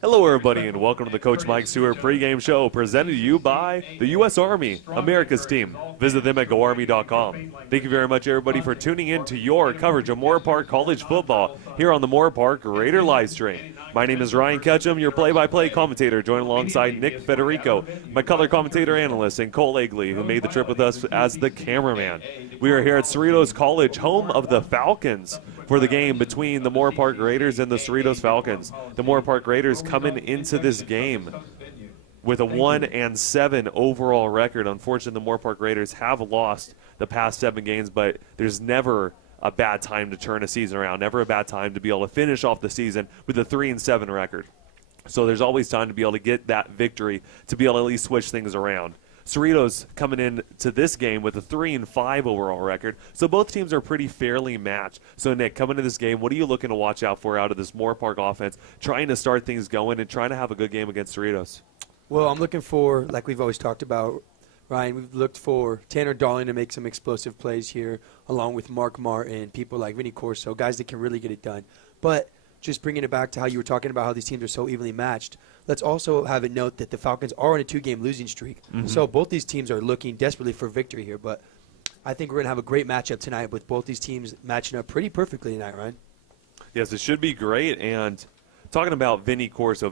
Hello, everybody, and welcome to the Coach Mike Stewart pregame show presented to you by the U.S. Army, America's team. Visit them at goarmy.com. Thank you very much, everybody, for tuning in to your coverage of Moorpark College football here on the Moorpark Raider live stream. My name is Ryan Ketchum, your play-by-play commentator, joined alongside Nick Federico, my color commentator analyst, and Cole Egley, who made the trip with us as the cameraman. We are here at Cerritos College, home of the Falcons, for the game between the Moorpark Raiders and the Cerritos Falcons. The Moorpark Raiders coming into this game with a 1-7 overall record. Unfortunately, the Moorpark Raiders have lost the past 7 games, but there's never a bad time to turn a season around, never a bad time to be able to finish off the season with a 3-7 record. So there's always time to be able to get that victory, to be able to at least switch things around. Cerritos coming in to this game with a 3-5 overall record, so both teams are pretty fairly matched. So, Nick, coming into this game, what are you looking to watch out for out of this Moorpark offense, trying to start things going and trying to have a good game against Cerritos? Well, I'm looking for, like we've always talked about, Ryan, we've looked for Tanner Darling to make some explosive plays here, along with Mark Martin, people like Vinny Corso, guys that can really get it done. But just bringing it back to how you were talking about how these teams are so evenly matched, let's also have it note that the Falcons are on a 2-game losing streak. So both these teams are looking desperately for victory here. But I think we're going to have a great matchup tonight with both these teams matching up pretty perfectly tonight, Ryan. Yes, it should be great. And talking about Vinny Corso,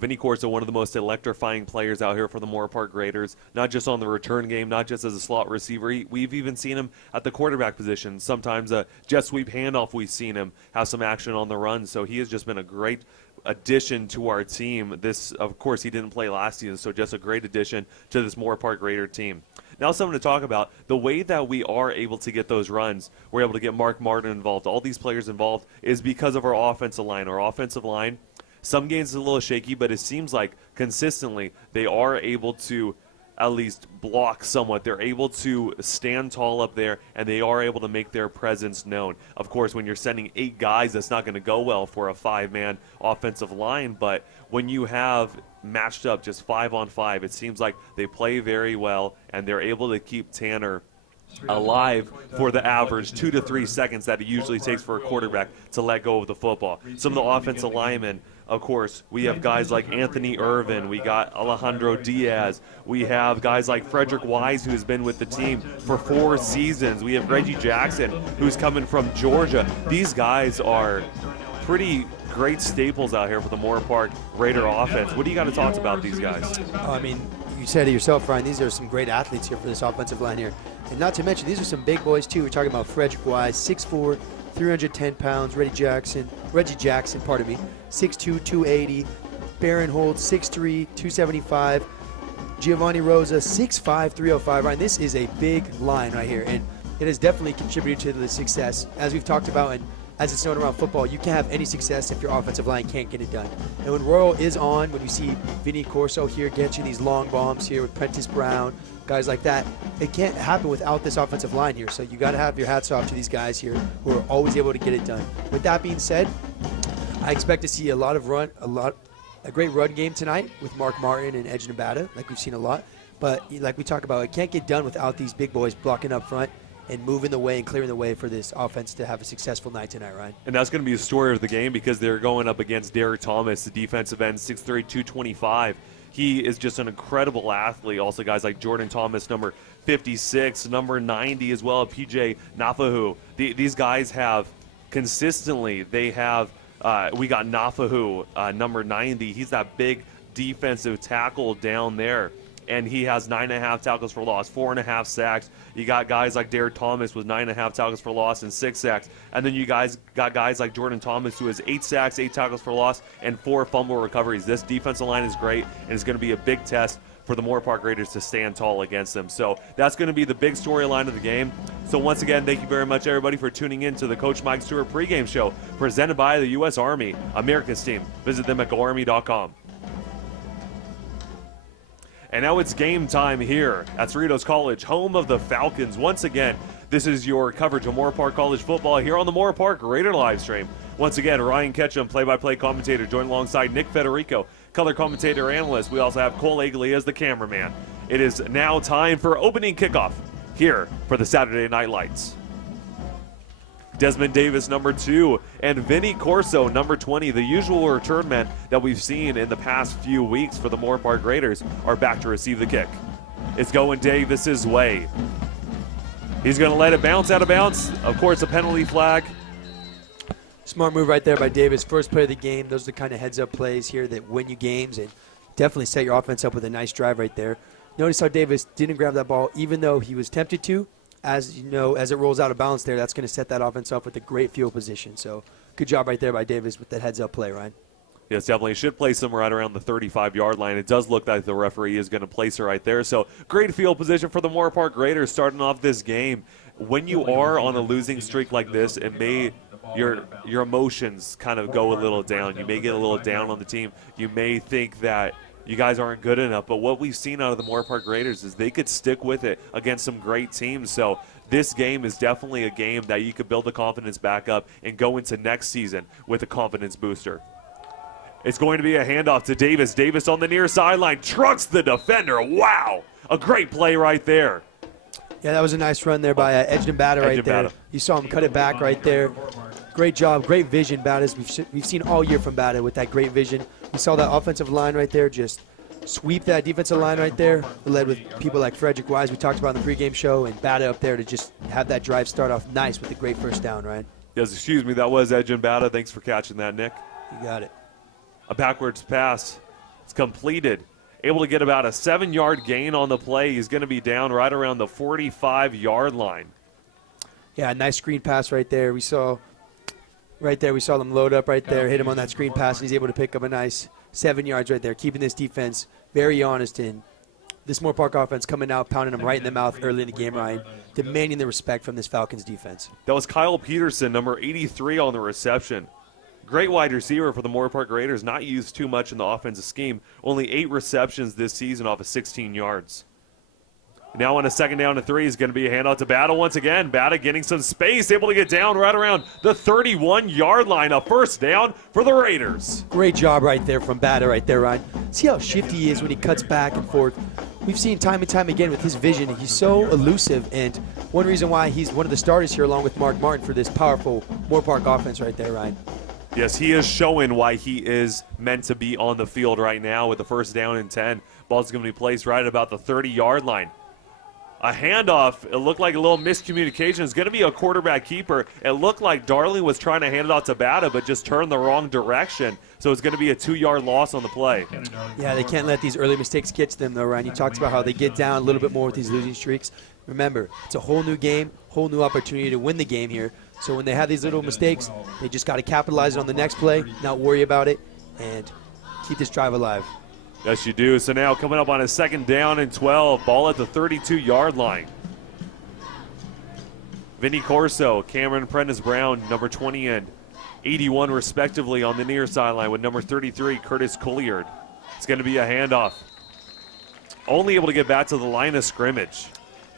one of the most electrifying players out here for the Moorpark Raiders, not just on the return game, not just as a slot receiver. We've even seen him at the quarterback position. Sometimes a jet sweep handoff, we've seen him have some action on the run. So he has just been a great addition to our team. This, of course, he didn't play last season, so just a great addition to this Moorpark Raider team. Now something to talk about, the way that we are able to get those runs, we're able to get Mark Martin involved, all these players involved, is because of our offensive line. Our offensive line, some games is a little shaky, but it seems like consistently they are able to at least block somewhat. They're able to stand tall up there, and they are able to make their presence known. Of course, when you're sending 8 guys, that's not going to go well for a 5-man offensive line, but when you have matched up just 5-on-5, it seems like they play very well, and they're able to keep Tanner alive for the average 2 to 3 seconds that it usually takes for a quarterback to let go of the football. Some of the offensive linemen, of course, we have guys like Anthony Irvin, we got Alejandro Diaz, we have guys like Frederick Wise, who has been with the team for 4 seasons. We have Reggie Jackson, who's coming from Georgia. These guys are pretty great staples out here for the Moorpark Raider offense. What do you got to talk about these guys? I mean, you said it yourself, Ryan, these are some great athletes here for this offensive line here. And not to mention, these are some big boys, too. We're talking about Frederick Wise, 6'4", 310 pounds. Reggie Jackson, 6'2", 280. Baron Holtz, 6'3", 275. Giovanni Rosa, 6'5", 305. Ryan, this is a big line right here, and it has definitely contributed to the success. As we've talked about, and as it's known around football, you can't have any success if your offensive line can't get it done. And when Royal is on, when you see Vinny Corso here catching these long bombs here with Prentice Brown, guys like that, it can't happen without this offensive line here. So you got to have your hats off to these guys here who are always able to get it done. With that being said, I expect to see a great run game tonight with Mark Martin and Edge Nevada, like we've seen a lot. But like we talk about, it can't get done without these big boys blocking up front and moving the way and clearing the way for this offense to have a successful night tonight, Ryan. And that's going to be the story of the game because they're going up against Derek Thomas, the defensive end, 6'3", 225. He is just an incredible athlete. Also, guys like Jordan Thomas, number 56, number 90 as well, PJ Nafahu. These guys have consistently, we got Nafahu, number 90. He's that big defensive tackle down there. And he has 9.5 tackles for loss, 4.5 sacks. You got guys like Derek Thomas with 9.5 tackles for loss and 6 sacks. And then you guys got guys like Jordan Thomas who has 8 sacks, 8 tackles for loss, and 4 fumble recoveries. This defensive line is great, and it's going to be a big test for the Moorpark Raiders to stand tall against them. So that's going to be the big storyline of the game. So once again, thank you very much, everybody, for tuning in to the Coach Mike Stewart pregame show presented by the U.S. Army, America's team. Visit them at goarmy.com. And now it's game time here at Cerritos College, home of the Falcons. Once again, this is your coverage of Moorpark College football here on the Moorpark Raider live stream. Once again, Ryan Ketchum, play-by-play commentator, joined alongside Nick Federico, color commentator analyst. We also have Cole Egley as the cameraman. It is now time for opening kickoff here for the Saturday Night Lights. Desmond Davis, number 2, and Vinny Corso, number 20. The usual return men that we've seen in the past few weeks for the Moorpark Raiders are back to receive the kick. It's going Davis's way. He's going to let it bounce out of bounds. Of course, a penalty flag. Smart move right there by Davis. First play of the game. Those are the kind of heads-up plays here that win you games and definitely set your offense up with a nice drive right there. Notice how Davis didn't grab that ball, even though he was tempted to. As you know, as it rolls out of bounds there, that's going to set that offense up with a great field position. So good job right there by Davis with that heads-up play, Ryan. Yes, definitely. Should place him right around the 35-yard line. It does look like the referee is going to place her right there. So great field position for the Moorpark Raiders starting off this game. When you are on a losing streak like this, it may your emotions kind of go a little down. You may get a little down on the team. You may think that you guys aren't good enough. But what we've seen out of the Moorpark Raiders is they could stick with it against some great teams. So this game is definitely a game that you could build the confidence back up and go into next season with a confidence booster. It's going to be a handoff to Davis. Davis on the near sideline trucks the defender. Wow, a great play right there. Yeah, that was a nice run there by Edgden Batta right there. You saw him cut it back right there. Great job, great vision, Batta. We've seen all year from Batta with that great vision. We saw that offensive line right there just sweep that defensive line right there. Led with people like Frederick Wise we talked about in the pregame show, and Batta up there to just have that drive start off nice with a great first down, right? Yes, excuse me, that was Edgden Batta. Thanks for catching that, Nick. You got it. A backwards pass. It's completed. Able to get about a 7-yard gain on the play. He's going to be down right around the 45-yard line. Yeah, nice screen pass right there. We saw them load up right there, hit him on that screen pass, and he's able to pick up a nice 7 yards right there, keeping this defense very honest. And this Moorpark offense coming out, pounding them right in the mouth early in the game, Ryan, demanding the respect from this Falcons defense. That was Kyle Peterson, number 83 on the reception. Great wide receiver for the Moorpark Raiders, not used too much in the offensive scheme. Only 8 receptions this season off of 16 yards. Now on a 2nd down and 3 is going to be a handout to Batta once again. Batta getting some space, able to get down right around the 31-yard line. A first down for the Raiders. Great job right there from Batta right there, Ryan. See how shifty he is when he cuts back and forth. We've seen time and time again with his vision, he's so elusive, and one reason why he's one of the starters here along with Mark Martin for this powerful Moorpark offense right there, Ryan. Yes, he is showing why he is meant to be on the field right now with the 1st down and 10. Ball's going to be placed right at about the 30-yard line. A handoff, it looked like a little miscommunication. It's going to be a quarterback keeper. It looked like Darling was trying to hand it off to Batta, but just turned the wrong direction. So it's going to be a 2-yard loss on the play. Yeah, they can't let these early mistakes get to them, though, Ryan. You talked about how they get down a little bit more with these losing streaks. Remember, it's a whole new game, whole new opportunity to win the game here. So when they have these little mistakes, they just got to capitalize on the next play, not worry about it, and keep this drive alive. Yes, you do. So now coming up on a 2nd down and 12, ball at the 32-yard line. Vinny Corso, Cameron Prentice-Brown, number 20 and 81 respectively on the near sideline with number 33, Curtis Colliard. It's going to be a handoff. Only able to get back to the line of scrimmage.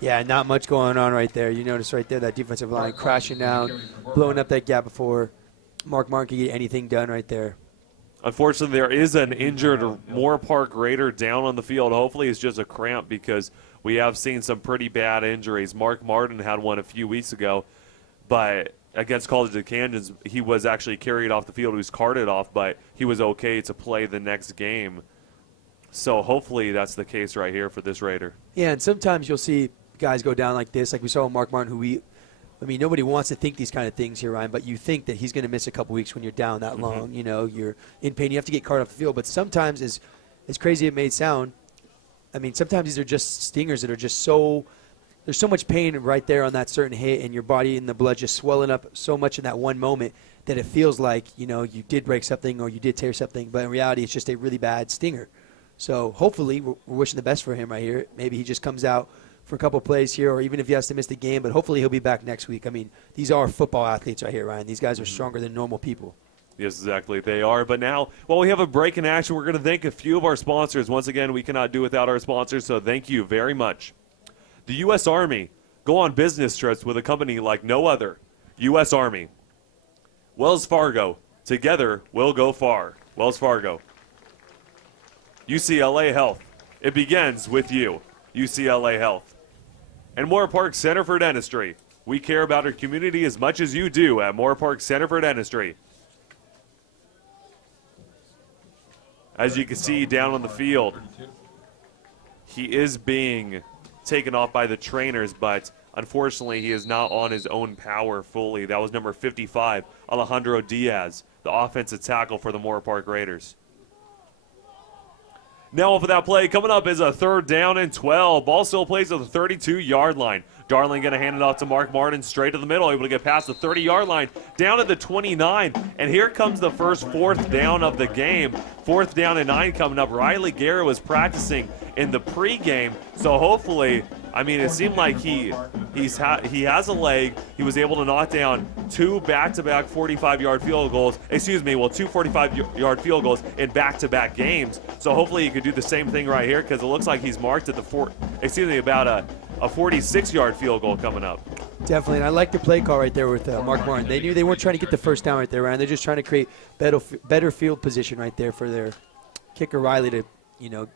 Yeah, not much going on right there. You notice right there that defensive line crashing down, blowing up that gap before Mark Martin could get anything done right there. Unfortunately, there is an injured Moorpark Raider down on the field. Hopefully it's just a cramp because we have seen some pretty bad injuries. Mark Martin had one a few weeks ago, but against College of Kansas, he was actually carried off the field. He was carted off, but he was okay to play the next game. So hopefully that's the case right here for this Raider. Yeah, and sometimes you'll see guys go down like this, like we saw with Mark Martin, nobody wants to think these kind of things here, Ryan, but you think that he's going to miss a couple weeks when you're down that long. You know, you're in pain. You have to get carted off the field. But sometimes, as crazy it may sound, sometimes these are just stingers that are just so – there's so much pain right there on that certain hit, and your body and the blood just swelling up so much in that one moment that it feels like, you did break something or you did tear something. But in reality, it's just a really bad stinger. So hopefully we're wishing the best for him right here. Maybe he just comes out for a couple plays here, or even if he has to miss the game, but hopefully he'll be back next week. These are football athletes right here, Ryan. These guys are stronger than normal people. Yes, exactly. They are. But now, while we have a break in action, we're going to thank a few of our sponsors. Once again, we cannot do without our sponsors, so thank you very much. The U.S. Army. Go on business trips with a company like no other. U.S. Army. Wells Fargo. Together, we'll go far. Wells Fargo. UCLA Health. It begins with you. UCLA Health. And Moorpark Center for Dentistry. We care about our community as much as you do at Moorpark Center for Dentistry. As you can see down on the field, he is being taken off by the trainers, but unfortunately he is not on his own power fully. That was number 55, Alejandro Diaz, the offensive tackle for the Moorpark Raiders. Now for that play, coming up is a 3rd down and 12. Ball still plays at the 32-yard line. Darling going to hand it off to Mark Martin straight to the middle, able to get past the 30-yard line, down at the 29. And here comes the first 4th down of the game. 4th down and 9 coming up. Riley Garrett was practicing in the pregame, so hopefully, I mean, it seemed like he has a leg. He was able to knock down 2 back-to-back 45-yard field goals. Excuse me, well, 2 45-yard field goals in back-to-back games. So hopefully he could do the same thing right here, because it looks like he's marked at the about a 46-yard field goal coming up. Definitely, and I like the play call right there with Mark Martin. They knew they weren't trying to get the first down right there, Ryan. They're just trying to create better field position right there for their kicker Riley to,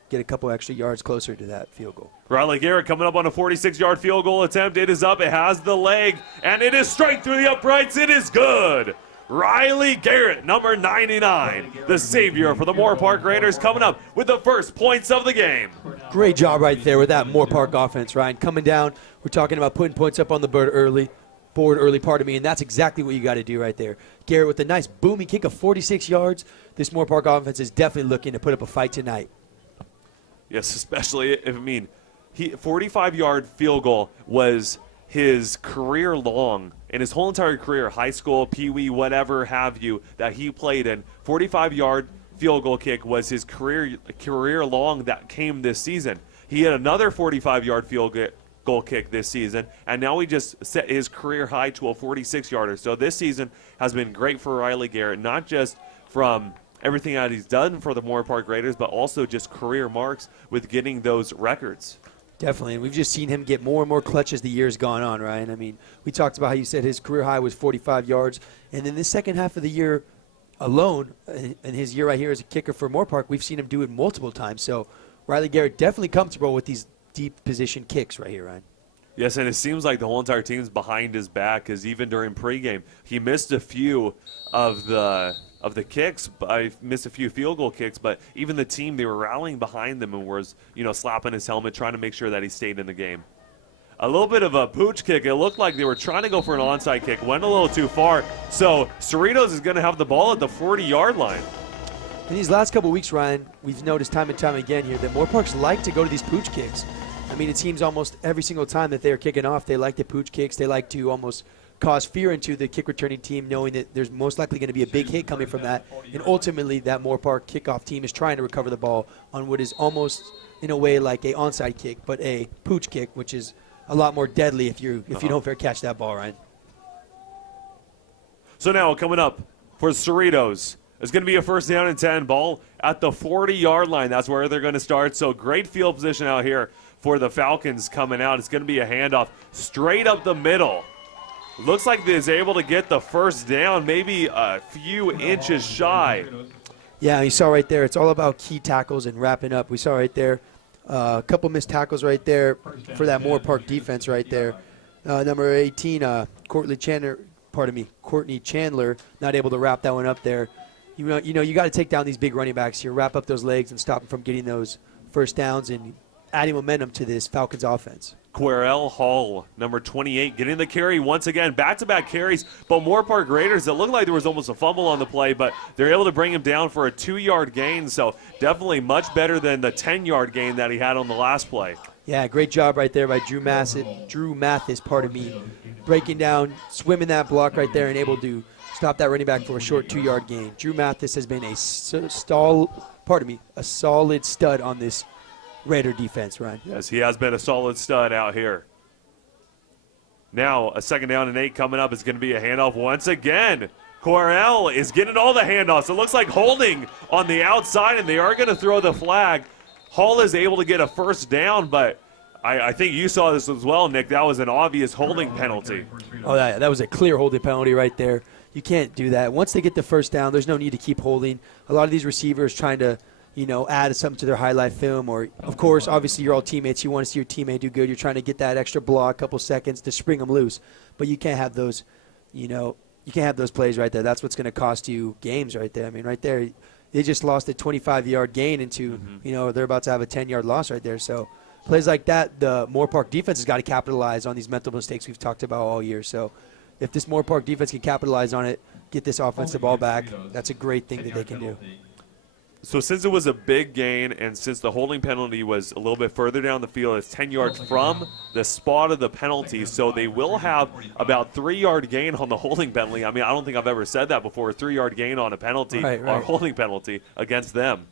get a couple extra yards closer to that field goal. Riley Garrett coming up on a 46-yard field goal attempt. It is up. It has the leg, and it is straight through the uprights. It is good. Riley Garrett, number 99, the savior for the Moorpark Raiders, coming up with the first points of the game. Great job right there with that Moorpark offense, Ryan. Coming down, we're talking about putting points up on the board early, and that's exactly what you got to do right there. Garrett with a nice booming kick of 46 yards. This Moorpark offense is definitely looking to put up a fight tonight. Yes, especially if, 45-yard field goal was his career long, in his whole entire career, high school, pee-wee, whatever have you, that he played in. 45-yard field goal kick was his career long that came this season. He had another 45-yard field goal kick this season, and now he just set his career high to a 46-yarder. So this season has been great for Riley Garrett, not just from everything that he's done for the Moorpark Raiders, but also just career marks with getting those records. Definitely, and we've just seen him get more and more clutch as the year's gone on, Ryan. We talked about how you said his career high was 45 yards, and then this second half of the year alone, in his year right here as a kicker for Moorpark, we've seen him do it multiple times. So Riley Garrett definitely comfortable with these deep position kicks right here, Ryan. Yes, and it seems like the whole entire team's behind his back, because even during pregame, he missed a few of the kicks. I missed a few field goal kicks, but even the team, they were rallying behind them and was, slapping his helmet, trying to make sure that he stayed in the game. A little bit of a pooch kick. It looked like they were trying to go for an onside kick, went a little too far. So Cerritos is going to have the ball at the 40-yard line. In these last couple weeks, Ryan, we've noticed time and time again here that Moorparks like to go to these pooch kicks. It seems almost every single time that they're kicking off, they like the pooch kicks. They like to almost cause fear into the kick returning team, knowing that there's most likely going to be a big hit coming from that. And ultimately, that Moorpark kickoff team is trying to recover the ball on what is almost, in a way, like a onside kick, but a pooch kick, which is a lot more deadly if you don't fair catch that ball, Ryan. So now coming up for Cerritos, it's going to be a 1st down and 10, ball at the 40-yard line. That's where they're going to start. So great field position out here for the Falcons coming out. It's going to be a handoff straight up the middle. Looks like they're able to get the 1st down, maybe a few inches shy. Yeah, you saw right there. It's all about key tackles and wrapping up. We saw right there a couple missed tackles right there for that Moorpark defense right there. Number 18, Courtney Chandler, not able to wrap that one up there. You got to take down these big running backs here, wrap up those legs, and stop them from getting those 1st downs and adding momentum to this Falcons offense. Querell Hall, number 28, getting the carry once again. Back-to-back carries, but Moorpark Raiders, it looked like there was almost a fumble on the play, but they're able to bring him down for a 2-yard gain, so definitely much better than the 10-yard gain that he had on the last play. Yeah, great job right there by Drew Mathis, breaking down, swimming that block right there, and able to stop that running back for a short 2-yard gain. Drew Mathis has been a solid stud on this Raider defense, Ryan. Yes, he has been a solid stud out here. Now, a 2nd down and 8 coming up. Is going to be a handoff once again. Querell is getting all the handoffs. It looks like holding on the outside, and they are going to throw the flag. Hall is able to get a 1st down, but I think you saw this as well, Nick. That was an obvious holding penalty. Oh, yeah, that was a clear holding penalty right there. You can't do that. Once they get the 1st down, there's no need to keep holding. A lot of these receivers trying to, add something to their highlight film, or of course, obviously you're all teammates. You want to see your teammate do good. You're trying to get that extra block, couple seconds to spring them loose, but you can't have those, you can't have those plays right there. That's what's going to cost you games right there. I mean, right there, they just lost a 25-yard gain into, they're about to have a 10-yard loss right there. So plays like that, the Moorpark defense has got to capitalize on these mental mistakes we've talked about all year. So if this Moorpark defense can capitalize on it, get this offensive ball back, that's a great thing that they can do. So since it was a big gain and since the holding penalty was a little bit further down the field, it's 10 yards from the spot of the penalty. So they will have about 3-yard gain on the holding penalty. I mean, I don't think I've ever said that before, a 3-yard gain on a penalty or holding penalty against them.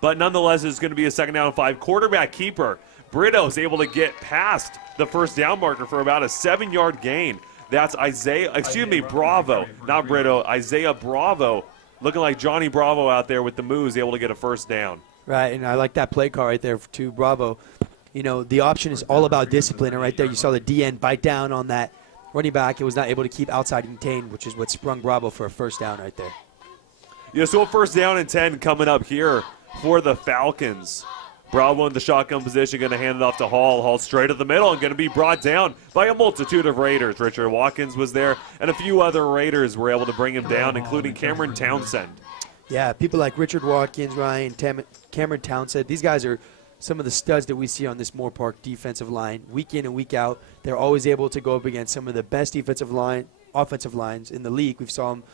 But nonetheless, it's going to be a 2nd down and 5. Quarterback keeper, Brito's able to get past the first down marker for about a 7-yard gain. That's Bravo, not Brito, Isaiah Bravo. Looking like Johnny Bravo out there with the moves, able to get a 1st down. Right, and I like that play call right there to Bravo. The option is all about discipline, and right there you saw the DN bite down on that running back. It was not able to keep outside contained, which is what sprung Bravo for a 1st down right there. Yeah, so a 1st down and 10 coming up here for the Falcons. Bravo in the shotgun position, going to hand it off to Hall. Hall straight at the middle and going to be brought down by a multitude of Raiders. Richard Watkins was there, and a few other Raiders were able to bring him down, including Cameron Townsend. Yeah, people like Richard Watkins, Cameron Townsend. These guys are some of the studs that we see on this Moorpark defensive line week in and week out. They're always able to go up against some of the best offensive lines in the league. We saw them,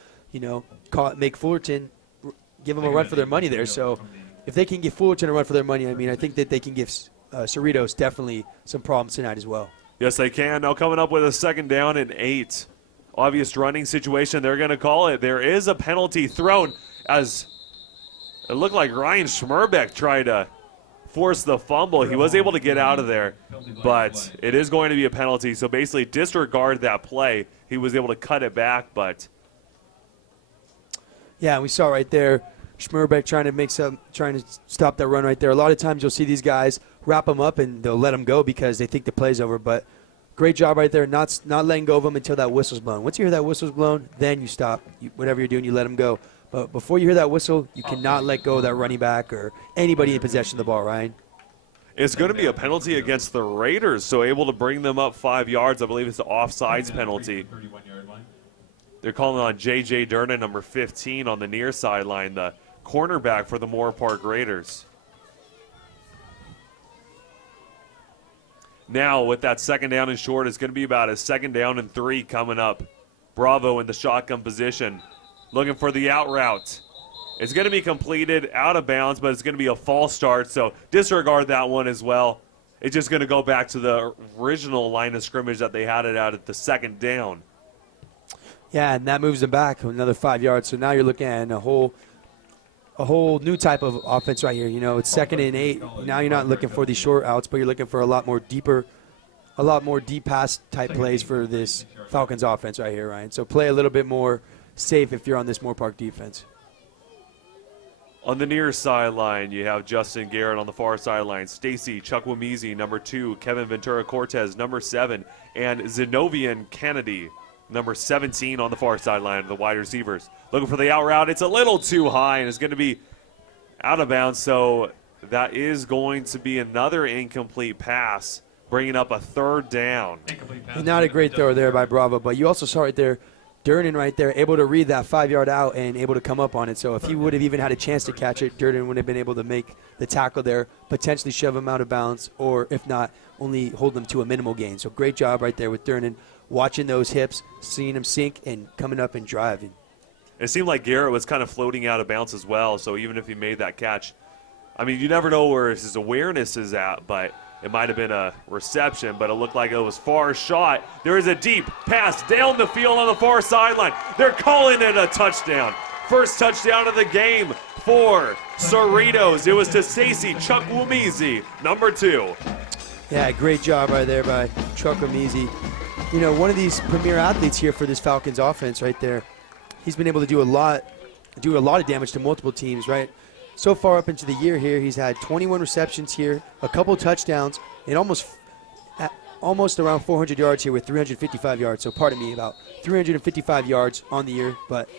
make Fullerton, give them a run for their money there. So if they can give Fullerton a run for their money, I mean, I think that they can give Cerritos definitely some problems tonight as well. Yes, they can. Now coming up with a 2nd down and 8. Obvious running situation, they're going to call it. There is a penalty thrown as it looked like Ryan Schmerbeck tried to force the fumble. He was able to get out of there, but it is going to be a penalty. So basically disregard that play. He was able to cut it back, but. Yeah, we saw right there, Schmerbeck trying to stop that run right there. A lot of times you'll see these guys wrap them up and they'll let them go because they think the play's over. But great job right there, not letting go of them until that whistle's blown. Once you hear that whistle's blown, then you stop. Whatever you're doing, you let them go. But before you hear that whistle, you cannot let go of that running back or anybody in possession of the ball, Ryan. It's going to be a penalty against the Raiders, so able to bring them up 5 yards. I believe it's the offsides penalty. They're calling on J.J. Durden, number 15, on the near sideline, the cornerback for the Moorpark Raiders. Now, with that 2nd down and short, it's going to be about a 2nd down and 3 coming up. Bravo in the shotgun position, looking for the out route. It's going to be completed out of bounds, but it's going to be a false start, so disregard that one as well. It's just going to go back to the original line of scrimmage that they had it out at the 2nd down. Yeah, and that moves them back another 5 yards. So now you're looking at a whole new type of offense right here. It's 2nd and 8. Now you're not looking for these short outs, but you're looking for a lot more deep pass type plays for this Falcons offense right here, Ryan. So play a little bit more safe if you're on this Moorpark defense. On the near sideline, you have Justin Garrett. On the far sideline, Stacy Chukwuemezi, number 2, Kevin Ventura Cortez, number 7, and Zenovian Kennedy, number 17, on the far sideline of the wide receivers. Looking for the out route. It's a little too high, and it's going to be out of bounds, so that is going to be another incomplete pass, bringing up a 3rd down. Not a great throw there by Bravo, but you also saw right there, Durden right there, able to read that 5-yard out and able to come up on it. So if he would have even had a chance to catch it, Durden would have been able to make the tackle there, potentially shove him out of bounds, or if not, only hold them to a minimal gain. So great job right there with Durden, watching those hips, seeing him sink, and coming up and driving. It seemed like Garrett was kind of floating out of bounds as well, so even if he made that catch, I mean, you never know where his awareness is at, but it might have been a reception, but it looked like it was far shot. There is a deep pass down the field on the far sideline. They're calling it a touchdown. First touchdown of the game for Cerritos. It was to Stacy Chukwuemezi, number 2. Yeah, great job right there by Chukwuemezi. One of these premier athletes here for this Falcons offense right there. He's been able to do a lot of damage to multiple teams, right? So far up into the year here, he's had 21 receptions here, a couple touchdowns, and almost around 400 yards here with 355 yards. So pardon me, about 355 yards on the year. But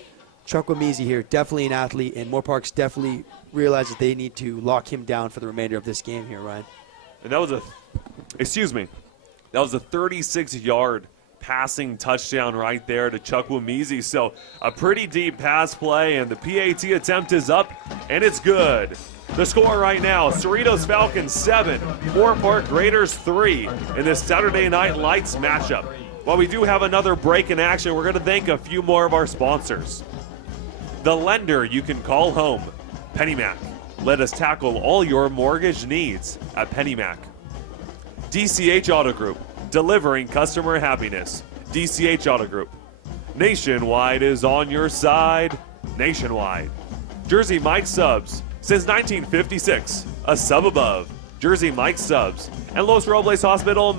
Chukwuemezi here, definitely an athlete, and Moorpark's definitely realizes they need to lock him down for the remainder of this game here, Ryan. And that was a 36-yard passing touchdown right there to Chukwuemezi. So a pretty deep pass play, and the PAT attempt is up, and it's good. The score right now, Cerritos Falcons 7, Moorpark Raiders 3 in this Saturday Night Lights matchup. While we do have another break in action, we're going to thank a few more of our sponsors. The lender you can call home, PennyMac. Let us tackle all your mortgage needs at PennyMac. DCH Auto Group, delivering customer happiness. DCH Auto Group. Nationwide is on your side. Nationwide. Jersey Mike Subs, since 1956, a sub above. Jersey Mike Subs. And Los Robles Hospital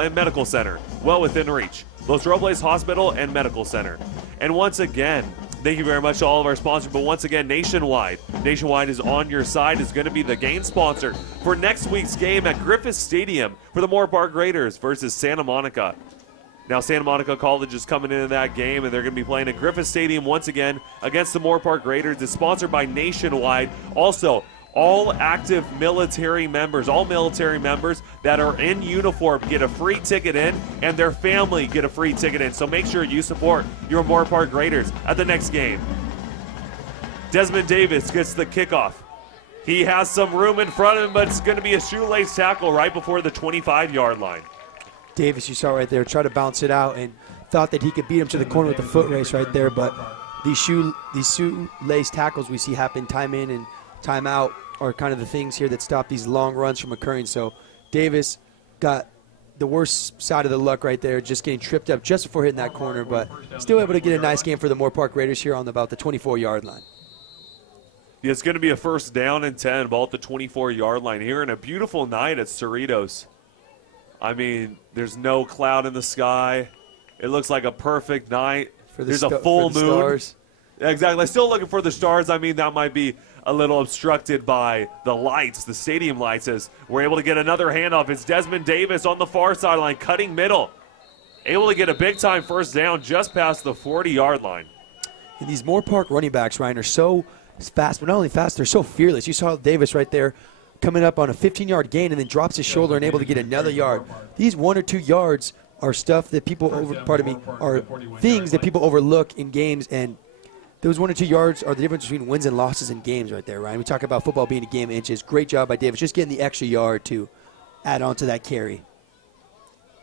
and Medical Center, well within reach. Los Robles Hospital and Medical Center. And once again, thank you very much to all of our sponsors, but once again, Nationwide. Nationwide is on your side, is going to be the game sponsor for next week's game at Griffith Stadium for the Moorpark Raiders versus Santa Monica. Now, Santa Monica College is coming into that game, and they're going to be playing at Griffith Stadium once again against the Moorpark Raiders. It's sponsored by Nationwide. Also, all active military members, all military members that are in uniform get a free ticket in, and their family get a free ticket in. So make sure you support your Moorpark Raiders at the next game. Desmond Davis gets the kickoff. He has some room in front of him, but it's going to be a shoelace tackle right before the 25-yard line. Davis, you saw right there, tried to bounce it out and thought that he could beat him to the corner with the foot race right there, but these shoelace tackles we see happen time in and time out are kind of the things here that stop these long runs from occurring. So Davis got the worst side of the luck right there, just getting tripped up just before hitting that corner, but still able to get a nice game for the Moorpark Raiders here on about the 24-yard line. Yeah, it's going to be a first down and 10, ball at the 24-yard line here, and a beautiful night at Cerritos. I mean, there's no cloud in the sky. It looks like a perfect night. There's a full moon. Stars. Exactly. Still looking for the stars. I mean, that might be a little obstructed by the lights, the stadium lights, as we're able to get another handoff. It's Desmond Davis on the far sideline, cutting middle. Able to get a big-time first down just past the 40-yard line. And these Moorpark running backs, Ryan, are so fast, but not only fast, they're so fearless. You saw Davis right there coming up on a 15-yard gain and then drops his shoulder and able to get another yard. These 1 or 2 yards are stuff that people are things that people overlook in games, and those 1 or 2 yards are the difference between wins and losses in games right there, Ryan. We talk about football being a game of inches. Great job by Davis, just getting the extra yard to add on to that carry.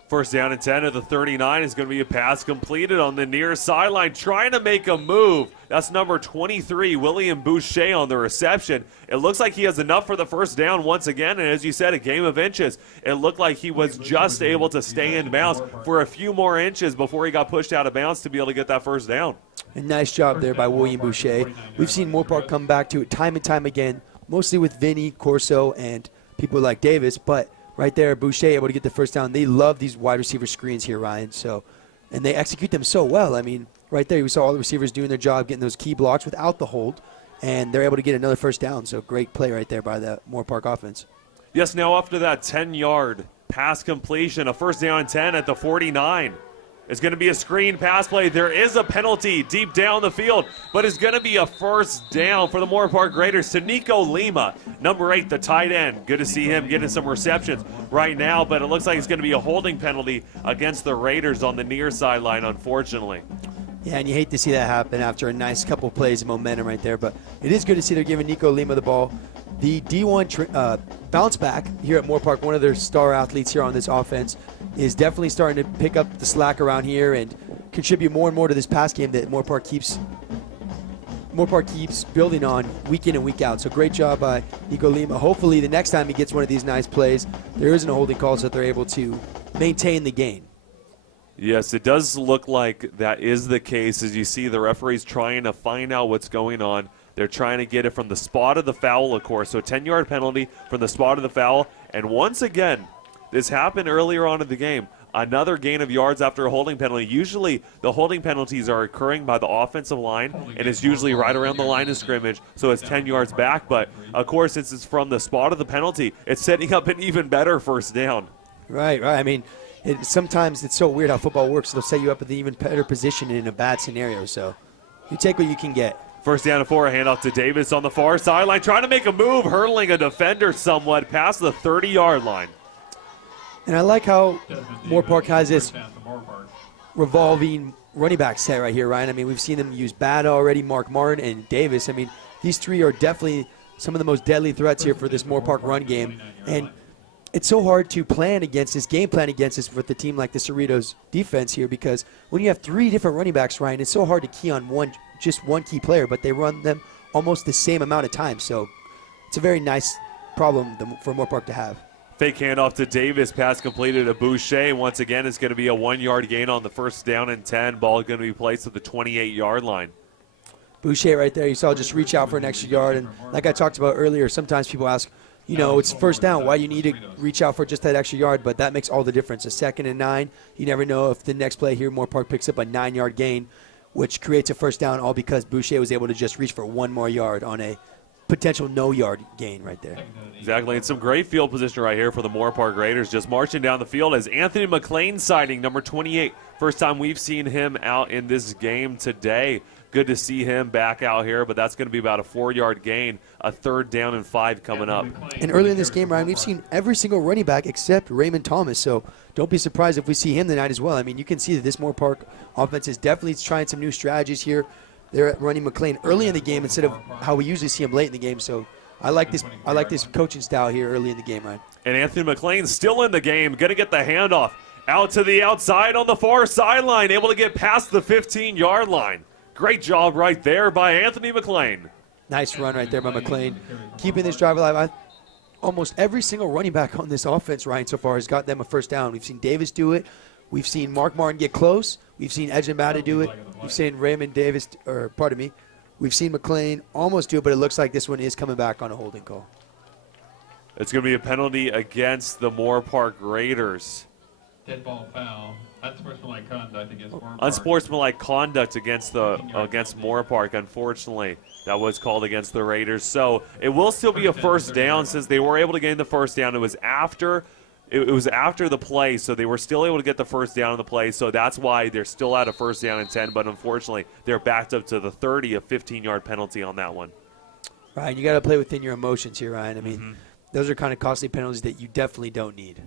First down and 10 at the 39 is going to be a pass completed on the near sideline, trying to make a move. That's number 23, William Boucher, on the reception. It looks like he has enough for the first down once again, and as you said, a game of inches. It looked like he was just able to stay in bounds for a few more inches before he got pushed out of bounds to be able to get that first down. A nice job there by William Boucher. We've seen Moorpark come back to it time and time again, mostly with Vinny, Corso, and people like Davis, but right there, Boucher able to get the first down. They love these wide receiver screens here, Ryan. So, and they execute them so well. I mean, right there, we saw all the receivers doing their job, getting those key blocks without the hold, and they're able to get another first down. So, great play right there by the Moorpark offense. Yes, now after that 10-yard pass completion, a first down and 10 at the 49. It's going to be a screen pass play. There is a penalty deep down the field, but it's going to be a first down for the Moorpark Raiders to Nico Lima, number 8, the tight end. Good to see him getting some receptions right now, but it looks like it's going to be a holding penalty against the Raiders on the near sideline, unfortunately. Yeah, and you hate to see that happen after a nice couple plays of momentum right there, but it is good to see they're giving Nico Lima the ball. The D1 bounce back here at Moorpark, one of their star athletes here on this offense, is definitely starting to pick up the slack around here and contribute more and more to this pass game that Moorpark keeps building on week in and week out. So great job by Nico Lima. Hopefully the next time he gets one of these nice plays, there isn't a holding call so that they're able to maintain the gain. Yes, it does look like that is the case, as you see the referees trying to find out what's going on. They're trying to get it from the spot of the foul, of course. So 10-yard penalty from the spot of the foul. And once again, this happened earlier on in the game. Another gain of yards after a holding penalty. Usually the holding penalties are occurring by the offensive line, and it's usually right around the line of scrimmage, so it's 10 yards back. But, of course, since it's from the spot of the penalty, it's setting up an even better first down. Right. I mean, sometimes it's so weird how football works. They'll set you up in an even better position in a bad scenario. So You take what you can get. First down and 4, a handoff to Davis on the far sideline, trying to make a move, hurdling a defender somewhat past the 30-yard line. And I like how Moorpark has this revolving running back set right here, Ryan. I mean, we've seen them use Bada already, Mark Martin, and Davis. I mean, these three are definitely some of the most deadly threats here for this Moorpark run game. And it's so hard to plan against this, game plan against this with a team like the Cerritos defense here, because when you have three different running backs, Ryan, it's so hard to key on just one key player, but they run them almost the same amount of time. So it's a very nice problem for Moorpark to have. Fake handoff to Davis, pass completed to Boucher. Once again, it's going to be a 1-yard gain on the first down and 10. Ball going to be placed at the 28-yard line. Boucher right there, you saw just reach out for an extra yard. And like I talked about earlier, sometimes people ask, you know, it's first down. Why do you need to reach out for just that extra yard? But that makes all the difference. A 2nd and 9, you never know if the next play here, Moorpark picks up a 9-yard gain, which creates a first down, all because Boucher was able to just reach for one more yard on a potential no-yard gain right there. Exactly, and some great field position right here for the Moorpark Raiders. Just marching down the field as Anthony McLean sighting, number 28. First time we've seen him out in this game today. Good to see him back out here, but that's going to be about a 4-yard gain, a 3rd down and 5 coming up. And early in this game, Ryan, we've seen every single running back except Raymond Thomas, so don't be surprised if we see him tonight as well. I mean, you can see that this Moorpark offense is definitely trying some new strategies here. They're running McLean early in the game instead of how we usually see him late in the game, so I like this coaching style here early in the game, Ryan. And Anthony McLean still in the game, going to get the handoff out to the outside on the far sideline, able to get past the 15-yard line. Great job right there by Anthony McLean. Nice run right there by McLean, keeping this drive alive. Almost every single running back on this offense, Ryan, so far has got them a first down. We've seen Davis do it. We've seen Mark Martin get close. We've seen Edge and Bada do it. We've seen we've seen McLean almost do it, but it looks like this one is coming back on a holding call. It's going to be a penalty against the Moorpark Raiders. Dead ball foul. Unsportsmanlike conduct against Moorpark. Unsportsmanlike conduct against Moorpark, unfortunately. That was called against the Raiders. So it will still be a first down since they were able to gain the first down. It was after the play, so they were still able to get the first down on the play. So that's why they're still at a first down and 10, but unfortunately they're backed up to the 30, a 15-yard penalty on that one. Ryan, you got to play within your emotions here, Ryan. I mean, those are kind of costly penalties that you definitely don't need.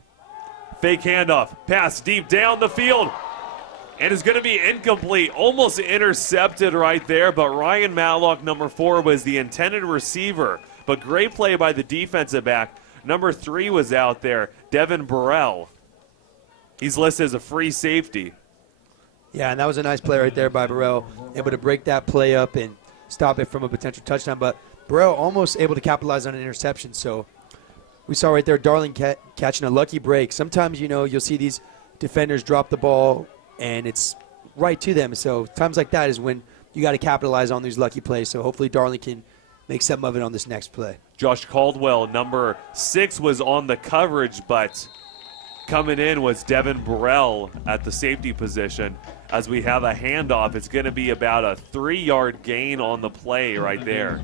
Fake handoff, pass deep down the field, and it's going to be incomplete. Almost intercepted right there, but Ryan Matlock, number 4, was the intended receiver. But great play by the defensive back. Number 3 was out there, Devin Burrell. He's listed as a free safety. Yeah, and that was a nice play right there by Burrell, able to break that play up and stop it from a potential touchdown. But Burrell almost able to capitalize on an interception, so we saw right there Darling catching a lucky break. Sometimes, you know, you'll see these defenders drop the ball, and it's right to them. So times like that is when you got to capitalize on these lucky plays. So hopefully Darling can make something of it on this next play. Josh Caldwell, number 6, was on the coverage, but coming in was Devin Burrell at the safety position. As we have a handoff, it's going to be about a 3-yard gain on the play right there.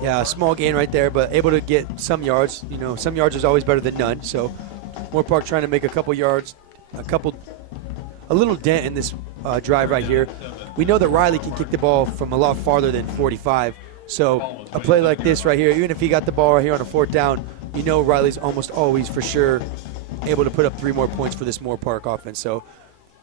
Yeah, a small gain right there, but able to get some yards. You know, some yards is always better than none. So Moorpark trying to make a couple yards, a little dent in this drive right here. We know that Riley can kick the ball from a lot farther than 45. So a play like this right here, even if he got the ball right here on a 4th down, you know Riley's almost always for sure able to put up 3 more points for this Moorpark offense. So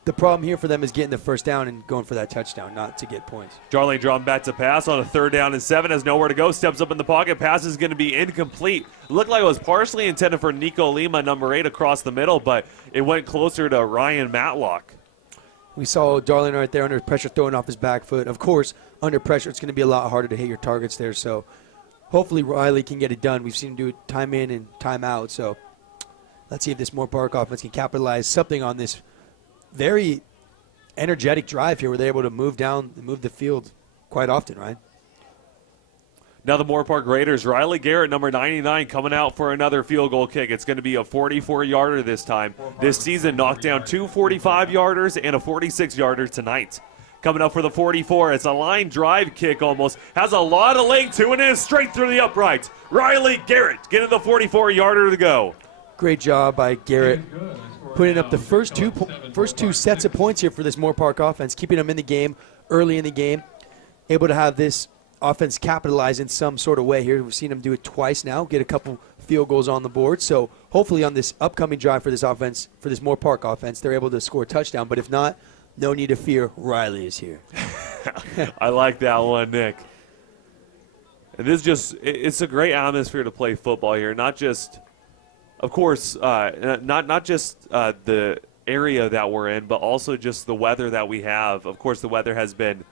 the problem here for them is getting the first down and going for that touchdown, not to get points. Darling drawn back to pass on a 3rd down and 7, has nowhere to go, steps up in the pocket, pass is going to be incomplete. Looked like it was partially intended for Nico Lima, number 8, across the middle, but it went closer to Ryan Matlock. We saw Darling right there under pressure throwing off his back foot. Of course, under pressure, it's going to be a lot harder to hit your targets there. So hopefully Riley can get it done. We've seen him do it time in and time out. So let's see if this Moorpark offense can capitalize something on this very energetic drive here where they're able to move the field quite often, right? Now the Moorpark Raiders, Riley Garrett, number 99, coming out for another field goal kick. It's going to be a 44-yarder this time. This season knocked down 2 45-yarders and a 46-yarder tonight. Coming up for the 44, it's a line drive kick almost. Has a lot of leg to it, and it is straight through the uprights. Riley Garrett getting the 44-yarder to go. Great job by Garrett, putting up the first two sets of points here for this Moorpark offense, keeping them in the game early in the game. able to have this offense capitalize in some sort of way here. We've seen them do it twice now, get a couple field goals on the board. So hopefully on this upcoming drive for this offense, for this Moorpark offense, they're able to score a touchdown. But if not, no need to fear. Riley is here. I like that one, Nick. And this it's a great atmosphere to play football here. Not just, of course, not just the area that we're in, but also just the weather that we have. Of course, the weather has been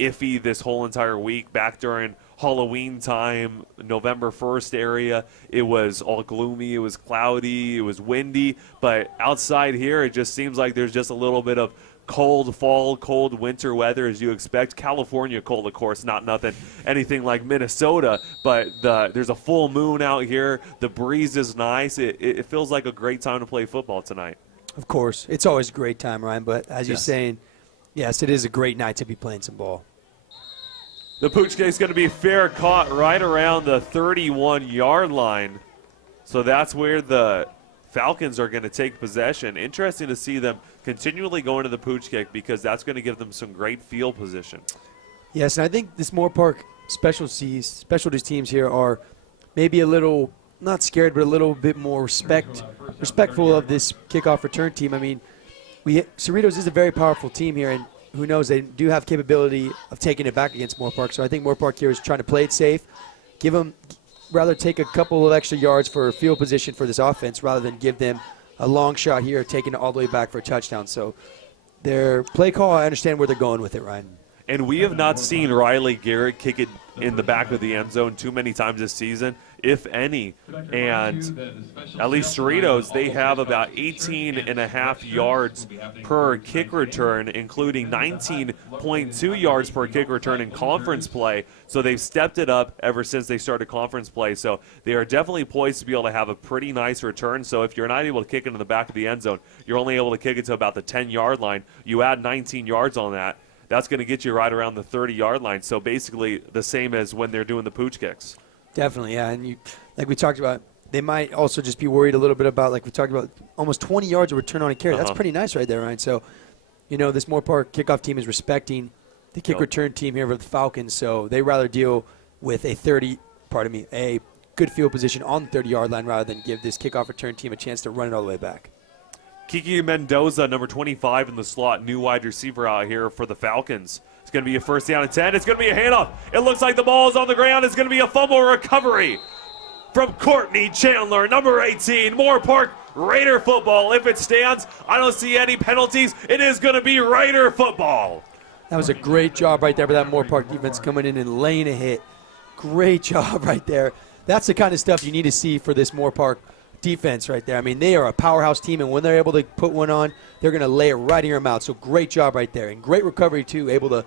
iffy this whole entire week. Back during Halloween time, November 1st area, it was all gloomy, it was cloudy, it was windy. But outside here, it just seems like there's just a little bit of cold fall, cold winter weather as you expect. California cold, of course, not anything like Minnesota, but there's a full moon out here. The breeze is nice. It feels like a great time to play football tonight. Of course. It's always a great time, Ryan, but as you're saying, yes, it is a great night to be playing some ball. The pooch kick is going to be fair, caught right around the 31-yard line. So that's where the Falcons are going to take possession. Interesting to see them continually going to the pooch kick because that's going to give them some great field position. Yes, and I think this Moorpark specialties teams here are maybe a little, not scared, but a little bit more respectful of this kickoff return team. I mean, Cerritos is a very powerful team here, and who knows, they do have capability of taking it back against Moorpark. So I think Moorpark here is trying to play it safe, rather take a couple of extra yards for field position for this offense rather than give them a long shot here, taking it all the way back for a touchdown. So their play call, I understand where they're going with it, Ryan. And we have not seen Riley Garrett kick it in the back of the end zone too many times this season, if any. And at least Cerritos, they have about 18.5 yards per kick return, including 19.2 yards per kick return in conference play. So they've stepped it up ever since they started conference play. So they are definitely poised to be able to have a pretty nice return. So if you're not able to kick it in the back of the end zone, you're only able to kick it to about the 10-yard line. You add 19 yards on that. That's going to get you right around the 30-yard line. So basically the same as when they're doing the pooch kicks. Definitely, yeah. And like we talked about, they might also just be worried a little bit about, like we talked about, almost 20 yards of return on a carry. That's pretty nice right there, Ryan. So, this Moorpark kickoff team is respecting the kick return team here for the Falcons. So they rather deal with a good field position on the 30-yard line rather than give this kickoff return team a chance to run it all the way back. Kiki Mendoza, number 25 in the slot, new wide receiver out here for the Falcons. It's going to be a first down and 10. It's going to be a handoff. It looks like the ball is on the ground. It's going to be a fumble recovery from Courtney Chandler, number 18. Moorpark Raider football. If it stands, I don't see any penalties. It is going to be Raider football. That was a great job right there by that Moorpark defense coming in and laying a hit. Great job right there. That's the kind of stuff you need to see for this Moorpark defense right there. I mean, they are a powerhouse team, and when they're able to put one on, they're going to lay it right in your mouth. So great job right there, and great recovery too, able to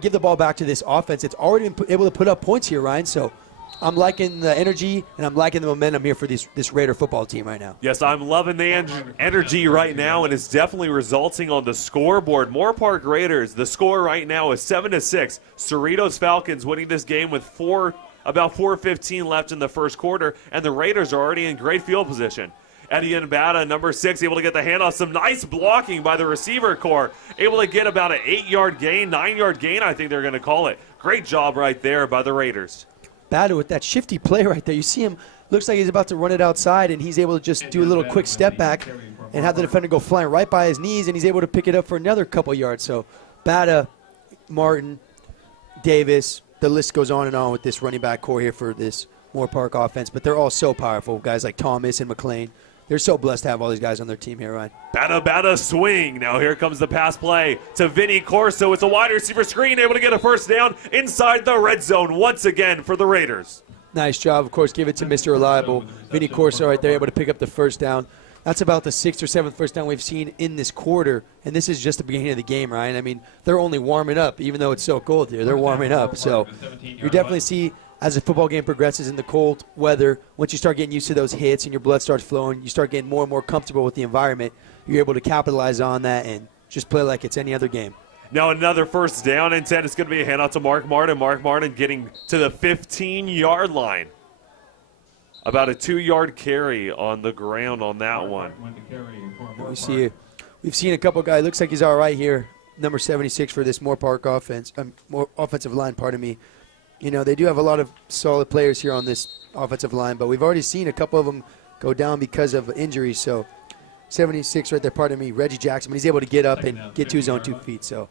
give the ball back to this offense. It's already been able to put up points here, Ryan. So I'm liking the energy, and I'm liking the momentum here for this Raider football team right now. Yes, I'm loving the energy right now, and it's definitely resulting on the scoreboard. Moorpark Raiders, the score right now is 7-6. Cerritos Falcons winning this game with about 4:15 left in the first quarter, and the Raiders are already in great field position. Eddie Mbata, number 6, able to get the handoff. Some nice blocking by the receiver core. Able to get about an 8-yard gain, 9-yard gain, I think they're going to call it. Great job right there by the Raiders. Mbata with that shifty play right there. You see him, looks like he's about to run it outside, and he's able to just do a little quick step back and have the defender go flying right by his knees, and he's able to pick it up for another couple yards. So Mbata, Martin, Davis, the list goes on and on with this running back core here for this Moorpark offense, but they're all so powerful. Guys like Thomas and McLean. They're so blessed to have all these guys on their team here, Ryan. Bata swing. Now here comes the pass play to Vinny Corso. It's a wide receiver screen, able to get a first down inside the red zone once again for the Raiders. Nice job. Of course, give it to Mr. Reliable. Vinny Corso right there, able to pick up the first down. That's about the 6th or 7th first down we've seen in this quarter, and this is just the beginning of the game, Ryan. I mean, they're only warming up, even though it's so cold here. They're warming up. So you definitely see, as the football game progresses in the cold weather, once you start getting used to those hits and your blood starts flowing, you start getting more and more comfortable with the environment. You're able to capitalize on that and just play like it's any other game. Now another first down and 10. It's going to be a handout to Mark Martin. Mark Martin getting to the 15-yard line. About a 2-yard carry on the ground on that one. We've seen a couple guys. Looks like he's all right here. number 76 for this Moorpark offense, offensive line, pardon me. You know, they do have a lot of solid players here on this offensive line, but we've already seen a couple of them go down because of injuries. So 76 right there, pardon me, Reggie Jackson, but he's able to get up and get to his own 2 feet. So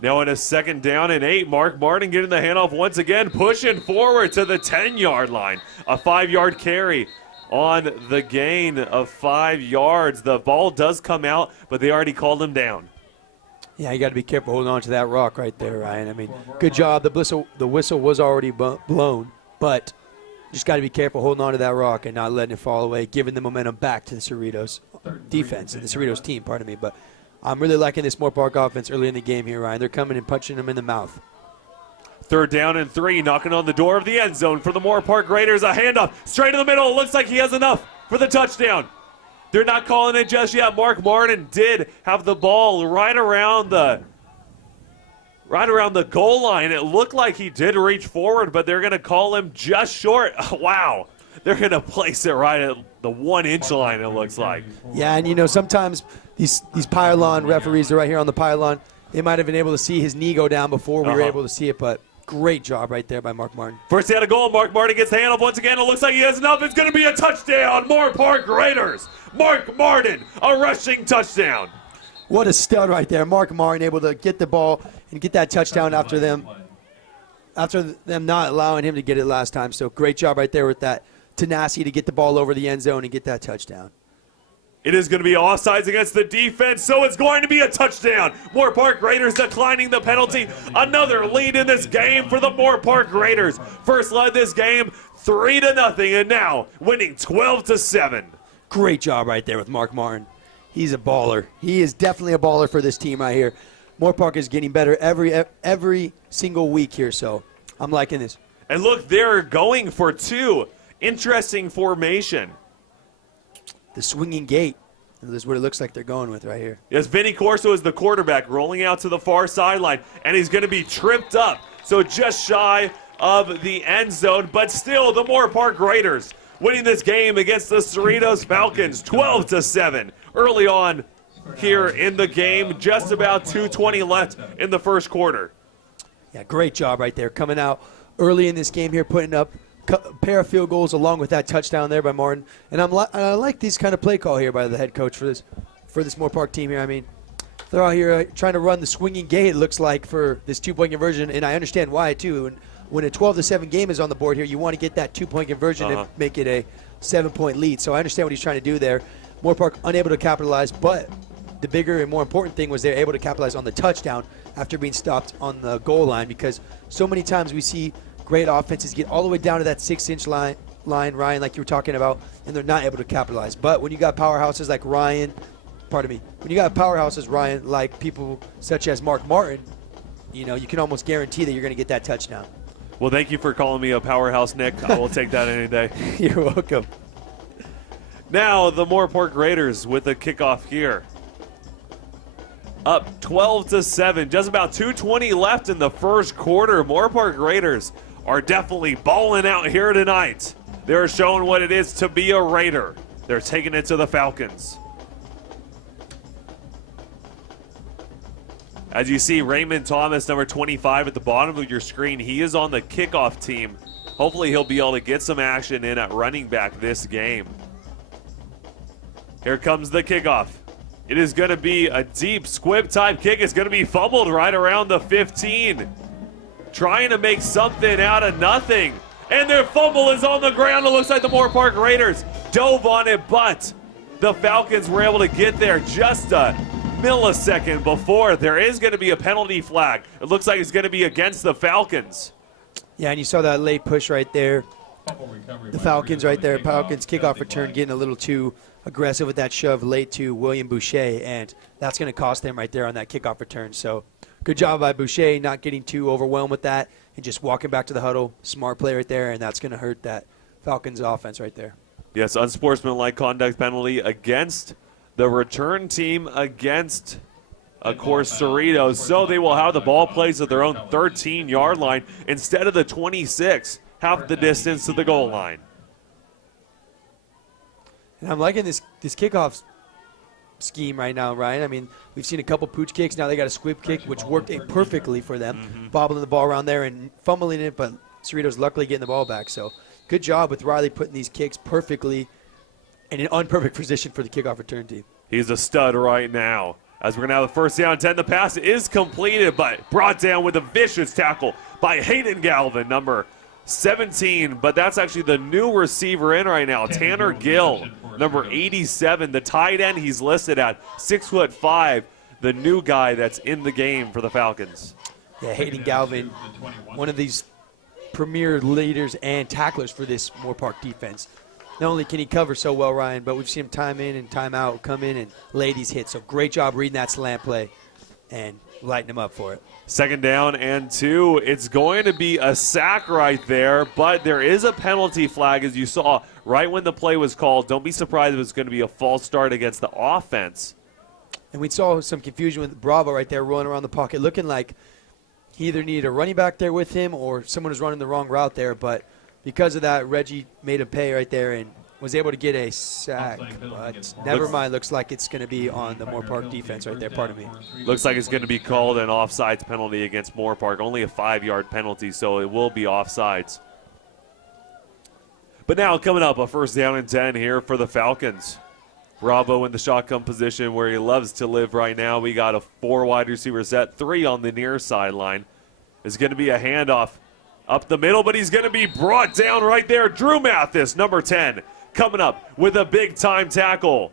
Now in a 2nd down and 8, Mark Martin getting the handoff once again, pushing forward to the 10-yard line. A 5-yard carry on the gain of 5 yards. The ball does come out, but they already called him down. yeah, you got to be careful holding on to that rock right there, Ryan. I mean, good job. The whistle was already blown, but just got to be careful holding on to that rock and not letting it fall away, giving the momentum back to the Cerritos defense and the Cerritos team, pardon me. But I'm really liking this Moorpark offense early in the game here, Ryan. They're coming and punching them in the mouth. 3rd down and 3, knocking on the door of the end zone for the Moorpark Raiders. A handoff straight in the middle. It looks like he has enough for the touchdown. They're not calling it just yet. Mark Martin did have the ball right around the goal line. It looked like he did reach forward, but they're going to call him just short. Wow. They're going to place it right at the 1-inch line, it looks like. Yeah, and you know, sometimes these pylon referees are right here on the pylon. They might have been able to see his knee go down before we were able to see it, but great job right there by Mark Martin. First down and goal. Mark Martin gets the handoff once again. It looks like he has enough. It's going to be a touchdown. Moorpark Raiders. Mark Martin, a rushing touchdown. What a stud right there. Mark Martin able to get the ball and get that touchdown after them not allowing him to get it last time. So great job right there with that tenacity to get the ball over the end zone and get that touchdown. It is going to be offsides against the defense, so it's going to be a touchdown. Moorpark Raiders declining the penalty. Another lead in this game for the Moorpark Raiders. First led this game 3-0, and now winning 12-7. Great job right there with Mark Martin. He's a baller. He is definitely a baller for this team right here. Moorpark is getting better every single week here, so I'm liking this. And look, they're going for 2. Interesting formation. The swinging gate. This is what it looks like they're going with right here. Yes, Vinny Corso is the quarterback, rolling out to the far sideline, and he's going to be tripped up. So just shy of the end zone, but still the Moorpark Raiders winning this game against the Cerritos Falcons 12-7. Early on here in the game, just about 2:20 left in the first quarter. Yeah, great job right there. Coming out early in this game here, putting up a pair of field goals along with that touchdown there by Martin. And I like these kind of play call here by the head coach for this Moorpark team here. I mean, they're out here trying to run the swinging gate, it looks like, for this 2-point conversion, and I understand why, too. When a 12-7 game is on the board here, you want to get that 2-point conversion and make it a 7-point lead. So I understand what he's trying to do there. Moorpark unable to capitalize, but the bigger and more important thing was they're able to capitalize on the touchdown after being stopped on the goal line, because so many times we see great offenses get all the way down to that 6-inch line, Ryan, like you were talking about, and they're not able to capitalize. But when you got powerhouses like Ryan, like people such as Mark Martin, you know, you can almost guarantee that you're going to get that touchdown. Well, thank you for calling me a powerhouse, Nick. I will take that any day. You're welcome. Now the Moorpark Raiders with a kickoff here. Up 12-7, just about 2:20 left in the first quarter. Moorpark Raiders are definitely balling out here tonight. They're showing what it is to be a Raider. They're taking it to the Falcons. As you see, Raymond Thomas, number 25 at the bottom of your screen, he is on the kickoff team. Hopefully he'll be able to get some action in at running back this game. Here comes the kickoff. It is going to be a deep squib-type kick. It's going to be fumbled right around the 15. Trying to make something out of nothing. And their fumble is on the ground. It looks like the Moorpark Raiders dove on it, but the Falcons were able to get there just a millisecond before. There is going to be a penalty flag. It looks like it's going to be against the Falcons. Yeah, and you saw that late push right there. The Falcons right there. Falcons kickoff return getting a little too aggressive with that shove late to William Boucher, and that's going to cost them right there on that kickoff return. So good job by Boucher not getting too overwhelmed with that and just walking back to the huddle. Smart play right there, and that's going to hurt that Falcons offense right there. Yes, unsportsmanlike conduct penalty against the return team against, of course, Cerritos. So they will have the ball placed at their own 13-yard line instead of the 26, half the distance to the goal line. And I'm liking this kickoff scheme right now, Ryan. I mean, we've seen a couple pooch kicks. Now they got a squib kick, which worked perfectly for them, bobbling the ball around there and fumbling it, but Cerritos luckily getting the ball back. So good job with Riley putting these kicks perfectly in an unperfect position for the kickoff return team. He's a stud right now. As we're going to have the first down and 10, the pass is completed, but brought down with a vicious tackle by Hayden Galvin, number 17. But that's actually the new receiver in right now, Tanner Gill, number 87. The tight end he's listed at 6'5", the new guy that's in the game for the Falcons. Yeah, Hayden Galvin, one of these premier leaders and tacklers for this Moorpark defense. Not only can he cover so well, Ryan, but we've seen him time in and time out, come in and lay these hits. So great job reading that slant play and lighting him up for it. Second down and 2. It's going to be a sack right there, but there is a penalty flag, as you saw right when the play was called. Don't be surprised if it's going to be a false start against the offense. And we saw some confusion with Bravo right there rolling around the pocket, looking like he either needed a running back there with him or someone was running the wrong route there, but because of that, Reggie made him pay right there and was able to get a sack. But never mind, looks like it's going to be on the Moorpark defense right there, pardon me. Looks like it's going to be called an offsides penalty against Moorpark. Only a 5-yard penalty, so it will be offsides. But now coming up, a first down and 10 here for the Falcons. Bravo in the shotgun position where he loves to live right now. We got a 4 wide receiver set, 3 on the near sideline. It's going to be a handoff up the middle, but he's going to be brought down right there. Drew Mathis, number 10, coming up with a big-time tackle.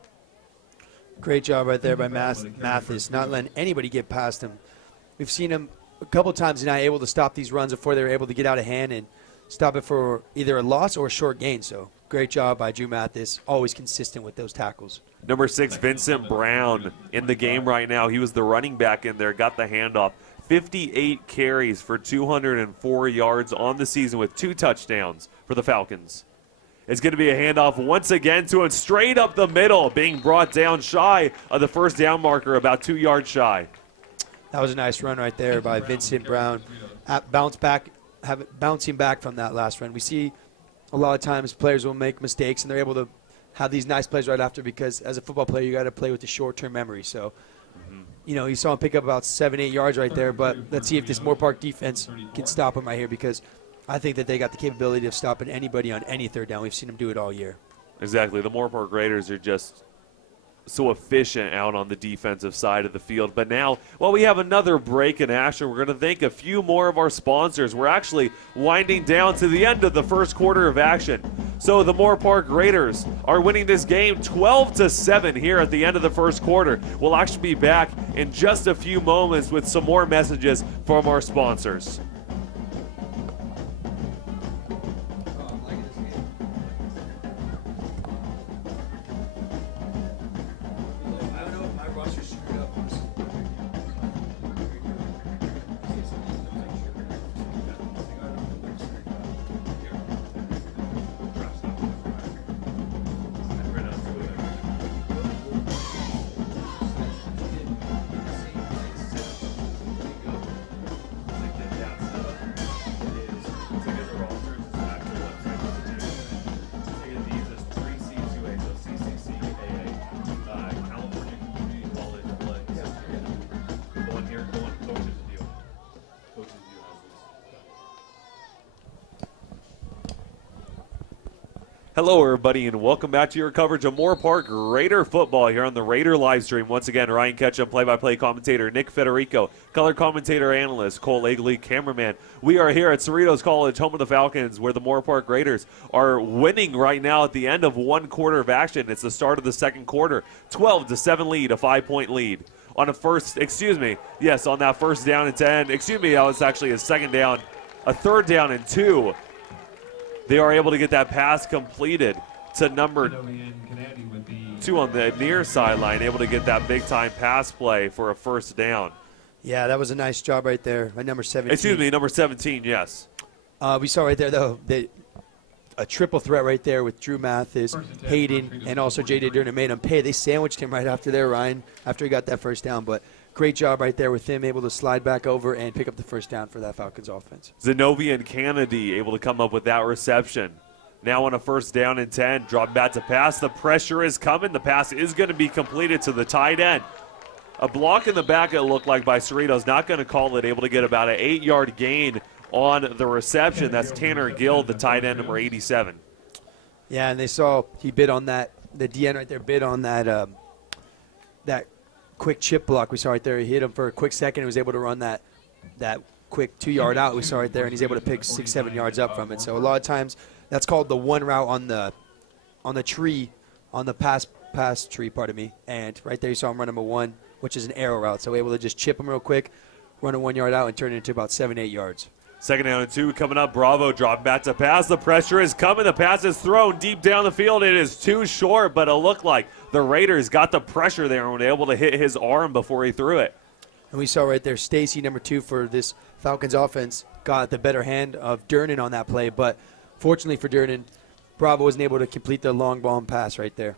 Great job right there by Mathis, not letting anybody get past him. We've seen him a couple times now able to stop these runs before they were able to get out of hand and stop it for either a loss or a short gain. So great job by Drew Mathis, always consistent with those tackles. Number 6, Vincent Brown in the game right now. He was the running back in there, got the handoff. 58 carries for 204 yards on the season with 2 touchdowns for the Falcons. It's going to be a handoff once again to him straight up the middle, being brought down shy of the first down marker, about 2 yards shy. That was a nice run right there by Vincent Brown. Bouncing back from that last run. We see a lot of times players will make mistakes and they're able to have these nice plays right after because as a football player you got to play with the short-term memory. So you know, you saw him pick up about 7-8 yards right there, but let's see if this Moorpark defense can stop him right here because I think that they got the capability of stopping anybody on any third down. We've seen them do it all year. Exactly. The Moorpark Raiders are just so efficient out on the defensive side of the field. But now, well, we have another break in action. We're going to thank a few more of our sponsors. We're actually winding down to the end of the first quarter of action. So the Moorpark Raiders are winning this game 12-7 here at the end of the first quarter. We'll actually be back in just a few moments with some more messages from our sponsors. Hello, everybody, and welcome back to your coverage of Moorpark Raider football here on the Raider live stream. Once again, Ryan Ketchum, play-by-play commentator, Nick Federico, color commentator analyst, Cole Egley, cameraman. We are here at Cerritos College, home of the Falcons, where the Moorpark Raiders are winning right now at the end of one quarter of action. It's the start of the second quarter, 12-7 lead, a 5-point lead. On that first down and 10, that was actually a second down, a third down and 2. They are able to get that pass completed to number 2 on the near sideline, able to get that big-time pass play for a first down. Yeah, that was a nice job right there by number 17. Number 17, yes. We saw right there, though, a triple threat right there with Drew Mathis, Hayden, and also J.J. Durden made him pay. They sandwiched him right after there, Ryan, after he got that first down. But great job right there with him, able to slide back over and pick up the first down for that Falcons offense. Zenovian Kennedy able to come up with that reception Now on a 1st down and 10, drop back to pass. The pressure is coming. The pass is going to be completed to the tight end. A block in the back, it looked like, by Cerritos. Not going to call it. Able to get about an 8-yard gain on the reception. That's Tanner Gill, the tight end, number 87. Yeah, and they saw he bid on that. The DN right there bid on that that quick chip block we saw right there. He hit him for a quick second and was able to run that quick 2-yard out we saw right there, and he's able to pick 6-7 yards up from it. So a lot of times that's called the one route on the tree, on the pass tree, pardon me. And right there you saw him run number 1, which is an arrow route. So able to just chip him real quick, run a 1-yard out, and turn it into about 7-8 yards. 2nd down and 2 coming up. Bravo drop back to pass. The pressure is coming. The pass is thrown deep down the field. It is too short, but it looked like the Raiders got the pressure there and were able to hit his arm before he threw it. And we saw right there Stacy, number 2 for this Falcons offense, got the better hand of Durnan on that play. But fortunately for Durnan, Bravo wasn't able to complete the long bomb pass right there.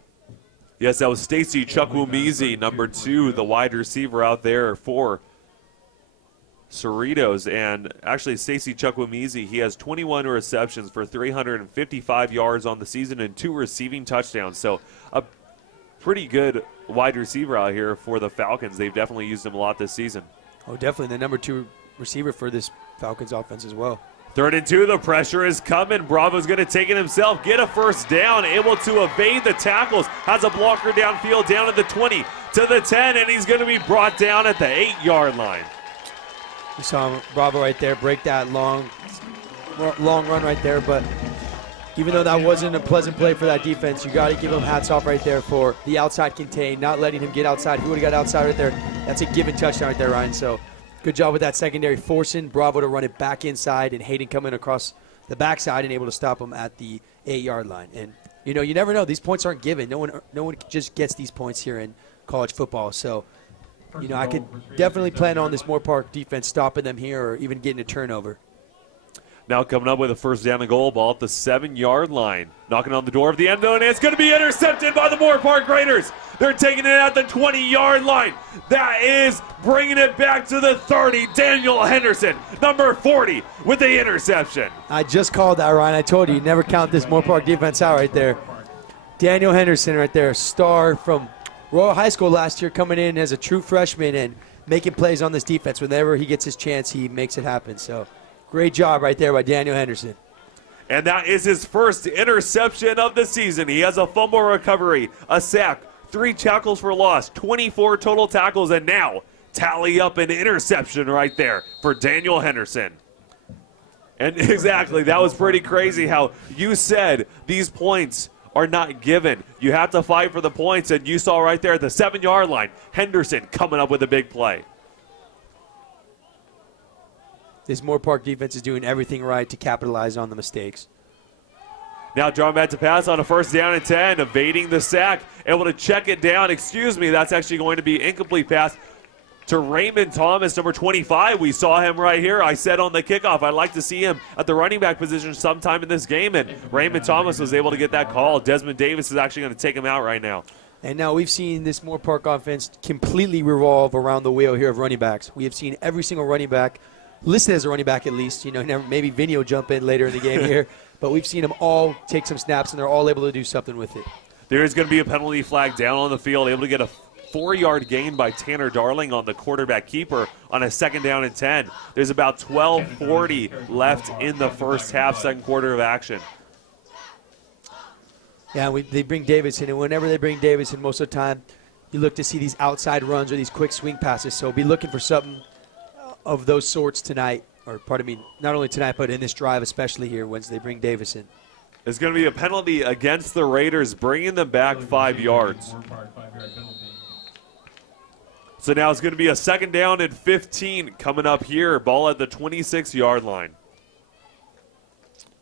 Yes, that was Stacy Chukwuemezi, number 2, the wide receiver out there for Cerritos. And actually, Stacy Chukwuemezi, he has 21 receptions for 355 yards on the season and 2 receiving touchdowns. So a pretty good wide receiver out here for the Falcons. They've definitely used him a lot this season. Oh, definitely the number 2 receiver for this Falcons offense as well. 3rd and 2, the pressure is coming. Bravo's going to take it himself, get a 1st down, able to evade the tackles, has a blocker downfield down at the 20 to the 10, and he's going to be brought down at the 8-yard line. We saw Bravo right there break that long run right there, but even though that wasn't a pleasant play for that defense, you got to give him hats off right there for the outside contain, not letting him get outside. He would have got outside right there. That's a given touchdown right there, Ryan. So good job with that secondary, forcing Bravo to run it back inside, and Hayden coming across the backside and able to stop him at the 8-yard line. And, you know, you never know. These points aren't given. No one just gets these points here in college football. So, you know, I could definitely plan on this Moorpark defense stopping them here or even getting a turnover. Now coming up with a 1st down and goal, ball at the 7-yard line. Knocking on the door of the end zone, and it's going to be intercepted by the Moorpark Raiders. They're taking it at the 20-yard line. That is bringing it back to the 30. Daniel Henderson, number 40, with the interception. I just called that, Ryan. I told you never count this Moorpark defense out right there. Daniel Henderson right there, star from Royal High School last year, coming in as a true freshman and making plays on this defense. Whenever he gets his chance, he makes it happen. So great job right there by Daniel Henderson. And that is his 1st interception of the season. He has a fumble recovery, a sack, 3 tackles for loss, 24 total tackles, and now tally up an interception right there for Daniel Henderson. And exactly, that was pretty crazy how you said these points are not given. You have to fight for the points, and you saw right there at the 7-yard line, Henderson coming up with a big play. This Moorpark defense is doing everything right to capitalize on the mistakes. Now drawing back to pass on a 1st down and 10, evading the sack, able to check it down. Excuse me, that's actually going to be incomplete pass to Raymond Thomas, number 25. We saw him right here. I said on the kickoff I'd like to see him at the running back position sometime in this game, and Raymond Thomas was able to get that call. Desmond Davis is actually going to take him out right now. And now we've seen this Moorpark offense completely revolve around the wheel here of running backs. We have seen every single running back listed as a running back at least. You know, maybe Vinny will jump in later in the game here, but we've seen them all take some snaps, and they're all able to do something with it. There is going to be a penalty flag down on the field, able to get a 4-yard gain by Tanner Darling on the quarterback keeper on a 2nd down and 10. There's about 12:40 left in the 1st half, 2nd quarter of action. Yeah, they bring Davis in, and whenever they bring Davis in, most of the time, you look to see these outside runs or these quick swing passes. So be looking for something of those sorts tonight, or pardon me, not only tonight, but in this drive, especially here, once they bring Davis in. There's going to be a penalty against the Raiders, bringing them back 5 yards. So now it's going to be a 2nd down and 15 coming up here. Ball at the 26-yard line.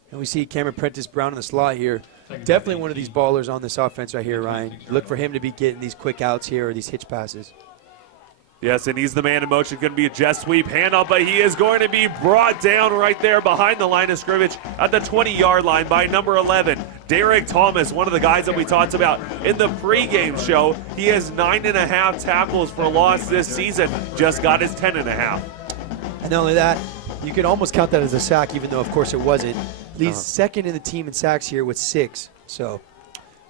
And we see Cameron Prentice Brown in the slot here. Definitely one of these ballers on this offense right here, Ryan. Look for him to be getting these quick outs here or these hitch passes. Yes, and he's the man in motion. Going to be a jet sweep handoff, but he is going to be brought down right there behind the line of scrimmage at the 20-yard line by number 11, Derek Thomas, one of the guys that we talked about in the pregame show. He has 9.5 tackles for loss this season. Just got his 10.5. And not only that, you can almost count that as a sack, even though, of course, it wasn't. leads second in the team in sacks here with 6. So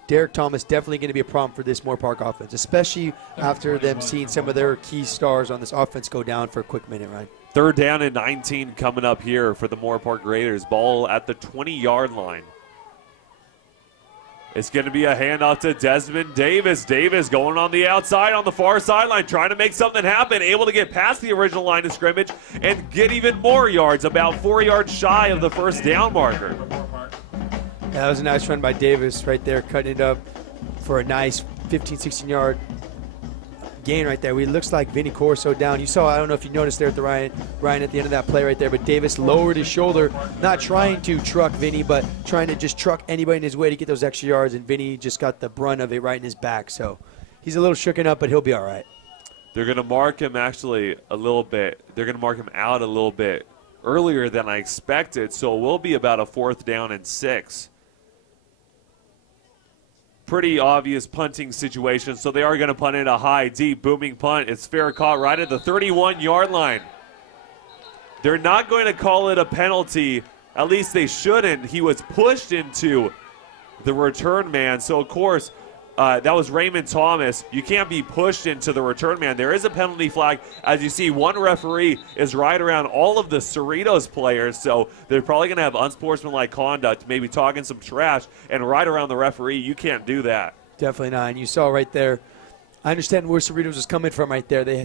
Derek Thomas definitely going to be a problem for this Moorpark offense, especially after them seeing some of their key stars on this offense go down for a quick minute, Ryan. 3rd down and 19 coming up here for the Moorpark Raiders. Ball at the 20-yard line. It's going to be a handoff to Desmond Davis. Davis going on the outside on the far sideline, trying to make something happen, able to get past the original line of scrimmage and get even more yards, about 4 yards shy of the first down marker. Yeah, that was a nice run by Davis right there, cutting it up for a nice 15, 16-yard gain right there. It looks like Vinny Corso down. You saw, I don't know if you noticed there at the Ryan at the end of that play right there, but Davis lowered his shoulder, not trying to truck Vinny, but trying to just truck anybody in his way to get those extra yards, and Vinny just got the brunt of it right in his back. So he's a little shooken up, but he'll be all right. They're going to mark him actually a little bit. They're going to mark him out a little bit earlier than I expected, so it will be about a 4th down and 6. Pretty obvious punting situation, so they are going to punt it, a high, deep, booming punt. It's fair caught right at the 31-yard line. They're not going to call it a penalty. At least they shouldn't. He was pushed into the return man, so of course that was Raymond Thomas. You can't be pushed into the return man. There is a penalty flag. As you see, one referee is right around all of the Cerritos players, so they're probably going to have unsportsmanlike conduct, maybe talking some trash, and right around the referee. You can't do that. Definitely not. And you saw right there, I understand where Cerritos was coming from right there. They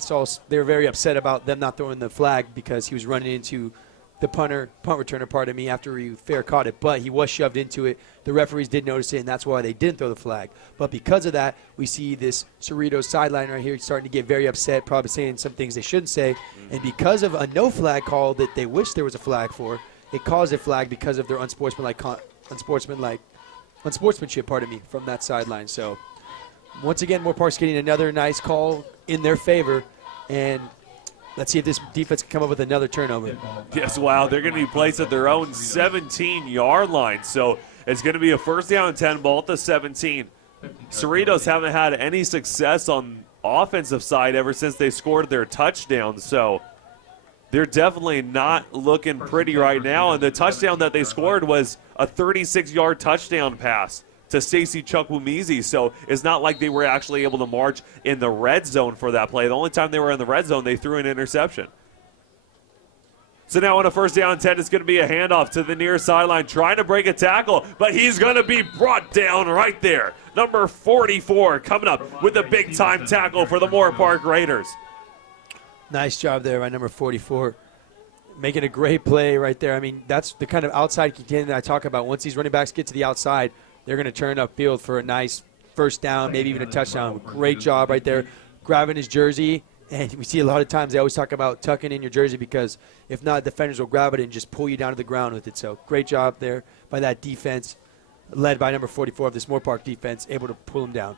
were very upset about them not throwing the flag because he was running into the punt returner, pardon me, after he fair caught it, but he was shoved into it. The referees did notice it, and that's why they didn't throw the flag. But because of that, we see this Cerritos sideline right here starting to get very upset, probably saying some things they shouldn't say. And because of a no flag call that they wish there was a flag for, it caused a flag because of their unsportsmanship, pardon me, from that sideline. So once again, Moorpark's getting another nice call in their favor, and let's see if this defense can come up with another turnover. Yes, wow, they're going to be placed at their own 17-yard line. So it's going to be a 1st down and 10, ball at the 17. Cerritos haven't had any success on offensive side ever since they scored their touchdown. So they're definitely not looking pretty right now. And the touchdown that they scored was a 36-yard touchdown pass to Stacy Chukwuemezi, so it's not like they were actually able to march in the red zone for that play. The only time they were in the red zone, they threw an interception. So now on a 1st down and 10, it's going to be a handoff to the near sideline, trying to break a tackle, but he's going to be brought down right there. Number 44 coming up with a big-time tackle for the Moorpark Raiders. Nice job there by number 44. Making a great play right there. I mean, that's the kind of outside containment that I talk about. Once these running backs get to the outside, they're going to turn upfield for a nice 1st down, maybe even a touchdown. Great job right there, grabbing his jersey. And we see a lot of times they always talk about tucking in your jersey because if not, defenders will grab it and just pull you down to the ground with it. So great job there by that defense, led by number 44 of this Moorpark defense, able to pull him down.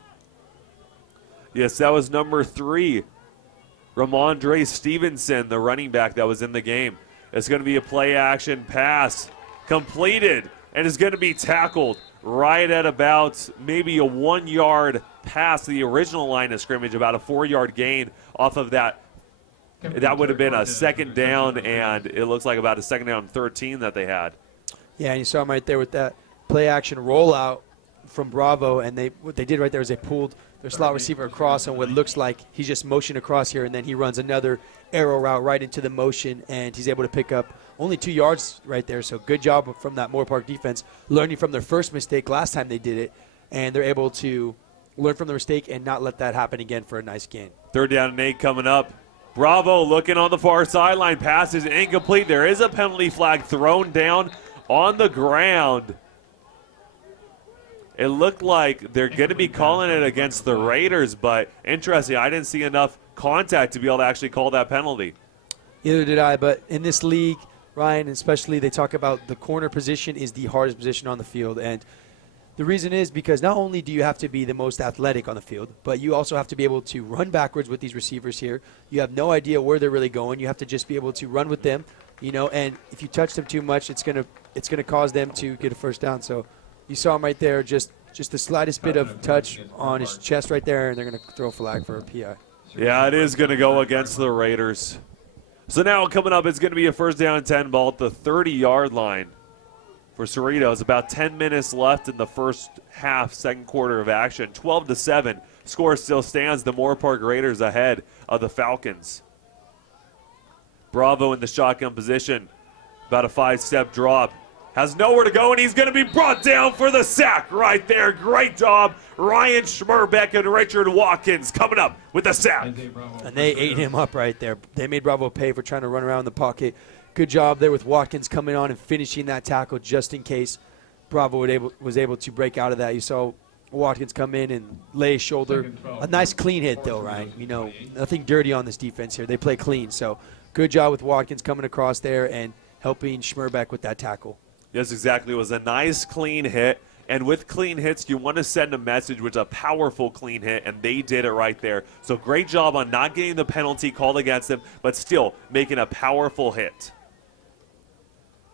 Yes, that was number 3, Ramondre Stevenson, the running back that was in the game. It's going to be a play-action pass completed, and is going to be tackled right at about maybe a 1 yard past the original line of scrimmage, about a 4 yard gain off of that. That would have been a 2nd down, and it looks like about a 2nd down and 13 that they had. Yeah, and you saw him right there with that play action rollout from Bravo, and what they did right there is they pulled their slot receiver across on what looks like he's just motioned across here, and then he runs another arrow route right into the motion, and he's able to pick up only 2 yards right there. So good job from that Moorpark defense, learning from their first mistake last time they did it, and they're able to learn from the mistake and not let that happen again for a nice gain. 3rd down and 8 coming up. Bravo looking on the far sideline. Pass is incomplete. There is a penalty flag thrown down on the ground. It looked like they're going to be calling it against the Raiders, but interesting, I didn't see enough contact to be able to actually call that penalty. Neither did I, but in this league, Ryan, especially they talk about the corner position is the hardest position on the field, and the reason is because not only do you have to be the most athletic on the field, but you also have to be able to run backwards with these receivers here. You have no idea where they're really going. You have to just be able to run with them, and if you touch them too much, it's gonna cause them to get a 1st down. So you saw him right there, just the slightest bit of touch on his chest right there, and they're going to throw a flag for a PI. Yeah, it is going to go against the Raiders. So now coming up, it's going to be a 1st down and 10, ball at the 30-yard line for Cerritos. About 10 minutes left in the first half, second quarter of action. 12-7. Score still stands. The Moorpark Raiders ahead of the Falcons. Bravo in the shotgun position. About a 5-step drop. Has nowhere to go, and he's going to be brought down for the sack right there. Great job. Ryan Schmerbeck and Richard Watkins coming up with the sack. And they ate him up right there. They made Bravo pay for trying to run around the pocket. Good job there with Watkins coming on and finishing that tackle just in case Bravo was able to break out of that. You saw Watkins come in and lay his shoulder. A nice clean hit, though, Ryan. You know, nothing dirty on this defense here. They play clean. So good job with Watkins coming across there and helping Schmerbeck with that tackle. Yes, exactly. It was a nice, clean hit. And with clean hits, you want to send a message with a powerful clean hit, and they did it right there. So great job on not getting the penalty called against them, but still making a powerful hit.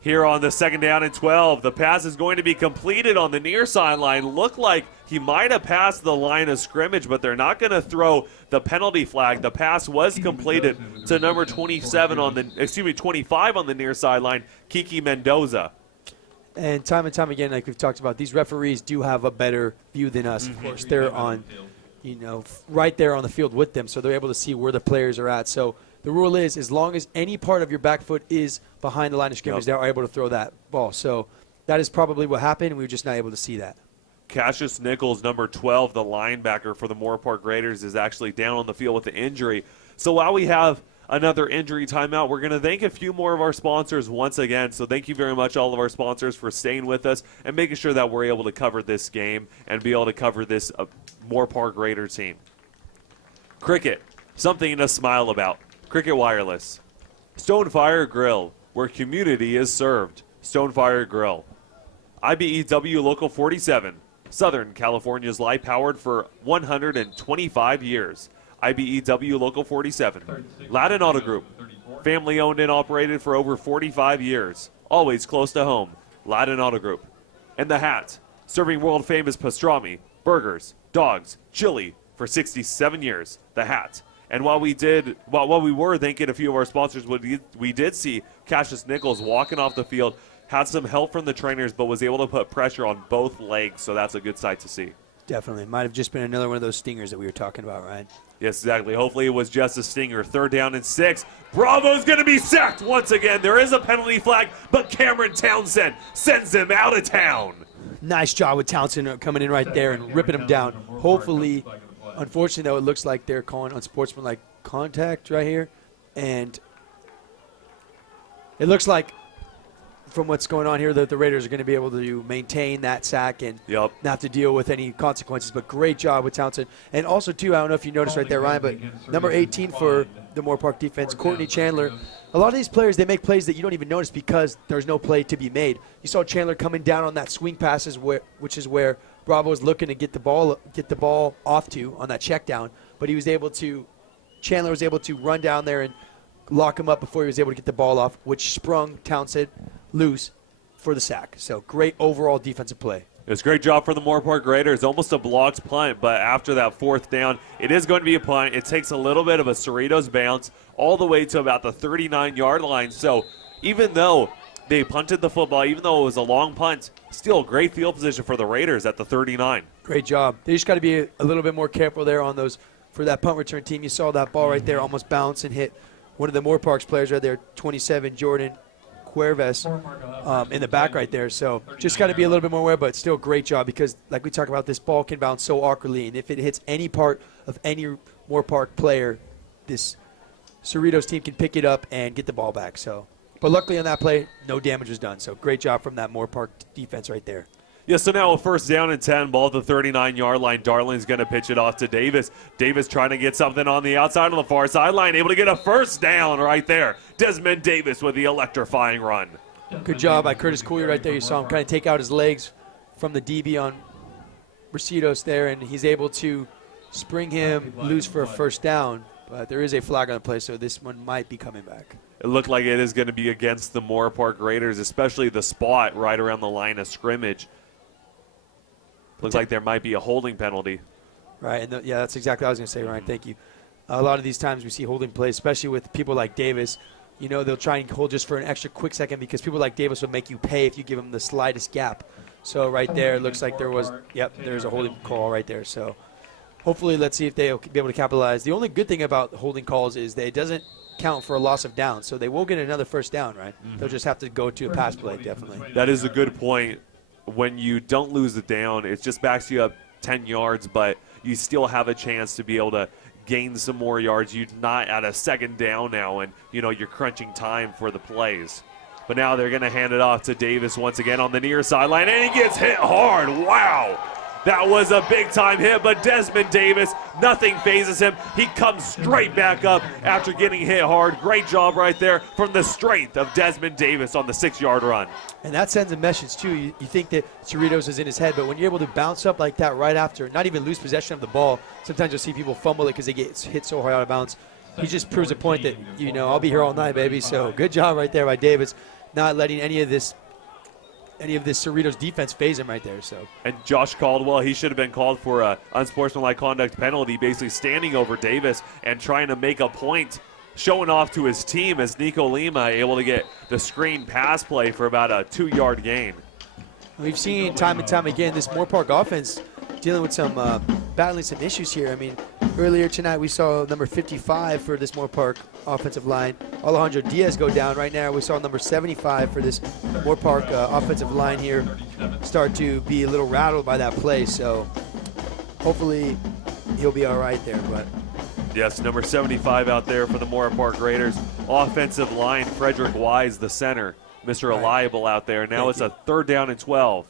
Here on the 2nd down and 12, the pass is going to be completed on the near sideline. Looked like he might have passed the line of scrimmage, but they're not going to throw the penalty flag. The pass was completed to number 25 on the near sideline, Kiki Mendoza. And time again, like we've talked about, these referees do have a better view than us. Of course, they're on, right there on the field with them, so they're able to see where the players are at. So the rule is, as long as any part of your back foot is behind the line of scrimmage, they're able to throw that ball. So that is probably what happened, and we were just not able to see that. Cassius Nichols, number 12, the linebacker for the Moorpark Raiders, is actually down on the field with an injury. So while we have another injury timeout, we're going to thank a few more of our sponsors once again. So thank you very much, all of our sponsors, for staying with us and making sure that we're able to cover this game and be able to cover this Moorpark Raider team. Cricket, something to smile about. Cricket Wireless. Stonefire Grill, where community is served. Stonefire Grill. IBEW Local 47, Southern California's light powered for 125 years. IBEW Local 47. Latin Auto Group, family owned and operated for over 45 years. Always close to home. Latin Auto Group. And The Hat, serving world famous pastrami, burgers, dogs, chili for 67 years. The Hat. And while we were thanking a few of our sponsors, we did see Cassius Nichols walking off the field, had some help from the trainers, but was able to put pressure on both legs, so that's a good sight to see. Definitely. Might have just been another one of those stingers that we were talking about, Ryan. Yes, exactly. Hopefully it was just a stinger. 3rd down and 6. Bravo's going to be sacked once again. There is a penalty flag, but Cameron Townsend sends him out of town. Nice job with Townsend coming in right there and ripping him down. Hopefully, unfortunately, though, it looks like they're calling unsportsmanlike contact right here. And it looks like, from what's going on here, that the Raiders are going to be able to maintain that sack and not have to deal with any consequences. But great job with Townsend. And also, too, I don't know if you noticed right there, Ryan, but number 18 for the Moorpark defense, Courtney Chandler. A lot of these players, they make plays that you don't even notice because there's no play to be made. You saw Chandler coming down on that swing passes, which is where Bravo was looking to get the ball off to on that check down. But Chandler was able to run down there and lock him up before he was able to get the ball off, which sprung Townsend loose for the sack. So great overall defensive play. It was a great job for the Moorpark Raiders. Almost a blocked punt, but after that 4th down, it is going to be a punt. It takes a little bit of a Cerritos bounce all the way to about the 39-yard line. So even though they punted the football, even though it was a long punt, still great field position for the Raiders at the 39. Great job. They just got to be a little bit more careful there on those for that punt return team. You saw that ball right there almost bounce and hit one of the Moorpark's players right there, 27, Jordan Cuervas, in the back right there. So just got to be a little bit more aware, but still great job because, like we talk about, this ball can bounce so awkwardly, and if it hits any part of any Moorpark player, this Cerritos team can pick it up and get the ball back. So, but luckily on that play, no damage was done. So great job from that Moorpark defense right there. Yeah, so now a 1st down and 10, ball at the 39-yard line. Darling's going to pitch it off to Davis. Davis trying to get something on the outside on the far sideline, able to get a 1st down right there. Desmond Davis with the electrifying run. Good job by Curtis Cooley right there. You saw him kind of take out his legs from the DB on Cerritos there, and he's able to spring him loose for a 1st down. But there is a flag on the play, so this one might be coming back. It looked like it is going to be against the Moorpark Raiders, especially the spot right around the line of scrimmage. Looks like there might be a holding penalty. Right, and yeah, that's exactly what I was going to say, Ryan. Thank you. A lot of these times we see holding plays, especially with people like Davis, you know, they'll try and hold just for an extra quick second because people like Davis will make you pay if you give them the slightest gap. So right there, it looks like there was, there's a holding call right there. So hopefully, let's see if they'll be able to capitalize. The only good thing about holding calls is that it doesn't count for a loss of down, so they will get another first down, right? They'll just have to go to a pass play, definitely. That is a good point. When you don't lose the down, it just backs you up 10 yards, but you still have a chance to be able to gain some more yards. You're not at a second down now, and, you know, you're crunching time for the plays. But now they're going to hand it off to Davis once again on the near sideline, and he gets hit hard. Wow. That was a big-time hit, but Desmond Davis, nothing phases him. He comes straight back up after getting hit hard. Great job right there from the strength of Desmond Davis on the 6-yard run. And that sends a message, too. You think that Cerritos is in his head, but when you're able to bounce up like that right after, not even lose possession of the ball, sometimes you'll see people fumble it because they get hit so hard out of bounds. He just proves a point that, you know, I'll be here all night, baby. So good job right there by Davis, not letting any of this Cerritos defense phase him right there. So. And Josh Caldwell, he should have been called for a unsportsmanlike conduct penalty, basically standing over Davis and trying to make a point, showing off to his team as Nico Lima able to get the screen pass play for about a 2-yard gain. We've seen time and time again this Moorpark offense dealing with some battling some issues here. I mean, earlier tonight we saw number 55 for this Moorpark offensive line, Alejandro Diaz, go down. Right now we saw number 75 for this Moorpark offensive line here start to be a little rattled by that play. So hopefully he'll be all right there. But yes, number 75 out there for the Moorpark Raiders. Offensive line, Frederick Wise, the center. Mr. Reliable out there. Now it's a 3rd down and 12.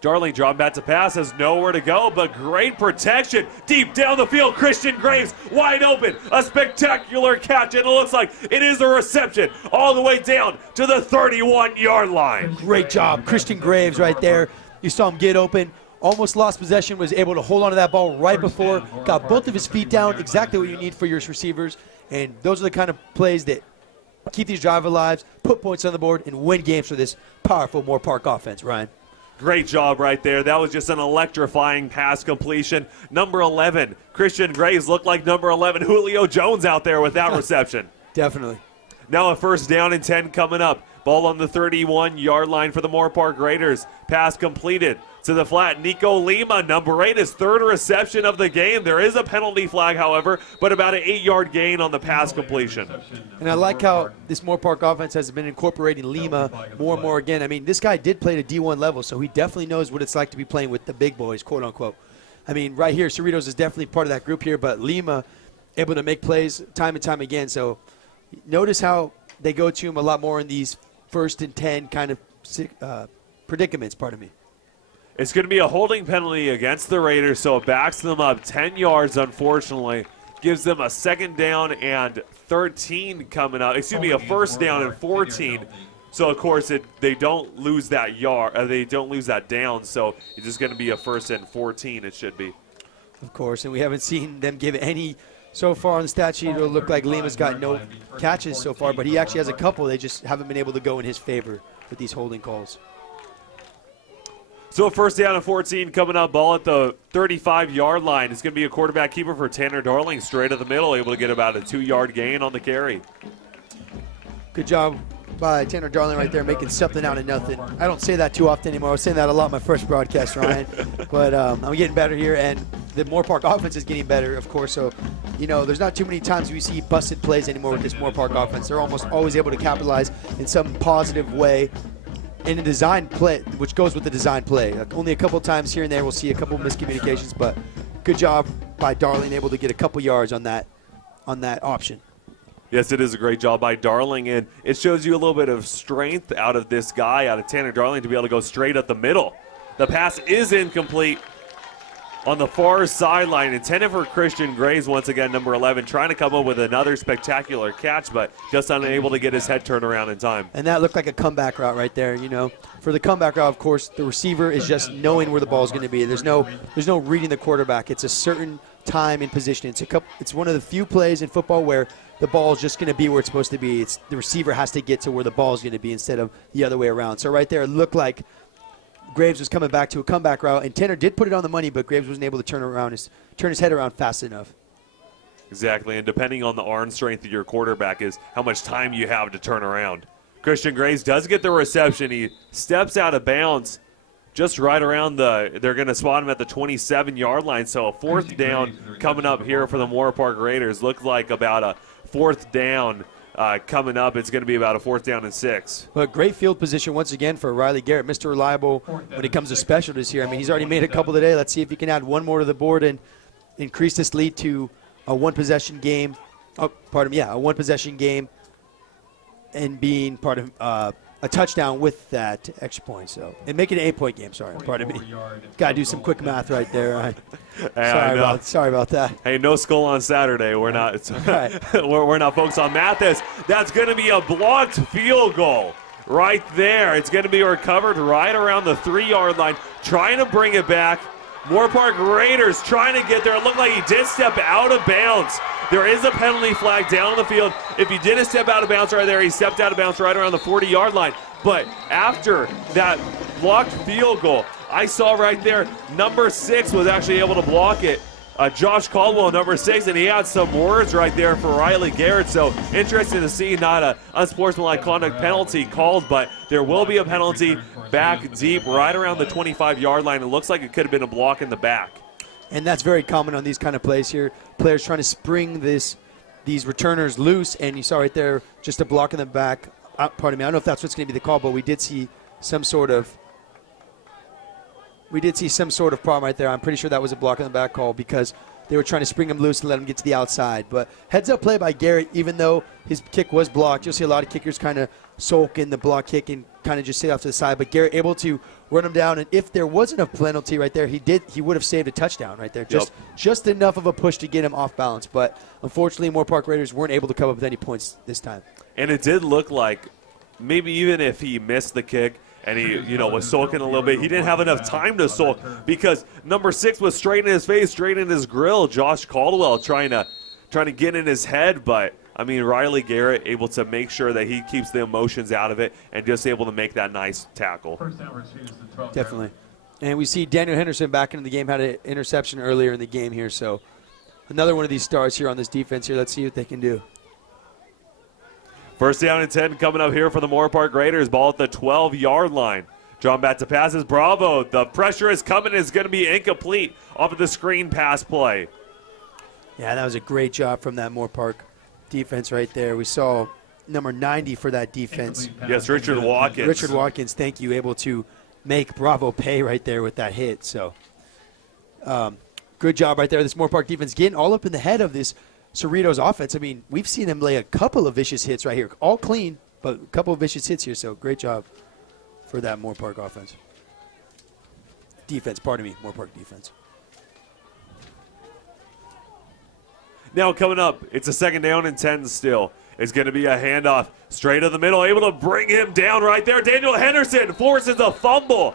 Darling dropping back to pass, has nowhere to go, but great protection. Deep down the field, Christian Graves wide open. A spectacular catch, and it looks like it is a reception all the way down to the 31-yard line. Great job, Christian Graves right there. You saw him get open, almost lost possession, was able to hold on to that ball right before, got both of his feet down, exactly what you need for your receivers. And those are the kind of plays that keep these drive alive, put points on the board, and win games for this powerful Moorpark offense, Ryan. Great job right there. That was just an electrifying pass completion. Number 11, Christian Graves looked like number 11, Julio Jones out there with that reception. Definitely. Now a 1st down and 10 coming up. Ball on the 31-yard line for the Moorpark Raiders. Pass completed to the flat. Nico Lima, number 8, his 3rd reception of the game. There is a penalty flag, however, but about an 8-yard gain on the pass completion. And I like how this Moorpark offense has been incorporating Lima more and more again. I mean, this guy did play at D1 level, so he definitely knows what it's like to be playing with the big boys, quote unquote. I mean, right here, Cerritos is definitely part of that group here, but Lima able to make plays time and time again. So notice how they go to him a lot more in these 1st and 10 kind of predicaments, pardon me. It's going to be a holding penalty against the Raiders, so it backs them up 10 yards, unfortunately. Gives them a 2nd down and 13 coming up. Excuse me, a 1st down and 14. So, of course, they don't lose that they don't lose that down, so it's just going to be a 1st and 14, it should be. Of course, and we haven't seen them give any so far on the stat sheet. It'll look like Lima's got no catches so far, but he actually has a couple. They just haven't been able to go in his favor with these holding calls. So a 1st down and 14 coming up. Ball at the 35-yard line. It's going to be a quarterback keeper for Tanner Darling, straight at the middle, able to get about a 2-yard gain on the carry. Good job by Tanner Darling right there, making something out of nothing. I don't say that too often anymore. I was saying that a lot in my first broadcast, Ryan. But I'm getting better here, and the Moorpark offense is getting better, of course. So, you know, there's not too many times we see busted plays anymore with this Moorpark offense. They're almost always able to capitalize in some positive way in a design play, which goes with the design play. Like only a couple times here and there we'll see a couple miscommunications, but good job by Darling, able to get a couple yards on that option. Yes, it is a great job by Darling, and it shows you a little bit of strength out of this guy, out of Tanner Darling, to be able to go straight up the middle. The pass is incomplete on the far sideline, intended for Christian Graves, once again, number 11, trying to come up with another spectacular catch, but just unable to get his head turned around in time. And that looked like a comeback route right there, you know. For the comeback route, of course, the receiver is just knowing where the ball is going to be. There's no reading the quarterback. It's a certain time and position. It's one of the few plays in football where the ball is just going to be where it's supposed to be. It's the receiver has to get to where the ball is going to be instead of the other way around. So right there, it looked like Graves was coming back to a comeback route, and Tanner did put it on the money, but Graves wasn't able to turn his head around fast enough. Exactly, and depending on the arm strength of your quarterback is how much time you have to turn around. Christian Grace does get the reception. He steps out of bounds just right around they're going to spot him at the 27-yard line. So a fourth down coming up here for the Moorpark Raiders. Looks like about a fourth down coming up. It's going to be about a 4th down and 6. But great field position once again for Riley Garrett, Mr. Reliable when it comes to specialties here. I mean, he's already made a couple today. Let's see if he can add one more to the board and increase this lead to a one-possession game. A one-possession game and being part of a touchdown with that extra point. So, and make it an 8-point game. Sorry, pardon me. Got to do some quick math right there. Sorry about that. Hey, no skull on Saturday. We're not. Right. we're not focused on math. That's going to be a blocked field goal right there. It's going to be recovered right around the 3-yard line. Trying to bring it back. Moorpark Raiders trying to get there. It looked like he did step out of bounds. There is a penalty flag down on the field. If he didn't step out of bounds right there, he stepped out of bounds right around the 40-yard line. But after that blocked field goal, I saw right there, number 6 was actually able to block it. Josh Caldwell, number 6, and he had some words right there for Riley Garrett. So interesting to see, not an unsportsmanlike conduct penalty called, but there will be a penalty back deep right around the 25-yard line. It looks like it could have been a block in the back. And that's very common on these kind of plays here. Players trying to spring these returners loose, and you saw right there just a block in the back. Pardon me, I don't know if that's what's going to be the call, but we did see some sort of problem right there. I'm pretty sure that was a block in the back call because they were trying to spring him loose and let him get to the outside. But heads up play by Garrett, even though his kick was blocked. You'll see a lot of kickers kind of sulk in the block kick and kind of just sit off to the side. But Garrett able to run him down, and if there wasn't a penalty right there, he would have saved a touchdown right there. Just enough of a push to get him off balance. But unfortunately, Moorpark Raiders weren't able to come up with any points this time. And it did look like maybe even if he missed the kick, and he, was sulking a little bit, he didn't have enough time to sulk because number 6 was straight in his face, straight in his grill. Josh Caldwell trying to get in his head, but I mean Riley Garrett able to make sure that he keeps the emotions out of it and just able to make that nice tackle. Definitely. And we see Daniel Henderson back into the game, had an interception earlier in the game here, so another one of these stars here on this defense here. Let's see what they can do. 1st down and 10 coming up here for the Moorpark Raiders. Ball at the 12-yard line. Drawn back to passes. Bravo. The pressure is coming. It's going to be incomplete off of the screen pass play. Yeah, that was a great job from that Moorpark defense right there. We saw number 90 for that defense. Yes, Richard Watkins. Richard Watkins, thank you, able to make Bravo pay right there with that hit. So good job right there. This Moorpark defense getting all up in the head of this Cerritos offense. I mean, we've seen them lay a couple of vicious hits right here. All clean, but a couple of vicious hits here. So great job for that Moorpark offense. Moorpark defense. Now coming up, it's a 2nd down and 10 still. It's going to be a handoff straight to the middle, able to bring him down right there. Daniel Henderson forces a fumble.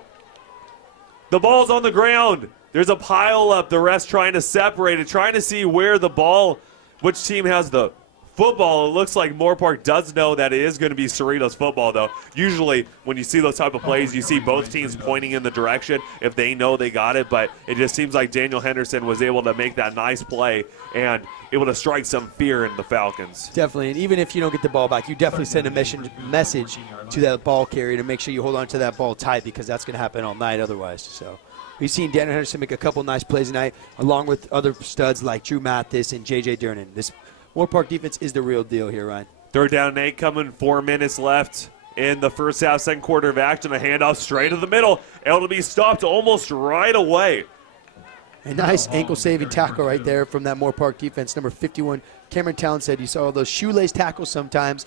The ball's on the ground. There's a pile up. The rest trying to separate it, trying to see where the ball, which team has the football. It looks like Moorpark does know that it is going to be Cerritos football, though. Usually when you see those type of plays, you see both teams pointing in the direction if they know they got it, but it just seems like Daniel Henderson was able to make that nice play and able to strike some fear in the Falcons. Definitely, and even if you don't get the ball back, you definitely send a message to that ball carrier to make sure you hold on to that ball tight because that's going to happen all night otherwise. So we've seen Daniel Henderson make a couple nice plays tonight, along with other studs like Drew Mathis and J.J. Durnan. This Moorpark defense is the real deal here, Ryan. 3rd down and 8 coming, 4 minutes left in the first half, 2nd quarter of action. A handoff straight to the middle, able to be stopped almost right away. A nice ankle-saving tackle right there from that Moorpark defense. Number 51, Cameron Townsend. You saw those shoelace tackles sometimes.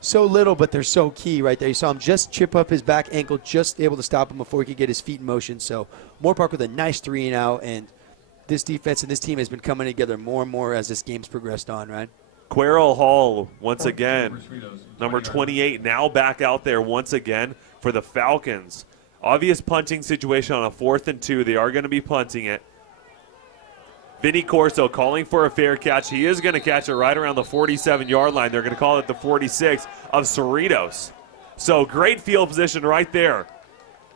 So little, but they're so key right there. You saw him just chip up his back ankle, just able to stop him before he could get his feet in motion. So Moorpark with a nice 3-and-out, and this defense and this team has been coming together more and more as this game's progressed on, right? Querrell Hall once again, number 28, now back out there once again for the Falcons. Obvious punting situation on a 4th and 2. They are going to be punting it. Vinny Corso calling for a fair catch. He is going to catch it right around the 47-yard line. They're going to call it the 46 of Cerritos. So great field position right there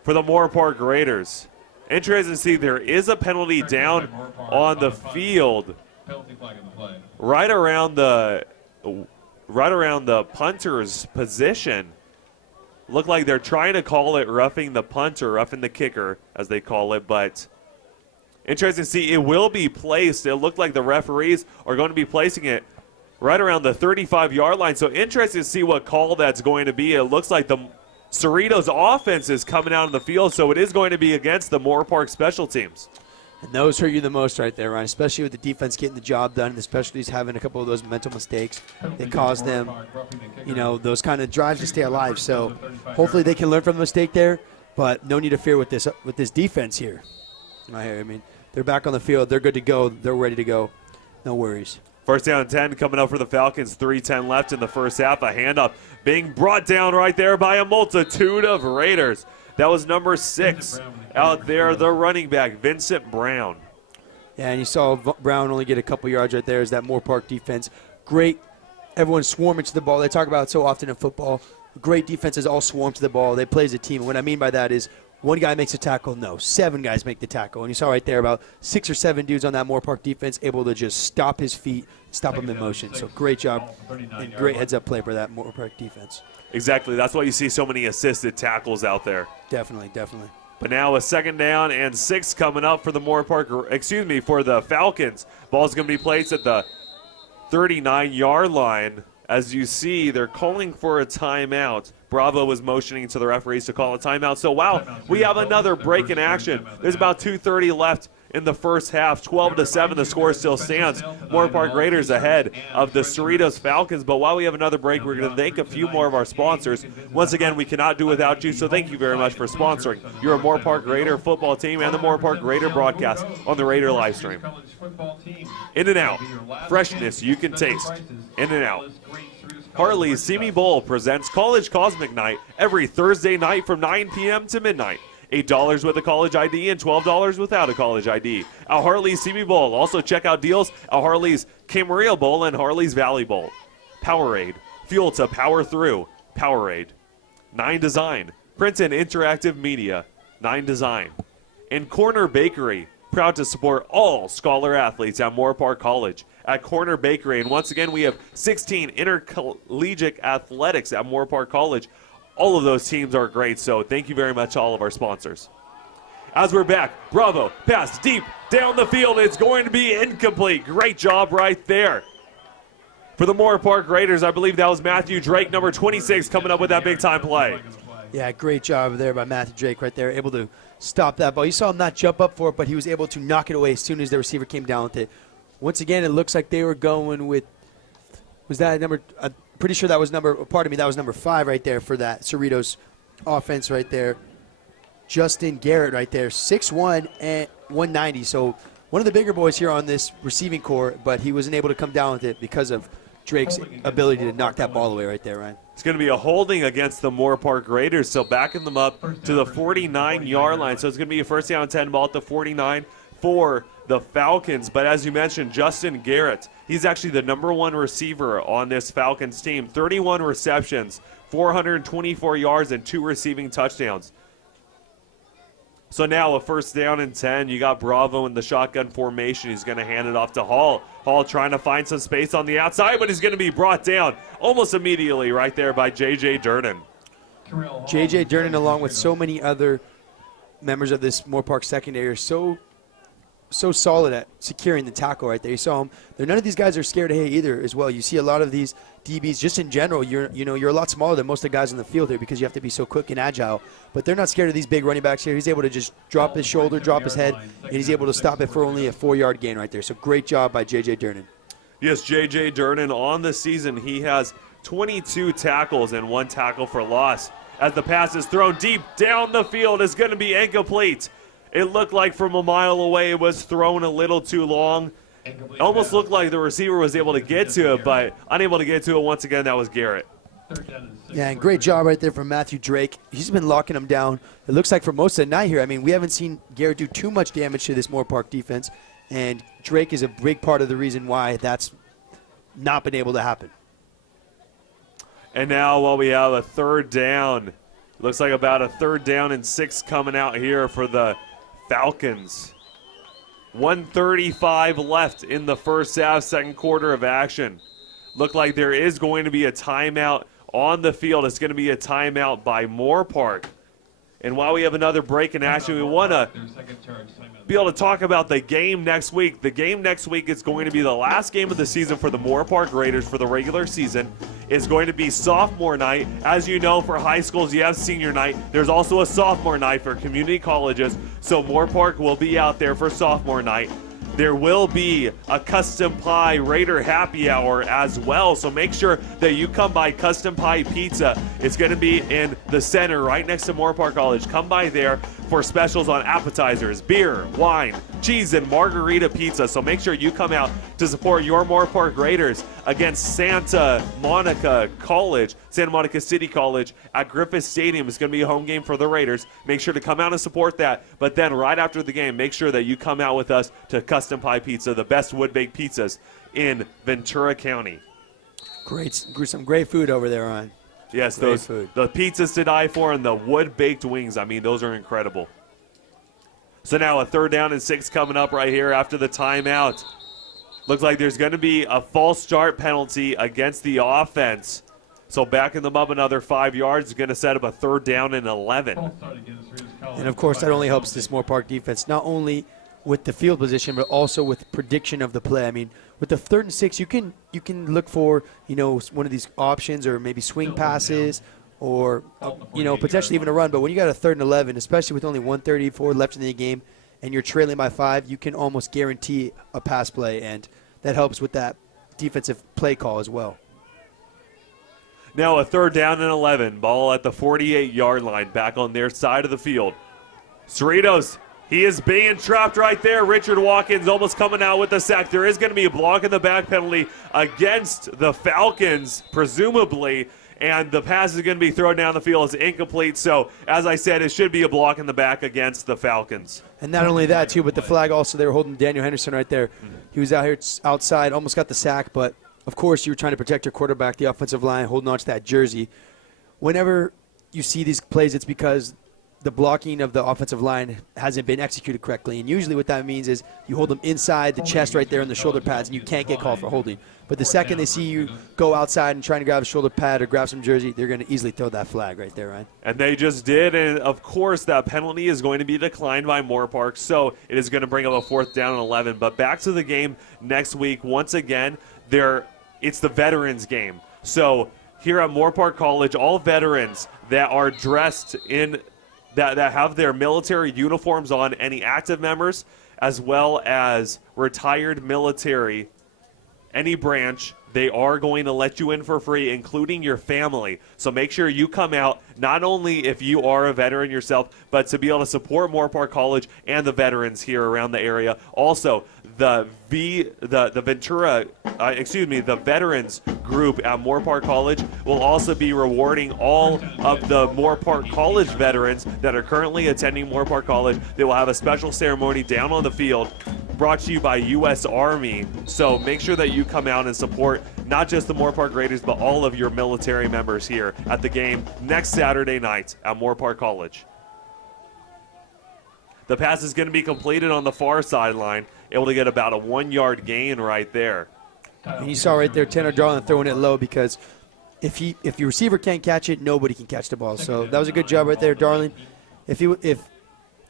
for the Moorpark Raiders. Interesting to see there is a penalty down on the field. Penalty flag in the play. right around the punter's position. Look like they're trying to call it roughing the punter, roughing the kicker, as they call it, but interesting to see. It will be placed. It looked like the referees are going to be placing it right around the 35-yard line. So interesting to see what call that's going to be. It looks like the Cerritos offense is coming out on the field, so it is going to be against the Moorpark special teams. And those hurt you the most right there, Ryan, especially with the defense getting the job done, and the specialties having a couple of those mental mistakes that caused them, those kind of drives to stay alive. So hopefully they can learn from the mistake there, but no need to fear with this defense here. Right here. I mean, they're back on the field. They're good to go. They're ready to go. No worries. First down and 10 coming up for the Falcons. 3:10 left in the first half. A handoff being brought down right there by a multitude of Raiders. That was number 6 out there, the running back, Vincent Brown. Yeah, and you saw Brown only get a couple yards right there. Is that Moorpark defense. Great. Everyone swarming to the ball. They talk about it so often in football. Great defenses all swarm to the ball. They play as a team. And what I mean by that is one guy makes a tackle. No, 7 guys make the tackle. And you saw right there about 6 or 7 dudes on that Moorpark defense able to just stop his feet, stop him in motion. So great job and great heads-up play for that Moorpark defense. Exactly. That's why you see so many assisted tackles out there. Definitely, definitely. But now a 2nd down and 6 coming up for the for the Falcons. Ball's going to be placed at the 39-yard line. As you see, they're calling for a timeout. Bravo was motioning to the referees to call a timeout. So, wow, we have another break in action. There's about 2:30 left in the first half. 12-7, the score still stands. Moorpark Raiders ahead of the Cerritos Falcons. But while we have another break, we're going to thank a few more of our sponsors. Once again, we cannot do without you, so thank you very much for sponsoring your Moorpark Raider football team and the Moorpark Raider broadcast on the Raider live stream. In-N-Out, freshness you can taste. In-N-Out. Harley's Simi Bowl presents College Cosmic Night every Thursday night from 9 p.m. to midnight. $8 with a college ID and $12 without a college ID. At Harley's Simi Bowl. Also check out deals at Harley's Camarillo Bowl and Harley's Valley Bowl. Powerade. Fuel to power through. Powerade. 9 Design. Print and interactive media. 9 Design. And Corner Bakery. Proud to support all scholar athletes at Moorpark College. At Corner Bakery. And once again, we have 16 intercollegiate athletics at Moorpark College. All of those teams are great, so thank you very much to all of our sponsors. As we're back, Bravo, pass deep down the field. It's going to be incomplete. Great job right there. For the Moorpark Raiders, I believe that was Matthew Drake, number 26, coming up with that big-time play. Yeah, great job there by Matthew Drake right there, able to stop that ball. You saw him not jump up for it, but he was able to knock it away as soon as the receiver came down with it. Once again, it looks like they were going with, was that number, I'm pretty sure that was number 5 right there for that Cerritos offense right there. Justin Garrett right there, 6'1" and 190. So one of the bigger boys here on this receiving core, but he wasn't able to come down with it because of Drake's ability to knock that ball away right there, Ryan. It's going to be a holding against the Moorpark Raiders, so backing them up to the 49-yard line. So it's going to be a first down 10 ball at the 49 for the Falcons. But as you mentioned, Justin Garrett, he's actually the number 1 receiver on this Falcons team. 31 receptions, 424 yards, and 2 receiving touchdowns. So now a first down and 10. You got Bravo in the shotgun formation. He's going to hand it off to Hall. Hall trying to find some space on the outside, but he's going to be brought down almost immediately right there by J.J. Durden. J.J. Durden, along with so many other members of this Moorpark secondary, are so solid at securing the tackle right there. You saw them. None of these guys are scared of hay either as well. You see a lot of these DBs just in general. You're a lot smaller than most of the guys on the field here because you have to be so quick and agile. But they're not scared of these big running backs here. He's able to just drop his shoulder, drop his head, and he's able to stop it for only a 4-yard gain right there. So great job by J.J. Durden. Yes, J.J. Durden on the season. He has 22 tackles and 1 tackle for loss. As the pass is thrown deep down the field, it's going to be incomplete. It looked like from a mile away it was thrown a little too long. It almost looked like the receiver was able to get to it, but unable to get to it. Once again, that was Garrett. Yeah, and great job right there from Matthew Drake. He's been locking them down. It looks like for most of the night here, I mean, we haven't seen Garrett do too much damage to this Moorpark defense, and Drake is a big part of the reason why that's not been able to happen. And now while we have a third down, looks like about a 3rd down and 6 coming out here for the Falcons. 1:35 left in the first half, second quarter of action. Look like there is going to be a timeout on the field. It's going to be a timeout by Moorpark. And while we have another break in action, we want to be able to talk about the game next week. The game next week is going to be the last game of the season for the Moorpark Raiders for the regular season. It's going to be sophomore night. As you know, for high schools, you have senior night. There's also a sophomore night for community colleges. So Moorpark will be out there for sophomore night. There will be a Custom Pie Raider happy hour as well, so make sure that you come by Custom Pie Pizza. It's going to be in the center right next to Moorpark College. Come by there for specials on appetizers, beer, wine, cheese, and margarita pizza. So make sure you come out to support your Moorpark Raiders against Santa Monica City College at Griffith Stadium. It's going to be a home game for the Raiders. Make sure to come out and support that. But then right after the game, make sure that you come out with us to Custom Pie Pizza, the best wood-baked pizzas in Ventura County. Some great food over there, Ryan. Yes, Great food. The pizzas to die for and the wood-baked wings. I mean, those are incredible. So now a 3rd down and 6 coming up right here after the timeout. Looks like there's going to be a false start penalty against the offense. So backing them up another 5 yards is going to set up a 3rd down and 11. And, of course, that only helps this Moorpark defense, not only with the field position, but also with prediction of the play. I mean, with the 3rd and 6, you can look for, one of these options or maybe swing passes or, potentially even a run. But when you got a 3rd and 11, especially with only 1:34 left in the game and you're trailing by 5, you can almost guarantee a pass play, and that helps with that defensive play call as well. Now a 3rd down and 11. Ball at the 48-yard line, back on their side of the field. Cerritos, he is being trapped right there. Richard Watkins almost coming out with the sack. There is going to be a block in the back penalty against the Falcons, presumably, and the pass is going to be thrown down the field. It's incomplete. So, as I said, it should be a block in the back against the Falcons. And not only that, too, but the flag also, they were holding Daniel Henderson right there. He was out here outside, almost got the sack, but, of course, you were trying to protect your quarterback, the offensive line, holding on to that jersey. Whenever you see these plays, it's because the blocking of the offensive line hasn't been executed correctly. And usually what that means is you hold them inside the chest right there in the shoulder pads, and you can't get called for holding. But the second they see you go outside and trying to grab a shoulder pad or grab some jersey, they're going to easily throw that flag right there, Ryan. And they just did, and of course that penalty is going to be declined by Moorpark, so it is going to bring up a 4th down and 11. But back to the game next week. Once again, it's the veterans game. So here at Moorpark College, all veterans that are dressed in that have their military uniforms on, any active members, as well as retired military, any branch, they are going to let you in for free, including your family. So make sure you come out, not only if you are a veteran yourself, but to be able to support Moorpark College and the veterans here around the area. Also, the veterans group at Moorpark College will also be rewarding all of the Moorpark College veterans that are currently attending Moorpark College. They will have a special ceremony down on the field brought to you by U.S. Army. So make sure that you come out and support not just the Moorpark Raiders, but all of your military members here at the game next Saturday night at Moorpark College. The pass is going to be completed on the far sideline, able to get about a 1-yard gain right there. And you saw right there Tanner Darling throwing it low, because if your receiver can't catch it, nobody can catch the ball. So that was a good job right there, Darling. If the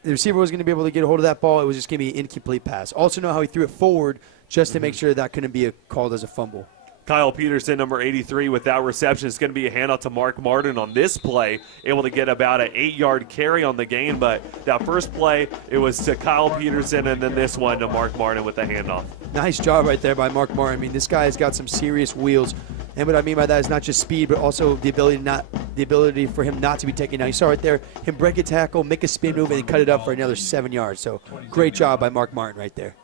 receiver was going to be able to get a hold of that ball, it was just going to be an incomplete pass. Also know how he threw it forward just to make sure that couldn't be called as a fumble. Kyle Peterson, number 83, with that reception. It's going to be a handout to Mark Martin on this play, able to get about an 8-yard carry on the gain. But that first play, it was to Kyle Peterson, and then this one to Mark Martin with the handoff. Nice job right there by Mark Martin. I mean, this guy has got some serious wheels. And what I mean by that is not just speed, but also the ability for him not to be taken down. You saw right there him break a tackle, make a spin move, and cut it up for another 7 yards. So great job by Mark Martin right there.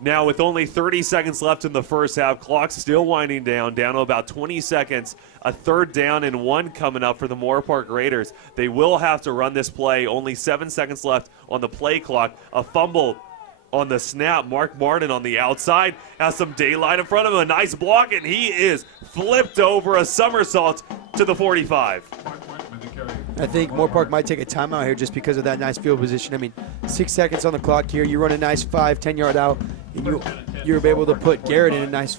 Now, with only 30 seconds left in the first half, clock still winding down to about 20 seconds. A 3rd down and 1 coming up for the Moorpark Raiders. They will have to run this play. Only 7 seconds left on the play clock. A fumble on the snap. Mark Martin on the outside has some daylight in front of him. A nice block, and he is flipped over a somersault to the 45. Mark Martin with the carry. I think Moorpark might take a timeout here just because of that nice field position. I mean, 6 seconds on the clock here. You run a nice 5-10 yard out, and you're able to put Garrett in a nice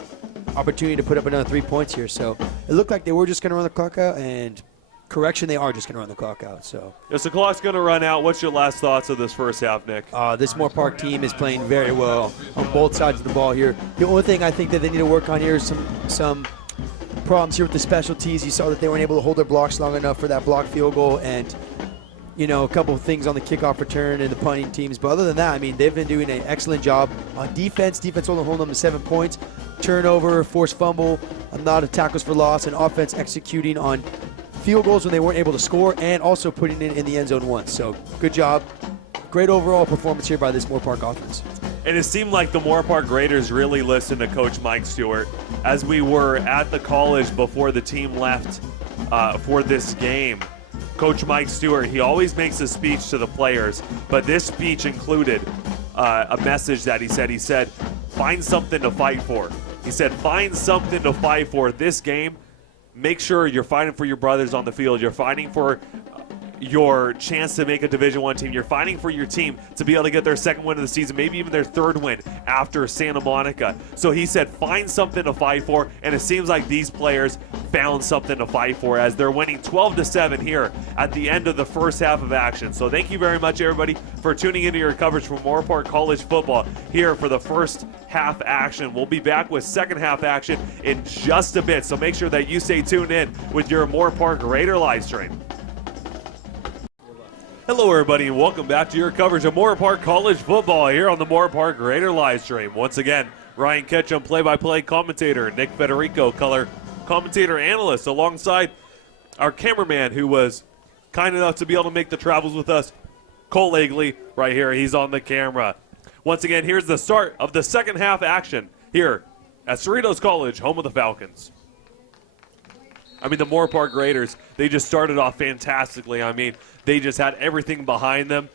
opportunity to put up another 3 points here. So it looked like they were just going to run the clock out, and correction, they are just going to run the clock out. So yes, the clock's going to run out. What's your last thoughts of this first half, Nick? this Moorpark team is playing very well on both sides of the ball here. The only thing I think that they need to work on here is some problems here with the specialties. You saw that they weren't able to hold their blocks long enough for that block field goal, and you know, a couple of things on the kickoff return and the punting teams. But other than that, I mean, they've been doing an excellent job on defense. Defense only holding them to 7 points. Turnover, forced fumble, a lot of tackles for loss, and offense executing on field goals when they weren't able to score, and also putting it in the end zone once. So good job. Great overall performance here by this Moorpark offense. And it seemed like the Moorpark Raiders really listened to Coach Mike Stewart. As we were at the college before the team left for this game, Coach Mike Stewart, he always makes a speech to the players, but this speech included a message that he said, find something to fight for. He said, find something to fight for this game. Make sure you're fighting for your brothers on the field. You're fighting for your chance to make a Division I team. You're fighting for your team to be able to get their second win of the season, maybe even their third win after Santa Monica. So he said, find something to fight for, and it seems like these players found something to fight for as they're winning 12-7 here at the end of the first half of action. So thank you very much, everybody, for tuning into your coverage from Moorpark College football here for the first half action. We'll be back with second half action in just a bit, so make sure that you stay tuned in with your Moorpark Raider live stream. Hello, everybody, and welcome back to your coverage of Moorpark College football here on the Moorpark Raider live stream. Once again, Ryan Ketchum, play-by-play commentator, Nick Federico, color commentator analyst, alongside our cameraman who was kind enough to be able to make the travels with us, Cole Agley, right here. He's on the camera. Once again, here's the start of the second half action here at Cerritos College, home of the Falcons. I mean, the Moorpark Raiders, they just started off fantastically. I mean, they just had everything behind them.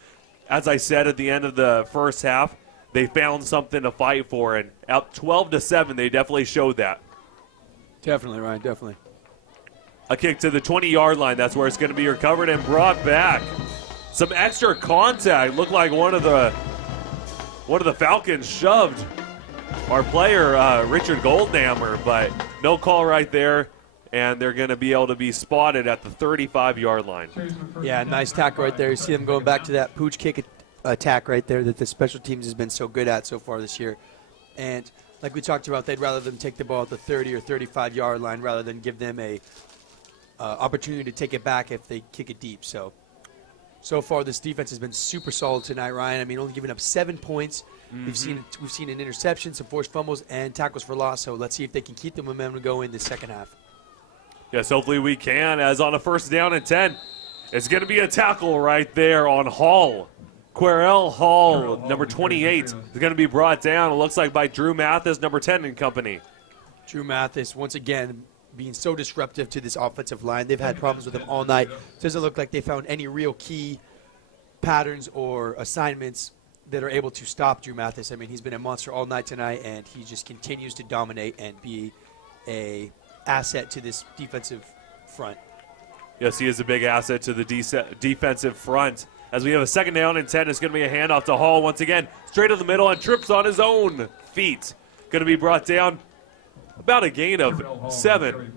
As I said at the end of the first half, they found something to fight for, and up 12-7, they definitely showed that. Definitely, Ryan, definitely. A kick to the 20-yard line. That's where it's going to be recovered and brought back. Some extra contact. Looked like one of the Falcons shoved our player, Richard Goldhammer, but no call right there. And they're going to be able to be spotted at the 35-yard line. Yeah, nice tackle right there. You see them going back to that pooch kick attack right there that the special teams has been so good at so far this year. And like we talked about, they'd rather them take the ball at the 30 or 35-yard line rather than give them a opportunity to take it back if they kick it deep. So far this defense has been super solid tonight, Ryan. I mean, only giving up 7 points. Mm-hmm. We've seen an interception, some forced fumbles, and tackles for loss. So let's see if they can keep the momentum going this second half. Yes, hopefully we can, as on a first down and 10, it's going to be a tackle right there on Hall. Querell Hall, number 28, is going to be brought down, it looks like, by Drew Mathis, number 10 in company. Drew Mathis, once again, being so disruptive to this offensive line. They've had problems with him all night. Doesn't look like they found any real key patterns or assignments that are able to stop Drew Mathis. I mean, he's been a monster all night tonight, and he just continues to dominate and be a asset to this defensive front. Yes, he is a big asset to the defensive front. As we have a second down and 10, it's going to be a handoff to Hall once again. Straight to the middle and trips on his own feet. Going to be brought down about a gain of 7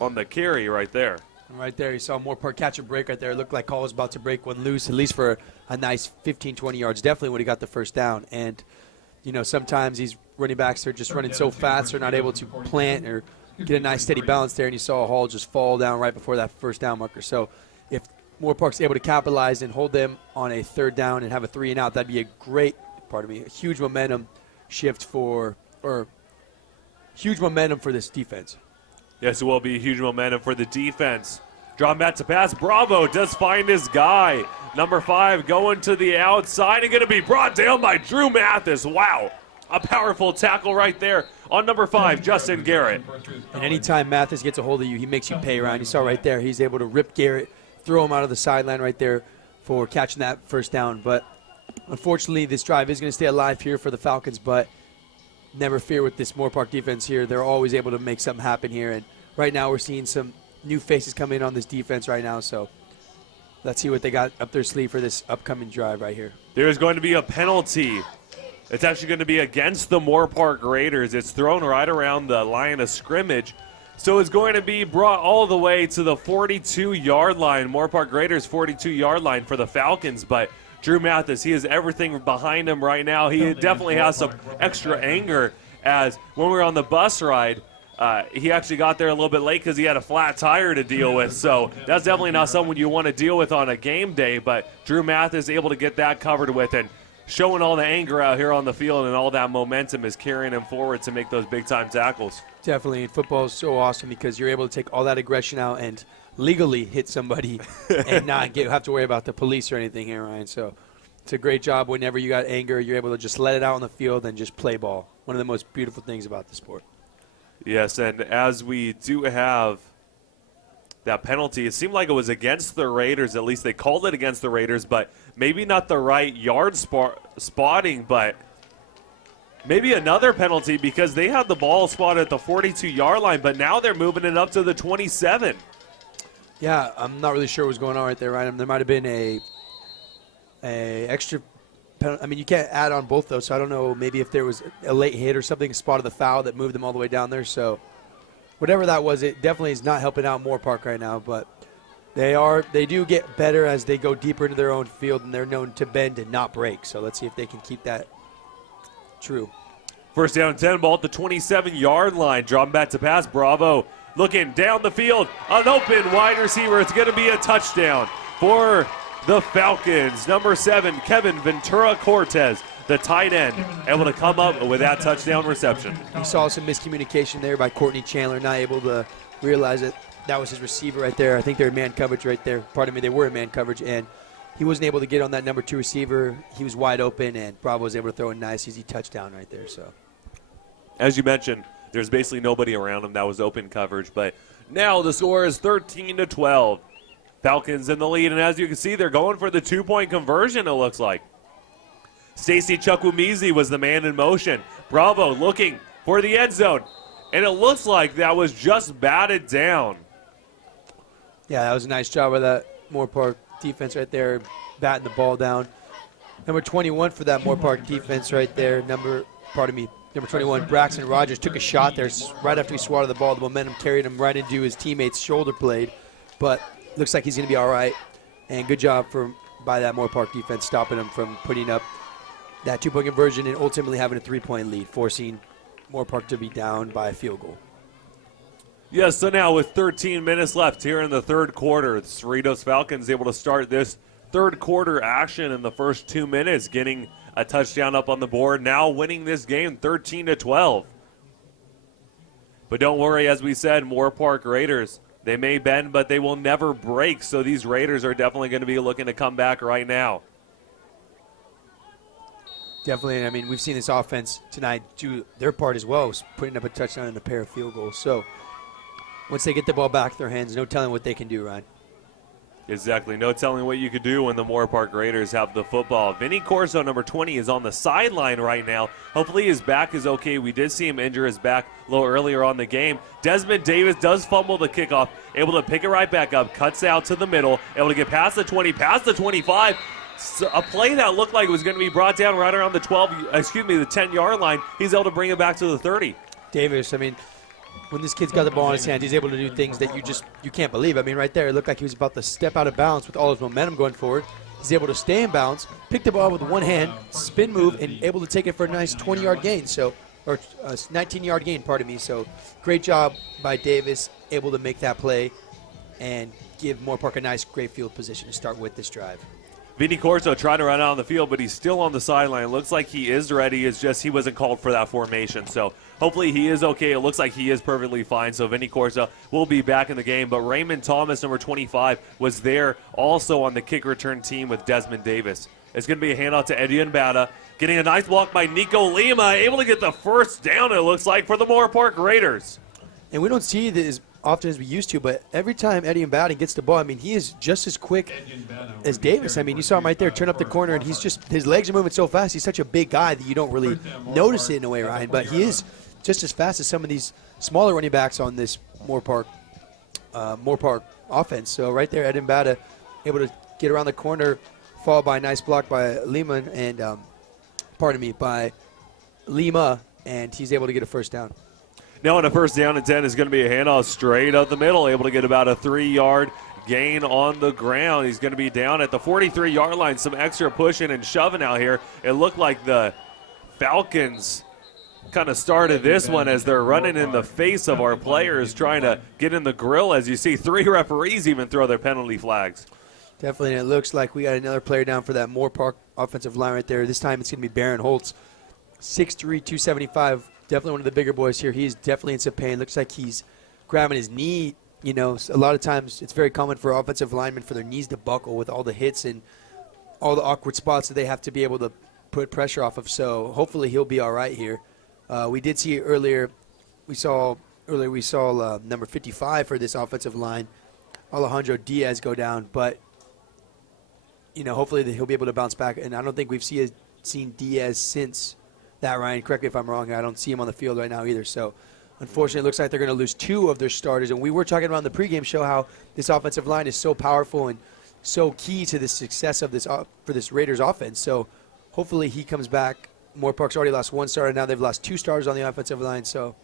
on the carry right there. Right there, you saw Moorpark catch a break right there. It looked like Hall was about to break one loose, at least for a nice 15, 20 yards. Definitely when he got the first down. And, you know, sometimes these running backs are just running so fast they're not able to plant or get a nice steady balance there, and you saw Hall just fall down right before that first down marker. So if Moorpark's able to capitalize and hold them on a third down and have a 3-and-out, that'd be a huge momentum shift huge momentum for this defense. Yes, it will be a huge momentum for the defense. Draw back to pass. Bravo does find his guy. Number 5 going to the outside and going to be brought down by Drew Mathis. Wow. A powerful tackle right there on number 5, Justin Garrett. And anytime Mathis gets a hold of you, he makes you pay, Ryan. You saw right there, he's able to rip Garrett, throw him out of the sideline right there for catching that first down. But unfortunately, this drive is going to stay alive here for the Falcons, but never fear with this Moorpark defense here. They're always able to make something happen here. And right now we're seeing some new faces come in on this defense right now. So Let's see what they got up their sleeve for this upcoming drive right here. There's going to be a penalty. It's actually going to be against the Moorpark Raiders. It's thrown right around the line of scrimmage. So it's going to be brought all the way to the 42-yard line. Moorpark Raiders 42-yard line for the Falcons. But Drew Mathis, he has everything behind him right now. He definitely has some extra anger, as when we were on the bus ride, he actually got there a little bit late because he had a flat tire to deal with. So that's definitely not someone you want to deal with on a game day. But Drew Mathis able to get that covered with, and showing all the anger out here on the field, and all that momentum is carrying him forward to make those big-time tackles. Definitely. Football is so awesome because you're able to take all that aggression out and legally hit somebody and not have to worry about the police or anything here, Ryan. So it's a great job. Whenever you got anger, you're able to just let it out on the field and just play ball. One of the most beautiful things about the sport. Yes, and as we do have that penalty, it seemed like it was against the Raiders. At least they called it against the Raiders, but maybe not the right yard spotting, but maybe another penalty because they had the ball spotted at the 42-yard line, but now they're moving it up to the 27. Yeah, I'm not really sure what's going on right there, Ryan. There might have been a extra penalty. I mean, you can't add on both those, so I don't know maybe if there was a late hit or something, spotted the foul that moved them all the way down there. So whatever that was, it definitely is not helping out Moorpark right now, but they do get better as they go deeper into their own field, and they're known to bend and not break. So let's see if they can keep that true. First down and 10, ball at the 27-yard line. Dropping back to pass. Bravo looking down the field. An open wide receiver. It's going to be a touchdown for the Falcons. Number 7, Kevin Ventura Cortez, the tight end, able to come up with that touchdown reception. You saw some miscommunication there by Courtney Chandler, not able to realize that was his receiver right there. I think they're in man coverage right there. Pardon me, they were in man coverage, and he wasn't able to get on that number 2 receiver. He was wide open, and Bravo was able to throw a nice, easy touchdown right there. So, as you mentioned, there's basically nobody around him. That was open coverage, but now the score is 13-12. Falcons in the lead, and as you can see, they're going for the 2-point conversion, it looks like. Stacy Chukwuemezi was the man in motion. Bravo looking for the end zone, and it looks like that was just batted down. Yeah, that was a nice job of that Moorpark defense right there, batting the ball down. Number 21 for that Moorpark defense right there. Number 21, Braxton Rogers took a shot there right after he swatted the ball. The momentum carried him right into his teammate's shoulder blade, but looks like he's going to be all right. And good job by that Moorpark defense stopping him from putting up that 2-point conversion and ultimately having a 3-point lead, forcing Moorpark to be down by a field goal. Yes, so now with 13 minutes left here in the third quarter, the Cerritos Falcons able to start this third quarter action in the first 2 minutes, getting a touchdown up on the board, now winning this game 13-12. But don't worry, as we said, Moorpark Raiders, they may bend, but they will never break, so these Raiders are definitely going to be looking to come back right now. Definitely, I mean, we've seen this offense tonight do their part as well, putting up a touchdown and a pair of field goals. So once they get the ball back in their hands, no telling what they can do, Ryan. Exactly. No telling what you could do when the Moorpark Raiders have the football. Vinny Corso, number 20, is on the sideline right now. Hopefully his back is okay. We did see him injure his back a little earlier on the game. Desmond Davis does fumble the kickoff, able to pick it right back up, cuts out to the middle, able to get past the 20, past the 25. A play that looked like it was going to be brought down right around the the 10-yard line. He's able to bring it back to the 30. Davis, I mean, when this kid's got the ball in his hand, he's able to do things that you can't believe. I mean, right there, it looked like he was about to step out of bounds with all his momentum going forward. He's able to stay in bounds, pick the ball with one hand, spin move, and able to take it for a nice 20-yard gain. So, or 19-yard gain, pardon me. So, great job by Davis, able to make that play and give Moorpark a nice, great field position to start with this drive. Vinny Corso trying to run out on the field, but he's still on the sideline. Looks like he is ready. It's just he wasn't called for that formation. So hopefully he is okay. It looks like he is perfectly fine. So Vinny Corso will be back in the game. But Raymond Thomas, number 25, was there also on the kick return team with Desmond Davis. It's going to be a handoff to Eddie Mbata. Getting a nice block by Nico Lima. Able to get the first down, it looks like, for the Moorpark Raiders. And we don't see this as often as we used to, but every time Eddie Mbata gets the ball, I mean, he is just as quick as Davis. I mean, you saw him right there turn up the corner, and his legs are moving so fast. He's such a big guy that you don't really notice it in a way, Ryan, but he is just as fast as some of these smaller running backs on this Moorpark offense. So right there, Eddie Mbata able to get around the corner, followed by a nice block by Lima and, by Lima, and he's able to get a first down. Now on a first down and 10 is going to be a handoff straight up the middle, able to get about a 3-yard gain on the ground. He's going to be down at the 43-yard line. Some extra pushing and shoving out here. It looked like the Falcons kind of started this one as they're running in the face of our players, trying to get in the grill. As you see, 3 referees even throw their penalty flags. Definitely, and it looks like we got another player down for that Moorpark offensive line right there. This time it's going to be Baron Holtz, 6'3", 275. Definitely one of the bigger boys here. He's definitely in some pain. Looks like he's grabbing his knee. You know, a lot of times it's very common for offensive linemen for their knees to buckle with all the hits and all the awkward spots that they have to be able to put pressure off of. So hopefully he'll be all right here. We did see earlier, we saw number 55 for this offensive line, Alejandro Diaz, go down. But, you know, hopefully he'll be able to bounce back. And I don't think we've seen Diaz since that, Ryan. Correct me if I'm wrong. I don't see him on the field right now either. So, unfortunately, it looks like they're going to lose 2 of their starters. And we were talking about in the pregame show how this offensive line is so powerful and so key to the success of this for this Raiders offense. So, hopefully he comes back. Moorpark's already lost 1 starter. Now they've lost 2 starters on the offensive line. So,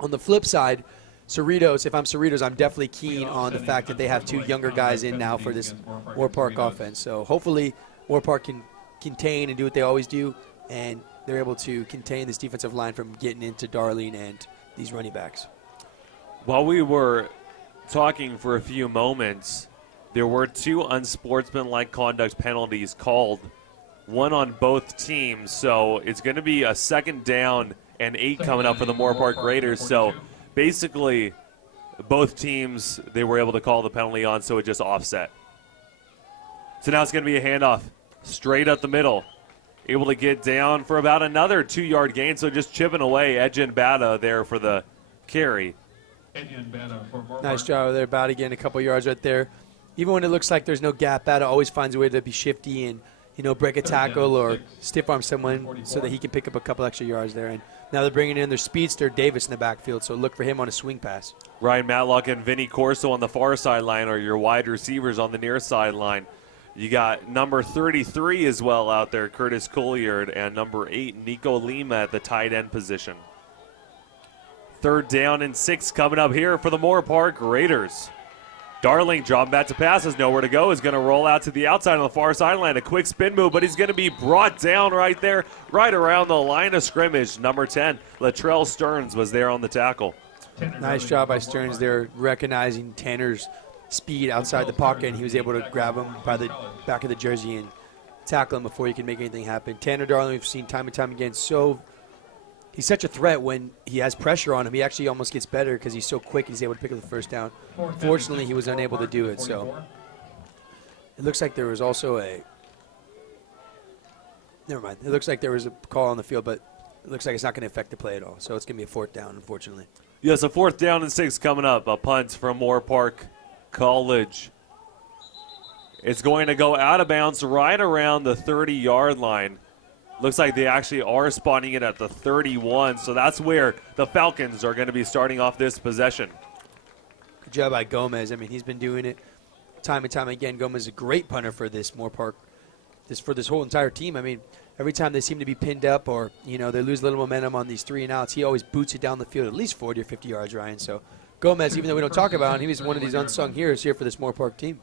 on the flip side, Cerritos, if I'm Cerritos, I'm definitely keen on the fact that they have 2 younger guys in now for this Moorpark offense. So, hopefully, Moorpark can contain and do what they always do, and they're able to contain this defensive line from getting into Darlene and these running backs. While we were talking for a few moments, there were 2 unsportsmanlike conduct penalties called, one on both teams. So it's going to be a 2nd down and 8 coming up for the Moorpark Raiders. So basically both teams, they were able to call the penalty on, so it just offset. So now it's going to be a handoff straight up the middle. Able to get down for about another 2-yard gain, so just chipping away. Ejin Bata there for the carry. Nice job there, Bata getting a couple yards right there. Even when it looks like there's no gap, Bata always finds a way to be shifty and, you know, break a tackle or stiff arm someone so that he can pick up a couple extra yards there. And now they're bringing in their speedster Davis in the backfield, so look for him on a swing pass. Ryan Matlock and Vinny Corso on the far sideline are your wide receivers on the near sideline. You got number 33 as well out there, Curtis Colliard, and number 8, Nico Lima at the tight end position. 3rd down and 6 coming up here for the Moorpark Raiders. Darling dropping back to pass, has nowhere to go, is going to roll out to the outside on the far sideline. A quick spin move, but he's going to be brought down right there, right around the line of scrimmage. Number 10, Latrell Stearns was there on the tackle. Nice job by Stearns there, recognizing Tanner's speed outside the pocket, and he was able to grab him by the back of the jersey and tackle him before he can make anything happen. Tanner Darling, we've seen time and time again, he's such a threat when he has pressure on him. He actually almost gets better because he's so quick. He's able to pick up the first down. Fortunately, he was unable to do it. So it looks like there was also never mind. It looks like there was a call on the field, but it looks like it's not going to affect the play at all. So it's going to be a 4th down, unfortunately. Yes, a 4th down and 6 coming up. A punt from Moorpark College. It's going to go out of bounds right around the 30-yard line. Looks like they actually are spotting it at the 31, so that's where the Falcons are going to be starting off this possession. Good job by Gomez. I mean, he's been doing it time and time again. Gomez is a great punter for this Moorpark, for this whole entire team. I mean, every time they seem to be pinned up or, you know, they lose a little momentum on these 3 and outs, he always boots it down the field at least 40 or 50 yards, Ryan. So Gomez, even though we don't talk about him, he was one of these unsung heroes here for this Moorpark team.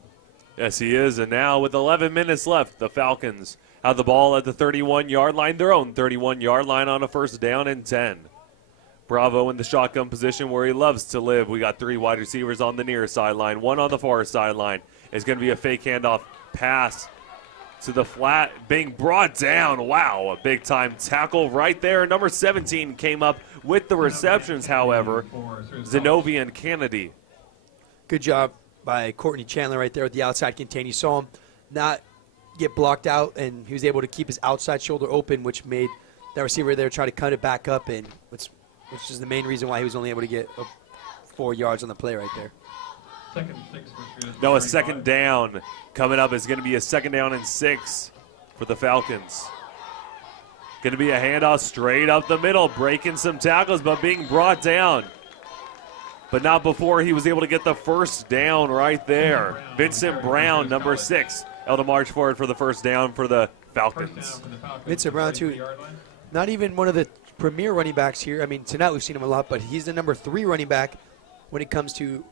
Yes, he is. And now with 11 minutes left, the Falcons have the ball at the 31-yard line, their own 31-yard line on a 1st down and 10. Bravo in the shotgun position where he loves to live. We got 3 wide receivers on the near sideline, 1 on the far sideline. It's going to be a fake handoff pass to the flat, being brought down. Wow, a big-time tackle right there. Number 17 came up with the receptions, however, Zenovian Kennedy. Good job by Courtney Chandler right there with the outside contain. You saw him not get blocked out, and he was able to keep his outside shoulder open, which made that receiver there try to cut it back up, and which is the main reason why he was only able to get 4 yards on the play right there. No, a 2nd down coming up. Is going to be a 2nd down and 6 for the Falcons. Going to be a handoff straight up the middle, breaking some tackles, but being brought down. But not before he was able to get the 1st down right there. Vincent Brown, number 6, able to march forward for the first down for the First Falcons. down for the Falcons. Vincent Brown, too. 33-yard line. Not even one of the premier running backs here. I mean, tonight we've seen him a lot, but he's the number 3 running back when it comes to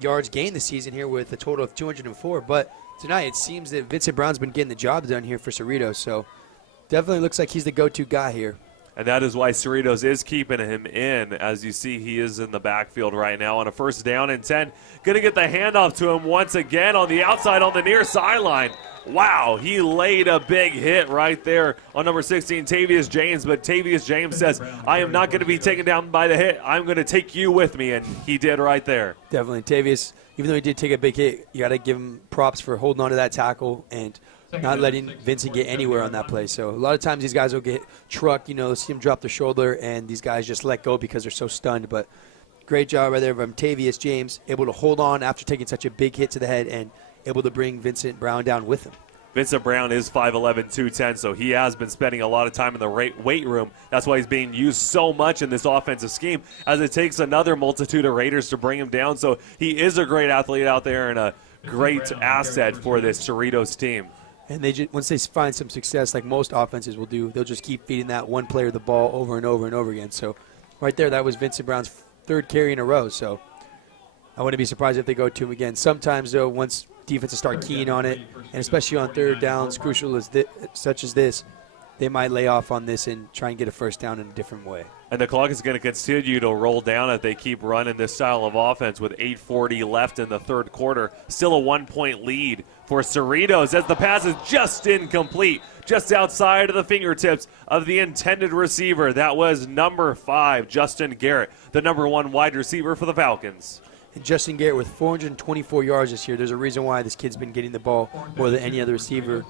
yards gained this season here with a total of 204. But tonight it seems that Vincent Brown's been getting the job done here for Cerritos. So definitely looks like he's the go-to guy here. And that is why Cerritos is keeping him in. As you see, he is in the backfield right now on a first down and 10. Going to get the handoff to him once again on the outside on the near sideline. Wow, he laid a big hit right there on number 16, Tavius James. But Tavius James says, I am not going to be taken down by the hit. I'm going to take you with me. And he did right there. Definitely. Tavius, even though he did take a big hit, you got to give him props for holding on to that tackle and not letting Vincent get anywhere on that play. So a lot of times these guys will get trucked, see him drop their shoulder, and these guys just let go because they're so stunned. But great job right there from Tavius James, able to hold on after taking such a big hit to the head and able to bring Vincent Brown down with him. Vincent Brown is 5'11", 210, so he has been spending a lot of time in the weight room. That's why he's being used so much in this offensive scheme, as it takes another multitude of Raiders to bring him down. So he is a great athlete out there and a great asset for this Cerritos team. And once they find some success, like most offenses will do, they'll just keep feeding that one player the ball over and over and over again. So right there, that was Vincent Brown's 3rd carry in a row. So I wouldn't be surprised if they go to him again. Sometimes, though, once defenses start keying on it, and especially on 3rd downs, crucial such as this, they might lay off on this and try and get a first down in a different way. And the clock is going to continue to roll down if they keep running this style of offense with 8:40 left in the 3rd quarter. Still a 1-point lead for Cerritos as the pass is just incomplete, just outside of the fingertips of the intended receiver. That was number 5, Justin Garrett, the number 1 wide receiver for the Falcons. And Justin Garrett with 424 yards this year. There's a reason why this kid's been getting the ball more than any other receiver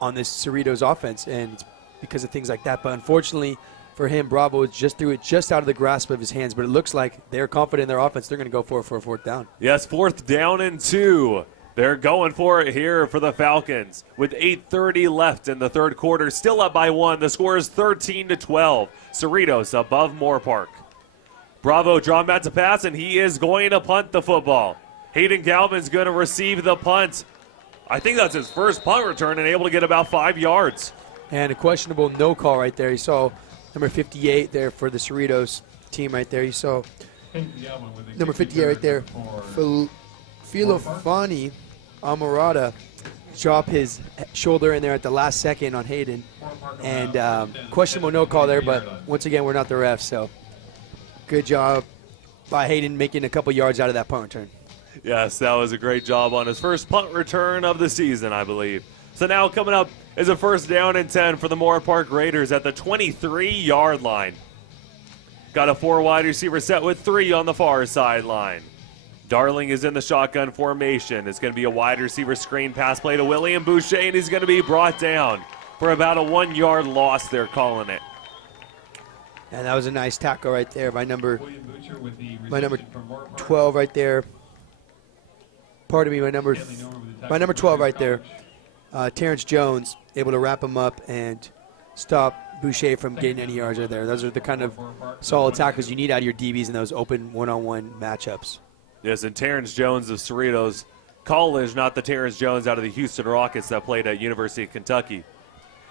on this Cerritos offense, and it's because of things like that. But unfortunately for him, Bravo just threw it just out of the grasp of his hands. But it looks like they're confident in their offense. They're going to go for a 4th down. Yes, 4th down and 2. They're going for it here for the Falcons with 8:30 left in the 3rd quarter. Still up by 1. The score is 13-12. Cerritos above Moorpark. Bravo drawing back to pass, and he is going to punt the football. Hayden Galvin's going to receive the punt. I think that's his first punt return and able to get about 5 yards. And a questionable no call right there. You saw number 58 there for the Cerritos team right there. You saw number 58 right there. Filofani Amorata drop his shoulder in there at the last second on Hayden. And questionable no call there, but once again, we're not the refs, so good job by Hayden making a couple yards out of that punt return. Yes, that was a great job on his first punt return of the season, I believe. So now coming up is a 1st down and 10 for the Moorpark Raiders at the 23-yard line. Got a 4 wide receiver set with 3 on the far sideline. Darling is in the shotgun formation. It's going to be a wide receiver screen pass play to William Boucher, and he's going to be brought down for about a 1-yard loss, they're calling it. And that was a nice tackle right there by number 12 right there. Pardon me, by number 12 right there. Terrence Jones able to wrap him up and stop Boucher from getting any yards right there. Those are the kind of solid tackles you need out of your DBs in those open one-on-one matchups. Yes, and Terrence Jones of Cerritos College, not the Terrence Jones out of the Houston Rockets that played at University of Kentucky.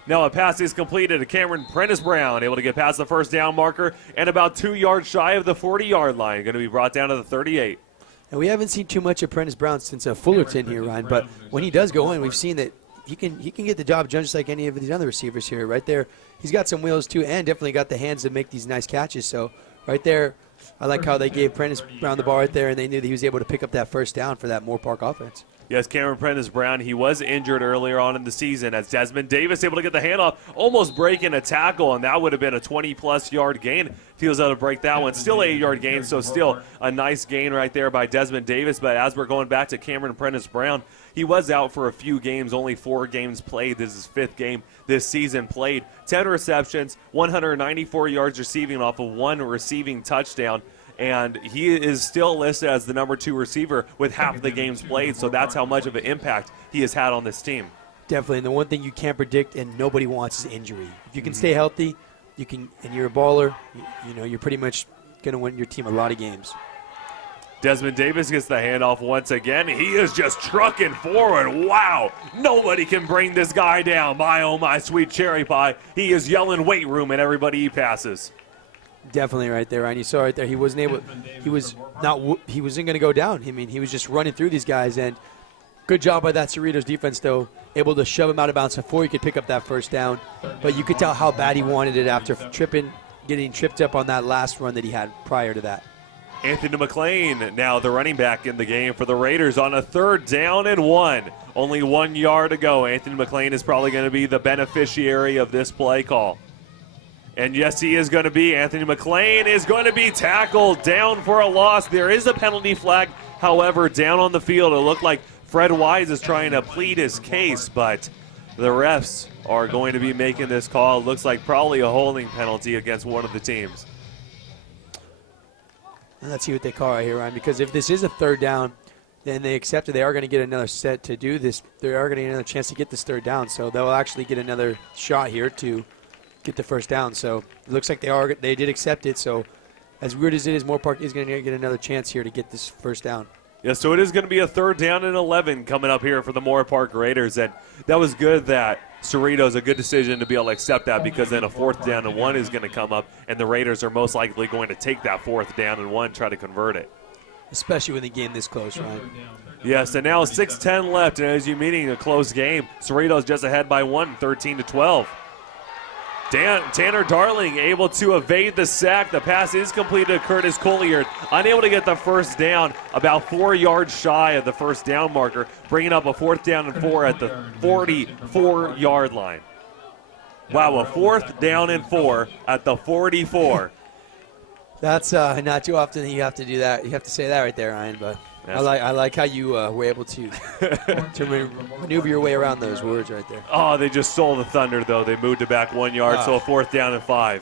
Now a pass is completed to Cameron Prentice Brown, able to get past the 1st down marker and about 2 yards shy of the 40-yard line. Going to be brought down to the 38. And we haven't seen too much of Prentice Brown since Fullerton here, Ryan. But when he does go in, we've seen that he can get the job just like any of these other receivers here. Right there, he's got some wheels too, and definitely got the hands to make these nice catches. So right there, I like how they gave Prentice Brown the ball right there, and they knew that he was able to pick up that 1st down for that Moorpark offense. Yes, Cameron Prentice Brown, he was injured earlier on in the season as Desmond Davis able to get the handoff, almost breaking a tackle, and that would have been a 20-plus yard gain if he was able to break that one. Still an 8-yard gain, so still a nice gain right there by Desmond Davis. But as we're going back to Cameron Prentice Brown, he was out for a few games, only 4 games played. This is his 5th game this season played. 10 receptions, 194 yards receiving off of 1 receiving touchdown. And he is still listed as the number 2 receiver with half the games played, so that's how much of an impact he has had on this team. Definitely, and the one thing you can't predict and nobody wants is injury. If you can stay healthy, you can, and you're a baller, you're pretty much going to win your team a lot of games. Desmond Davis gets the handoff once again. He is just trucking forward. Wow, nobody can bring this guy down. My, oh my, sweet cherry pie. He is yelling weight room at everybody he passes. Definitely right there, Ryan. You saw right there. He wasn't able. He wasn't going to go down. I mean, he was just running through these guys, and good job by that Cerritos defense, though, able to shove him out of bounds before he could pick up that first down. But you could tell how bad he wanted it after getting tripped up on that last run that he had prior to that. Anthony McLean, now the running back in the game for the Raiders on a 3rd down and 1. Only 1 yard to go. Anthony McLean is probably going to be the beneficiary of this play call. And yes, he is going to be. Anthony McLean is going to be tackled down for a loss. There is a penalty flag. However, down on the field, it looked like Fred Wise is trying to plead his case, but the refs are going to be making this call. It looks like probably a holding penalty against one of the teams. And let's see what they call right here, Ryan, because if this is a 3rd down, then they accept it. They are going to get another set to do this. They are going to get another chance to get this 3rd down, so they'll actually get another shot here to get the first down. So it looks like they did accept it, so as weird as it is, Moorpark is going to get another chance here to get this first down. Yeah, so it is going to be a 3rd down and 11 coming up here for the Moorpark Raiders, and that was good that Cerritos, a good decision to be able to accept that, because then a 4th down and 1 is going to come up, and the Raiders are most likely going to take that 4th down and 1, try to convert it. Especially when the game this close, Ryan. Yes, and now 6:10 left, and as you're meeting a close game, Cerritos just ahead by 1, 13-12. Tanner Darling able to evade the sack. The pass is completed to Curtis Colliard. Unable to get the first down, about 4 yards shy of the first down marker, bringing up a 4th down and 4 at the 44-yard line. Wow, a 4th down and 4 at the 44. That's not too often you have to do that. You have to say that right there, Ryan, but I like how you were able to maneuver your way around those words right there. Oh, they just stole the thunder, though. They moved it back 1 yard, so a 4th down and 5.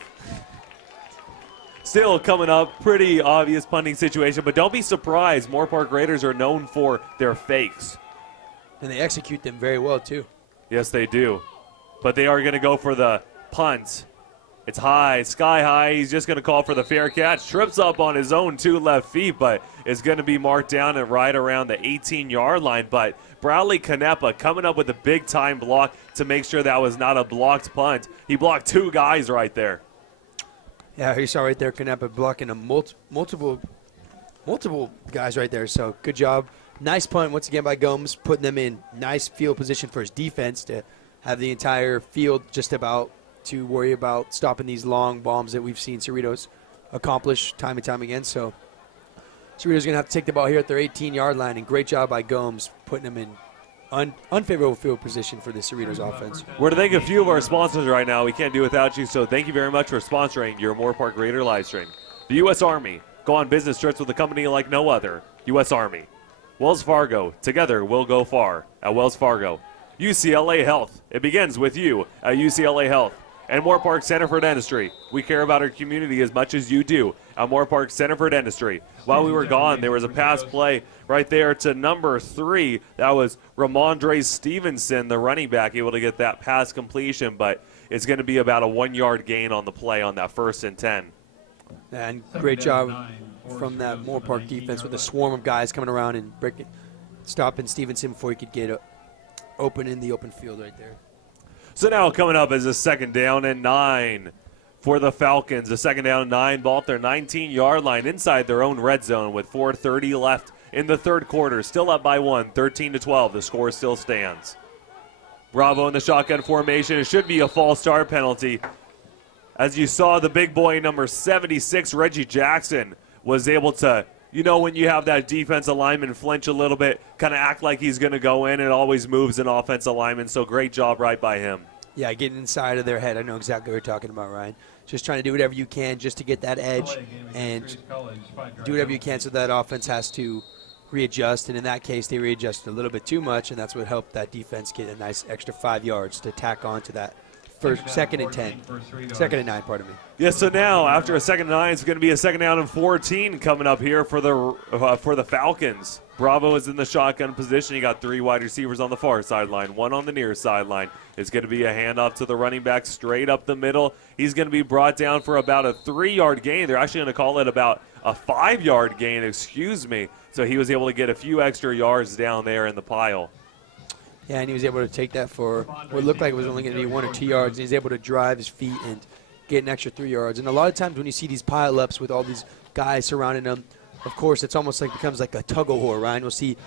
Still coming up, pretty obvious punting situation, but don't be surprised. Moorpark Raiders are known for their fakes. And they execute them very well, too. Yes, they do. But they are going to go for the punt. It's high, sky high. He's just going to call for the fair catch. Trips up on his own 2 left feet, but is going to be marked down and right around the 18-yard line. But Bradley Canepa coming up with a big-time block to make sure that was not a blocked punt. He blocked 2 guys right there. Yeah, you saw right there Canepa blocking a multiple guys right there. So good job. Nice punt once again by Gomes, putting them in nice field position for his defense to have the entire field just about to worry about stopping these long bombs that we've seen Cerritos accomplish time and time again. So Cerritos going to have to take the ball here at their 18-yard line, and great job by Gomes putting them in unfavorable field position for the Cerritos offense. We're to thank a few of our sponsors right now. We can't do without you, so thank you very much for sponsoring your Moorpark Raider live stream. The U.S. Army. Go on business trips with a company like no other. U.S. Army. Wells Fargo. Together we'll go far at Wells Fargo. UCLA Health. It begins with you at UCLA Health. And Moorpark Center for Dentistry. We care about our community as much as you do at Moorpark Center for Dentistry. While we were gone, there was a pass play right there to number 3. That was Ramondre Stevenson, the running back, able to get that pass completion, but it's going to be about a 1-yard gain on the play on that 1st and 10. And great job from that Moorpark defense with a swarm of guys coming around and stopping Stevenson before he could get open in the open field right there. So now coming up is a 2nd down and 9 for the Falcons. A 2nd down and 9, ball at their 19-yard line inside their own red zone with 4:30 left in the 3rd quarter. Still up by 1, 13-12. The score still stands. Bravo in the shotgun formation. It should be a false start penalty. As you saw, the big boy, number 76, Reggie Jackson, was able to, when you have that defensive lineman flinch a little bit, kind of act like he's going to go in, it always moves an offensive lineman, so great job right by him. Yeah, getting inside of their head. I know exactly what you're talking about, Ryan. Just trying to do whatever you can just to get that edge and do whatever you can so that offense has to readjust. And in that case, they readjusted a little bit too much, and that's what helped that defense get a nice extra 5 yards to tack on to that second and 9, pardon me. Yeah, so now after a 2nd and 9, it's going to be a 2nd down and 14 coming up here for the Falcons. Bravo is in the shotgun position. You got 3 wide receivers on the far sideline, 1 on the near sideline. It's going to be a handoff to the running back straight up the middle. He's going to be brought down for about a 3-yard gain. They're actually going to call it about a 5-yard gain, excuse me. So he was able to get a few extra yards down there in the pile. Yeah, and he was able to take that for what looked like it was only going to be 1 or 2 yards. And he's able to drive his feet and get an extra 3 yards. And a lot of times when you see these pile-ups with all these guys surrounding them, of course, it's almost like becomes like a tug-of-war, Ryan. We'll see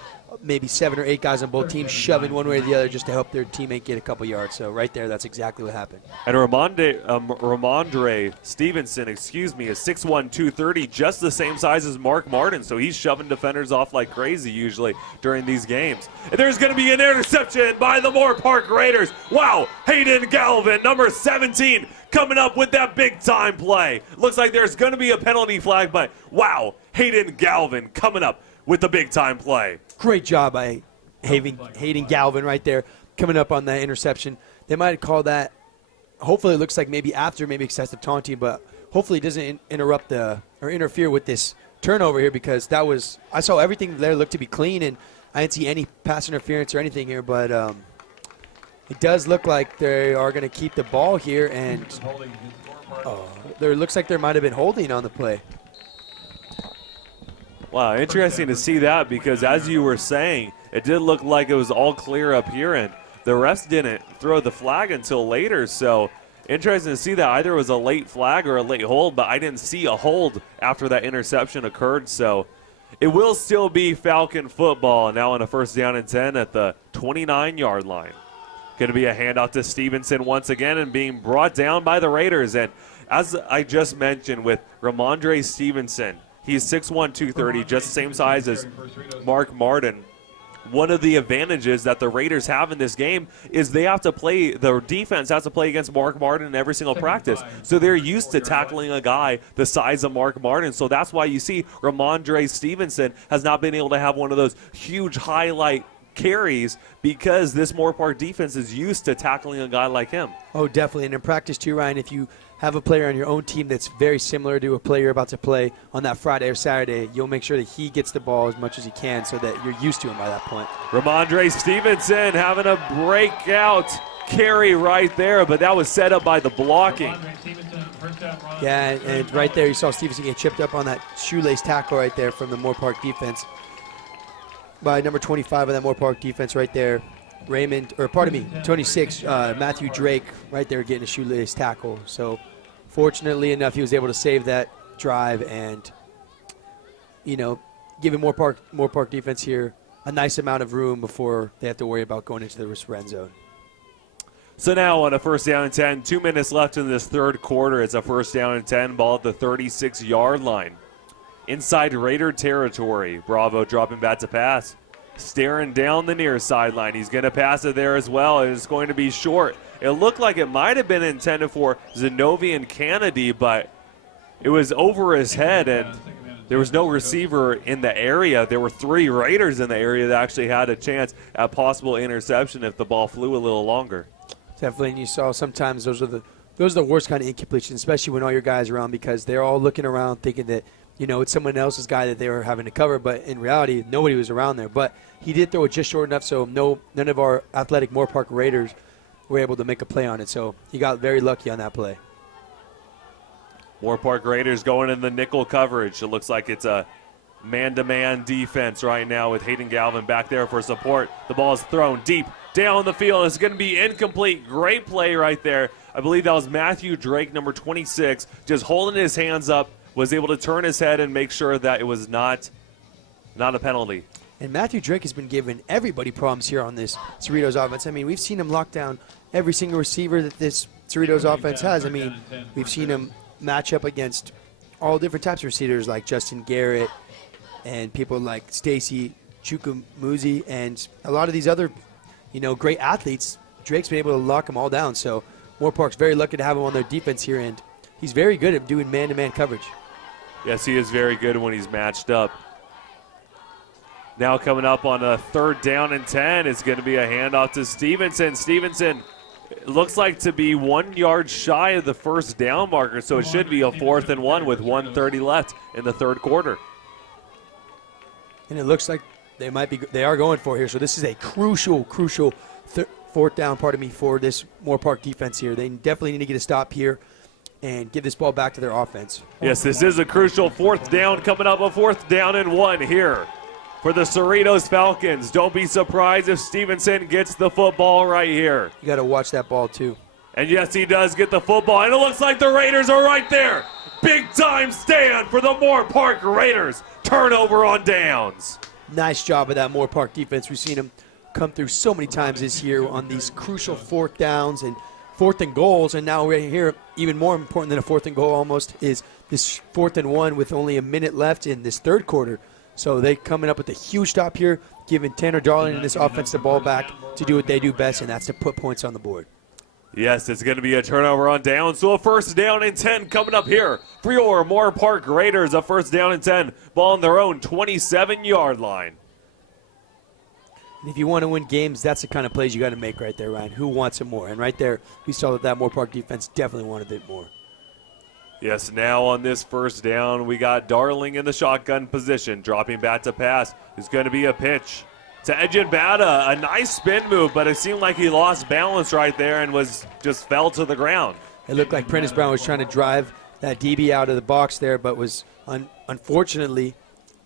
maybe 7 or 8 guys on both teams shoving one way or the other just to help their teammate get a couple yards. So right there, that's exactly what happened. And Ramondre Stevenson, is 6'1", 230, just the same size as Mark Martin. So he's shoving defenders off like crazy usually during these games. And there's going to be an interception by the Moorpark Raiders. Wow, Hayden Galvin, number 17, coming up with that big-time play. Looks like there's going to be a penalty flag, but wow, Hayden Galvin coming up with the big-time play. Great job by Hayden Galvin right there, coming up on that interception. They might call that, hopefully it looks like maybe after maybe excessive taunting, but hopefully it doesn't interrupt or interfere with this turnover here, because that was, I saw everything there looked to be clean, and I didn't see any pass interference or anything here, but it does look like they are going to keep the ball here, and there looks like there might have been holding on the play. Wow, interesting to see that, because as you were saying, it did look like it was all clear up here, and the refs didn't throw the flag until later. So interesting to see that either it was a late flag or a late hold, but I didn't see a hold after that interception occurred. So it will still be Falcon football now on a 1st down and 10 at the 29-yard line. Going to be a handoff to Stevenson once again and being brought down by the Raiders. And as I just mentioned with Ramondre Stevenson, he's 6'1", 230, just the same size as Mark Martin. One of the advantages that the Raiders have in this game is the defense has to play against Mark Martin in every single practice. So they're used to tackling a guy the size of Mark Martin. So that's why you see Ramondre Stevenson has not been able to have one of those huge highlight carries, because this Moorpark defense is used to tackling a guy like him. Oh, definitely. And in practice too, Ryan, if you have a player on your own team that's very similar to a player you're about to play on that Friday or Saturday, you'll make sure that he gets the ball as much as he can so that you're used to him by that point. Ramondre Stevenson having a breakout carry right there, but that was set up by the blocking. Yeah, and right there you saw Stevenson get chipped up on that shoelace tackle right there from the Moorpark defense by number 25 of that Moorpark defense right there. 26, Matthew Drake right there getting a shoelace tackle. So fortunately enough, he was able to save that drive and, giving Moorpark defense here a nice amount of room before they have to worry about going into the red zone. So now on a 1st down and 10, 2 minutes left in this third quarter. It's a 1st down and 10, ball at the 36-yard line. Inside Raider territory. Bravo dropping back to pass. Staring down the near sideline. He's going to pass it there as well, and it's going to be short. It looked like it might have been intended for Zenovian Kennedy, but it was over his head, and there was no receiver in the area. There were 3 Raiders in the area that actually had a chance at possible interception if the ball flew a little longer. Definitely, and you saw sometimes those are the worst kind of incompletions, especially when all your guys are around, because they're all looking around thinking that it's someone else's guy that they were having to cover, but in reality, nobody was around there. But he did throw it just short enough, so none of our athletic Moorpark Raiders were able to make a play on it. So he got very lucky on that play. Moorpark Raiders going in the nickel coverage. It looks like it's a man-to-man defense right now with Hayden Galvin back there for support. The ball is thrown deep down the field. It's going to be incomplete. Great play right there. I believe that was Matthew Drake, number 26, just holding his hands up, was able to turn his head and make sure that it was not a penalty. And Matthew Drake has been giving everybody problems here on this Cerritos offense. I mean, we've seen him lock down every single receiver that this Cerritos offense has. I mean, we've seen him match up against all different types of receivers like Justin Garrett and people like Stacy Chukumuzi and a lot of these other, great athletes. Drake's been able to lock them all down. So Moorpark's very lucky to have him on their defense here, and he's very good at doing man-to-man coverage. Yes, he is very good when he's matched up. Now coming up on a 3rd down and 10, it's going to be a handoff to Stevenson. Stevenson looks like to be 1 yard shy of the 1st down marker, so it should be a 4th and 1 with 1:30 left in the third quarter. And it looks like they are going for it here. So this is a crucial 4th down, for this Moorpark defense here. They definitely need to get a stop here and give this ball back to their offense. Yes, this is a crucial 4th down coming up, a 4th down and 1 here for the Cerritos Falcons. Don't be surprised if Stevenson gets the football right here. You got to watch that ball too. And yes, he does get the football, and it looks like the Raiders are right there. Big time stand for the Moorpark Raiders. Turnover on downs. Nice job of that Moorpark defense. We've seen them come through so many times this year on these crucial 4th downs and 4th and goals, and now right here, even more important than a 4th and goal almost, is this 4th and 1 with only a minute left in this 3rd quarter. So they coming up with a huge stop here, giving Tanner Darling and this offense the ball back to do what they do best, and that's to put points on the board. Yes, it's going to be a turnover on down, so a 1st down and 10 coming up here for your Moorpark Raiders. A 1st down and 10, ball on their own 27-yard line. And if you want to win games, that's the kind of plays you got to make right there, Ryan. Who wants it more? And right there, we saw that Moorpark defense definitely wanted it more. Yes, now on this 1st down, we got Darling in the shotgun position, dropping back to pass. It's going to be a pitch to Ejin Bada, a nice spin move, but it seemed like he lost balance right there and just fell to the ground. It looked like Prentice Brown was trying to drive that DB out of the box there, but was unfortunately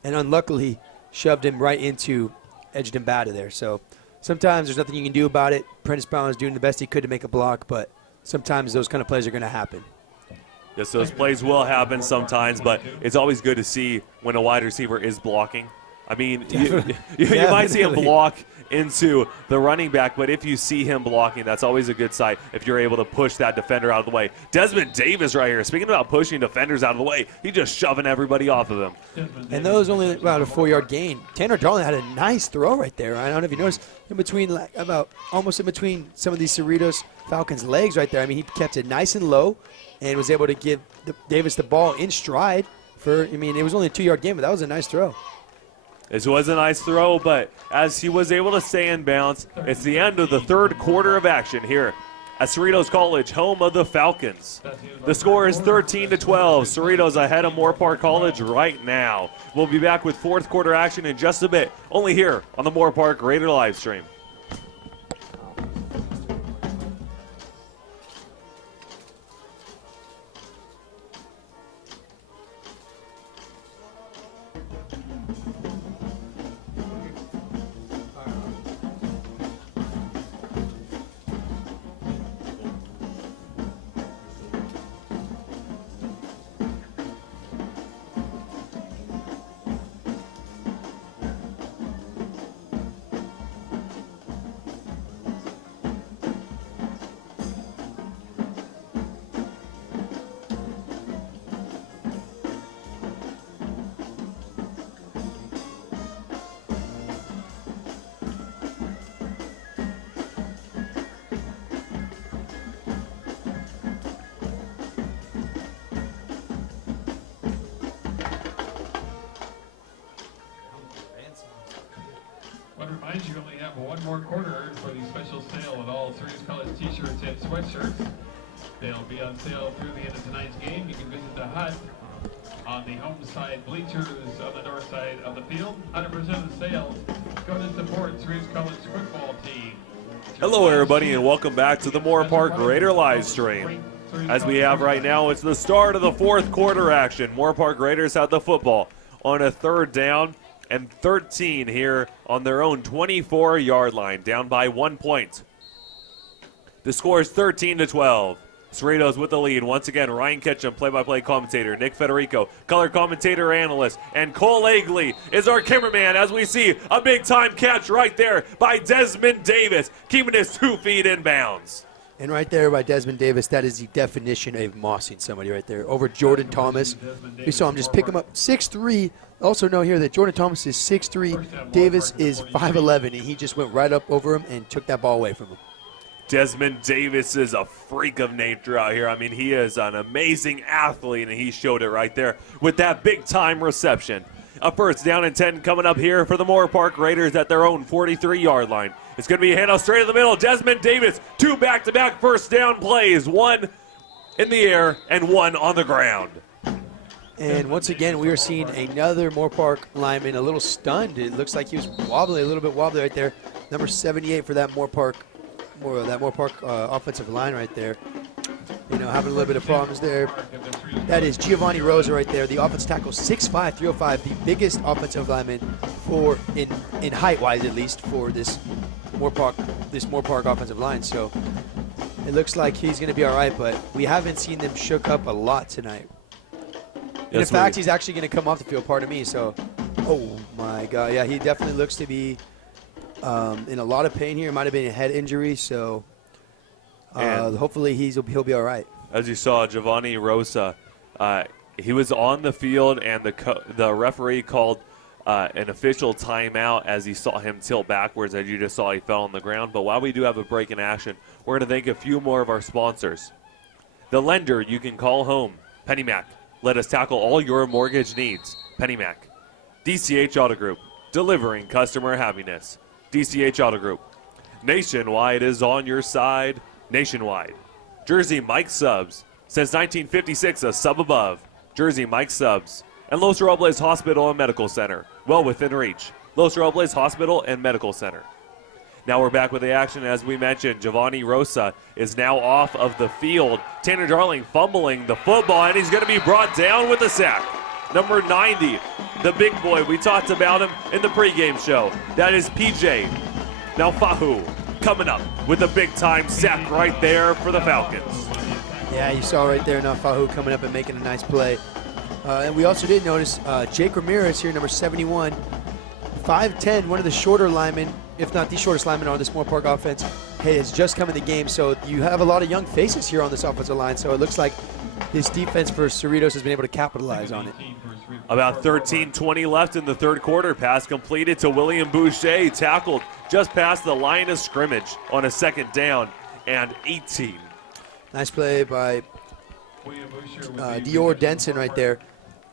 and unluckily shoved him right into Ejin Bada there. So sometimes there's nothing you can do about it. Prentice Brown was doing the best he could to make a block, but sometimes those kind of plays are going to happen. Yes, those plays will happen sometimes, but it's always good to see when a wide receiver is blocking. I mean, you might see him block into the running back, but if you see him blocking, that's always a good sight if you're able to push that defender out of the way. Desmond Davis right here. Speaking about pushing defenders out of the way, he's just shoving everybody off of him. And those only about a 4-yard gain. Tanner Darling had a nice throw right there. I don't know if you noticed, in between, like, almost in between some of these Cerritos Falcons' legs right there. I mean, he kept it nice and low and was able to give Davis the ball in stride it was only a 2-yard gain, but that was a nice throw. This was a nice throw, but as he was able to stay in bounds, it's the end of the 3rd quarter of action here at Cerritos College, home of the Falcons. The score is 13-12. Cerritos ahead of Moorpark College right now. We'll be back with 4th quarter action in just a bit, only here on the Moorpark Raider live stream. Reminds you only have one more quarter for the special sale of all Cerritos College t-shirts and sweatshirts. They'll be on sale through the end of tonight's game. You can visit the hut on the home side bleachers on the north side of the field. 100% of the sales go to support Cerritos College football team. Hello, everybody, and welcome back to the Moorpark Raider live stream. As we have right now, it's the start of the 4th quarter action. Moorpark Raiders have the football on a 3rd down and 13 here on their own 24-yard line, down by 1 point. The score is 13-12. Cerritos with the lead. Once again, Ryan Ketchum, play-by-play commentator, Nick Federico, color commentator analyst, and Cole Agley is our cameraman as we see a big-time catch right there by Desmond Davis, keeping his 2 feet in bounds. And right there by Desmond Davis, that is the definition of mossing somebody right there. Over Jordan Thomas. We saw him just pick him up 6'3". Also know here that Jordan Thomas is 6'3", Davis is 5'11", and he just went right up over him and took that ball away from him. Desmond Davis is a freak of nature out here. I mean, he is an amazing athlete, and he showed it right there with that big-time reception. A 1st down and 10 coming up here for the Moorpark Raiders at their own 43-yard line. It's going to be a handoff straight in the middle. Desmond Davis, 2 back-to-back 1st down plays, 1 in the air and 1 on the ground. And once again, we are seeing another Moorpark lineman a little stunned. It looks like he was wobbly, a little bit wobbly right there. Number 78 for that Moorpark offensive line right there. having a little bit of problems there. That is Giovanni Rosa right there, the offense tackle, 6'5", 305, the biggest offensive lineman for in height-wise at least for this Moorpark offensive line. So it looks like he's going to be all right, but we haven't seen them shook up a lot tonight. And in fact, he's actually going to come off the field, pardon me. So, oh my God, yeah, he definitely looks to be in a lot of pain here. It might have been a head injury, so hopefully he'll be all right. As you saw, Giovanni Rosa, he was on the field, and the referee called an official timeout as he saw him tilt backwards. As you just saw, he fell on the ground. But while we do have a break in action, we're going to thank a few more of our sponsors. The lender you can call home, PennyMac. Let us tackle all your mortgage needs, PennyMac. DCH Auto Group, delivering customer happiness. DCH Auto Group. Nationwide is on your side. Nationwide. Jersey Mike Subs. Since 1956, a sub above. Jersey Mike Subs. And Los Robles Hospital and Medical Center. Well within reach. Los Robles Hospital and Medical Center. Now we're back with the action. As we mentioned, Giovanni Rosa is now off of the field. Tanner Darling fumbling the football, and he's going to be brought down with a sack. Number 90, the big boy. We talked about him in the pregame show. That is PJ. Now Fahu coming up with a big-time sack right there for the Falcons. Yeah, you saw right there Nafahu coming up and making a nice play. And we also did notice Jake Ramirez here, number 71, 5'10", one of the shorter linemen, if not the shortest lineman on this Moorpark offense, has just come in the game. So you have a lot of young faces here on this offensive line. So it looks like this defense for Cerritos has been able to capitalize on it. About 13:20 left in the third quarter. Pass completed to William Boucher, tackled just past the line of scrimmage on a second down and 18. Nice play by Dior Denson right there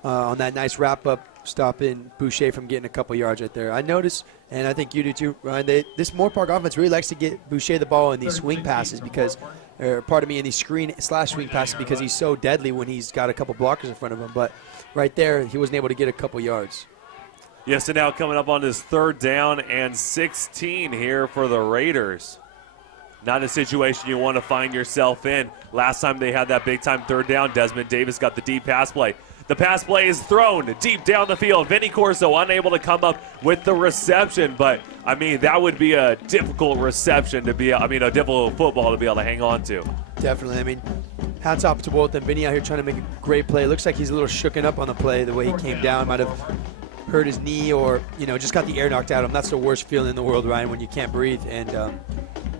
on that nice wrap-up, stopping Boucher from getting a couple yards right there. I noticed, and I think you do too, Ryan, this Moorpark offense really likes to get Boucher the ball in these swing passes because, in these screen/swing passes because he's so deadly when he's got a couple blockers in front of him. But right there, he wasn't able to get a couple yards. Yes, and now coming up on his 3rd down and 16 here for the Raiders. Not a situation you want to find yourself in. Last time they had that big-time 3rd down, Desmond Davis got the deep pass play. The pass play is thrown deep down the field. Vinny Corso unable to come up with the reception, but, I mean, that would be a difficult reception to be, a difficult football to be able to hang on to. Definitely. I mean, hats off to both of them. Vinny out here trying to make a great play. Looks like he's a little shooken up on the play, the way he came down. Might have hurt his knee or, just got the air knocked out of him. That's the worst feeling in the world, Ryan, when you can't breathe. And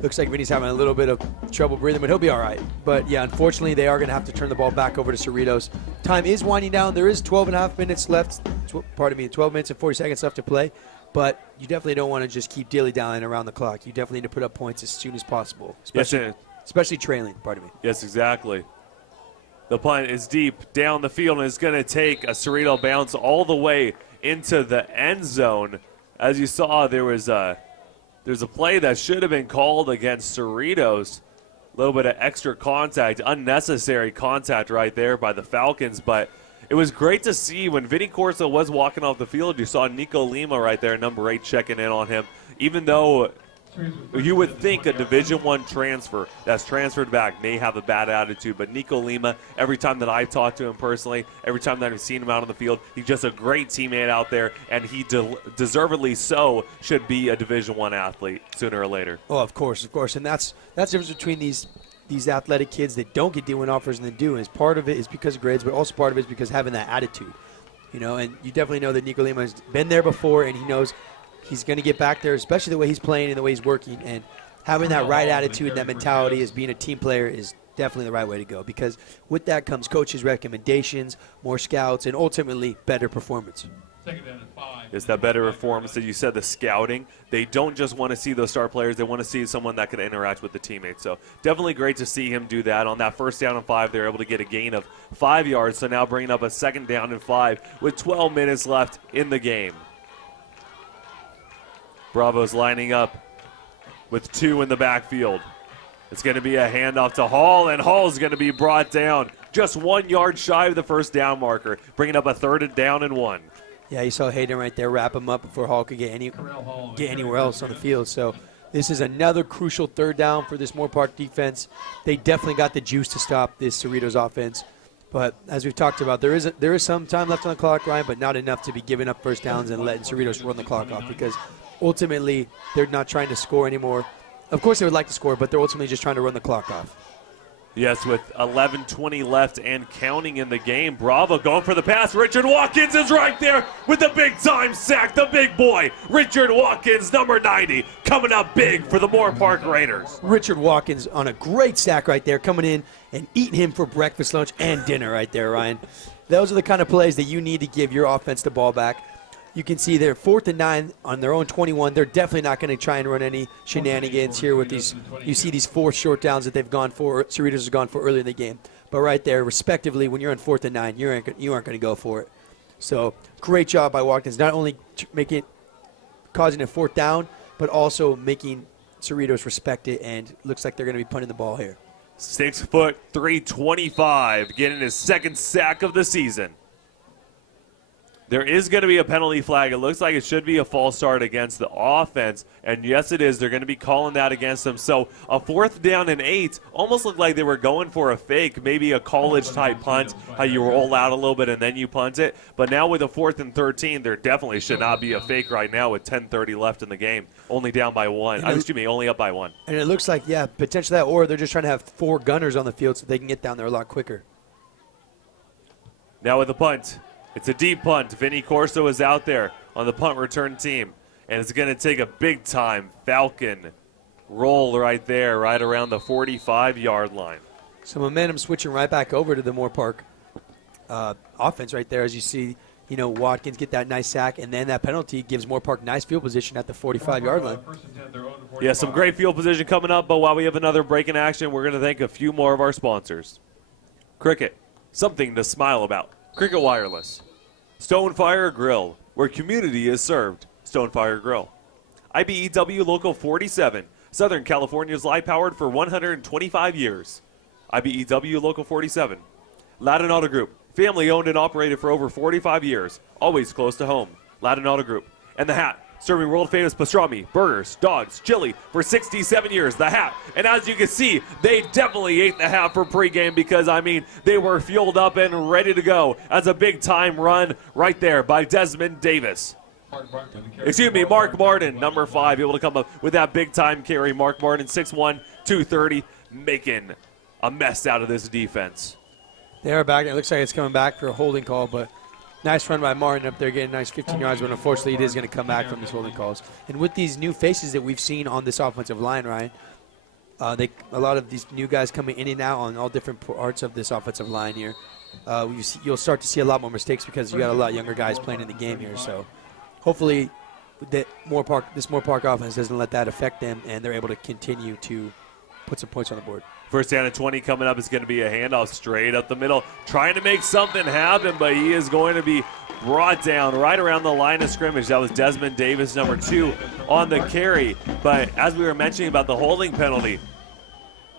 looks like Vinny's having a little bit of trouble breathing, but he'll be all right. But, yeah, unfortunately, they are going to have to turn the ball back over to Cerritos. Time is winding down. There is 12 and a half minutes left. 12 minutes and 40 seconds left to play. But you definitely don't want to just keep dilly-dallying around the clock. You definitely need to put up points as soon as possible, especially trailing, pardon me. Yes, exactly. The punt is deep down the field, and it's going to take a Cerrito bounce all the way into the end zone. As you saw, there's a play that should have been called against Cerritos. A little bit of extra contact, unnecessary contact right there by the Falcons. But it was great to see when Vinny Corso was walking off the field. You saw Nico Lima right there, number 8, checking in on him. Even though you would think a Division I transfer that's transferred back may have a bad attitude, but Nico Lima, every time that I've talked to him personally, every time that I've seen him out on the field, he's just a great teammate out there, and he deservedly so should be a Division I athlete sooner or later. Oh, of course, and that's the difference between these athletic kids that don't get D1 offers and that do. And part of it is because of grades, but also part of it is because having that attitude, and you definitely know that Nico Lima has been there before, and he knows he's going to get back there, especially the way he's playing and the way he's working. And having that right attitude and that mentality as being a team player is definitely the right way to go, because with that comes coaches' recommendations, more scouts, and ultimately better performance. It's that better performance that you said, the scouting. They don't just want to see those star players. They want to see someone that can interact with the teammates. So definitely great to see him do that. On that 1st down and 5, they're able to get a gain of 5 yards. So now bringing up a 2nd down and 5 with 12 minutes left in the game. Bravo's lining up with 2 in the backfield. It's going to be a handoff to Hall, and Hall's going to be brought down just 1 yard shy of the 1st down marker, bringing up a 3rd down and 1. Yeah, you saw Hayden right there wrap him up before Hall could get anywhere else on the field. So This is another crucial third down for this Moorpark defense. They definitely got the juice to stop this Cerritos offense. But as we've talked about, there is some time left on the clock, Ryan, but not enough to be giving up first downs and letting Cerritos run the clock off, because ultimately they're not trying to score anymore. Of course they would like to score, but they're ultimately just trying to run the clock off. Yes, with 11:20 left and counting in the game. Bravo going for the pass. Richard Watkins is right there with the big-time sack. The big boy, Richard Watkins, number 90, coming up big for the Moorpark Raiders. Richard Watkins on a great sack right there, coming in and eating him for breakfast, lunch, and dinner right there, Ryan. Those are the kind of plays that you need to give your offense the ball back. You can see they're 4th and 9 on their own 21. They're definitely not going to try and run any shenanigans here with these. You see these 4 short downs that they've gone for, Cerritos has gone for early in the game. But right there, respectively, when you're on 4th and 9, you aren't going to go for it. So great job by Watkins, not only causing a 4th down, but also making Cerritos respect it, and looks like they're going to be punting the ball here. 6'3", 325, getting his 2nd sack of the season. There is going to be a penalty flag. It looks like it should be a false start against the offense. And yes, it is. They're going to be calling that against them. So a 4th down and 8 almost looked like they were going for a fake, maybe a college-type punt, how you roll out a little bit and then you punt it. But now with a 4th and 13, there definitely should not be a fake right now with 10:30 left in the game. Only down by 1. Only up by 1. And it looks like, yeah, potentially that, or they're just trying to have 4 gunners on the field so they can get down there a lot quicker. Now with the punt. It's a deep punt. Vinny Corso is out there on the punt return team. And it's going to take a big-time Falcon roll right there, right around the 45-yard line. So momentum switching right back over to the Moorpark offense right there, as you see, Watkins get that nice sack, and then that penalty gives Moorpark nice field position at the 45-yard line. Yeah, some great field position coming up, but while we have another break in action, we're going to thank a few more of our sponsors. Cricket, something to smile about. Cricket Wireless. Stonefire Grill, where community is served. Stonefire Grill. IBEW Local 47, Southern California's light powered for 125 years. IBEW Local 47. Ladin Auto Group, family owned and operated for over 45 years, always close to home. Ladin Auto Group. And The Hat, serving world-famous pastrami, burgers, dogs, chili for 67 years. The Hat. And as you can see, they definitely ate the Hat for pregame because, they were fueled up and ready to go as a big-time run right there by Desmond Davis. Mark Martin, number 5, able to come up with that big-time carry. Mark Martin, 6'1", 230, making a mess out of this defense. They are back. It looks like it's coming back for a holding call, but nice run by Martin up there, getting nice 15 yards, but unfortunately it is going to come back from these holding calls. And with these new faces that we've seen on this offensive line, Ryan, a lot of these new guys coming in and out on all different parts of this offensive line here. You'll start to see a lot more mistakes because you got a lot younger guys playing in the game here. So hopefully this Moorpark offense doesn't let that affect them, and they're able to continue to put some points on the board. First down and 20 coming up is going to be a handoff straight up the middle, trying to make something happen, but he is going to be brought down right around the line of scrimmage. That was Desmond Davis, number 2, on the carry. But as we were mentioning about the holding penalty,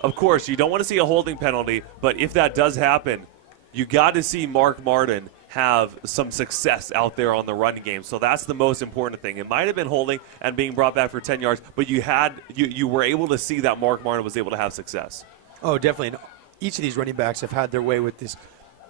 of course, you don't want to see a holding penalty, but if that does happen, you got to see Mark Martin have some success out there on the running game. So that's the most important thing. It might have been holding and being brought back for 10 yards, but you were able to see that Mark Martin was able to have success. Oh, definitely. And each of these running backs have had their way with this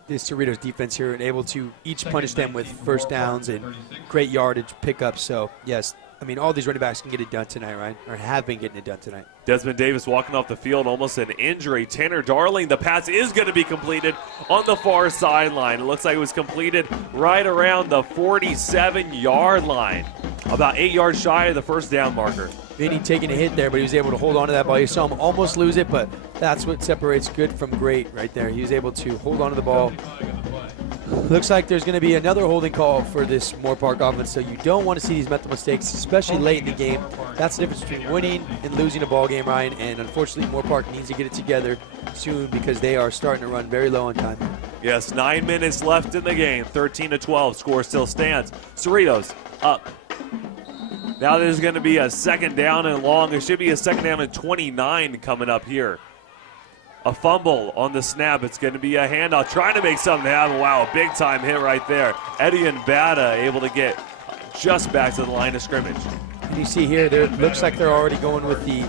Cerritos defense here and able to each punish them with first downs and great yardage pickups. So, yes, all these running backs can get it done tonight, right? Or have been getting it done tonight. Desmond Davis walking off the field, almost an injury. Tanner Darling, the pass is going to be completed on the far sideline. It looks like it was completed right around the 47-yard line, about 8 yards shy of the first down marker. Vinny taking a hit there, but he was able to hold on to that ball. You saw him almost lose it, but that's what separates good from great right there. He was able to hold on to the ball. Looks like there's going to be another holding call for this Moorpark offense, so you don't want to see these mental mistakes, especially late in the game. That's the difference between winning and losing a ball game, Ryan, and unfortunately Moorpark needs to get it together soon because they are starting to run very low on time. Yes, 9 minutes left in the game, 13-12, score still stands. Cerritos up. Now there's going to be a second down and long. It should be a second down and 29 coming up here. A fumble on the snap. It's going to be a handoff. Trying to make something happen. Wow, a big-time hit right there. Eddie and Bada able to get just back to the line of scrimmage. You see here, it looks like they're already going with the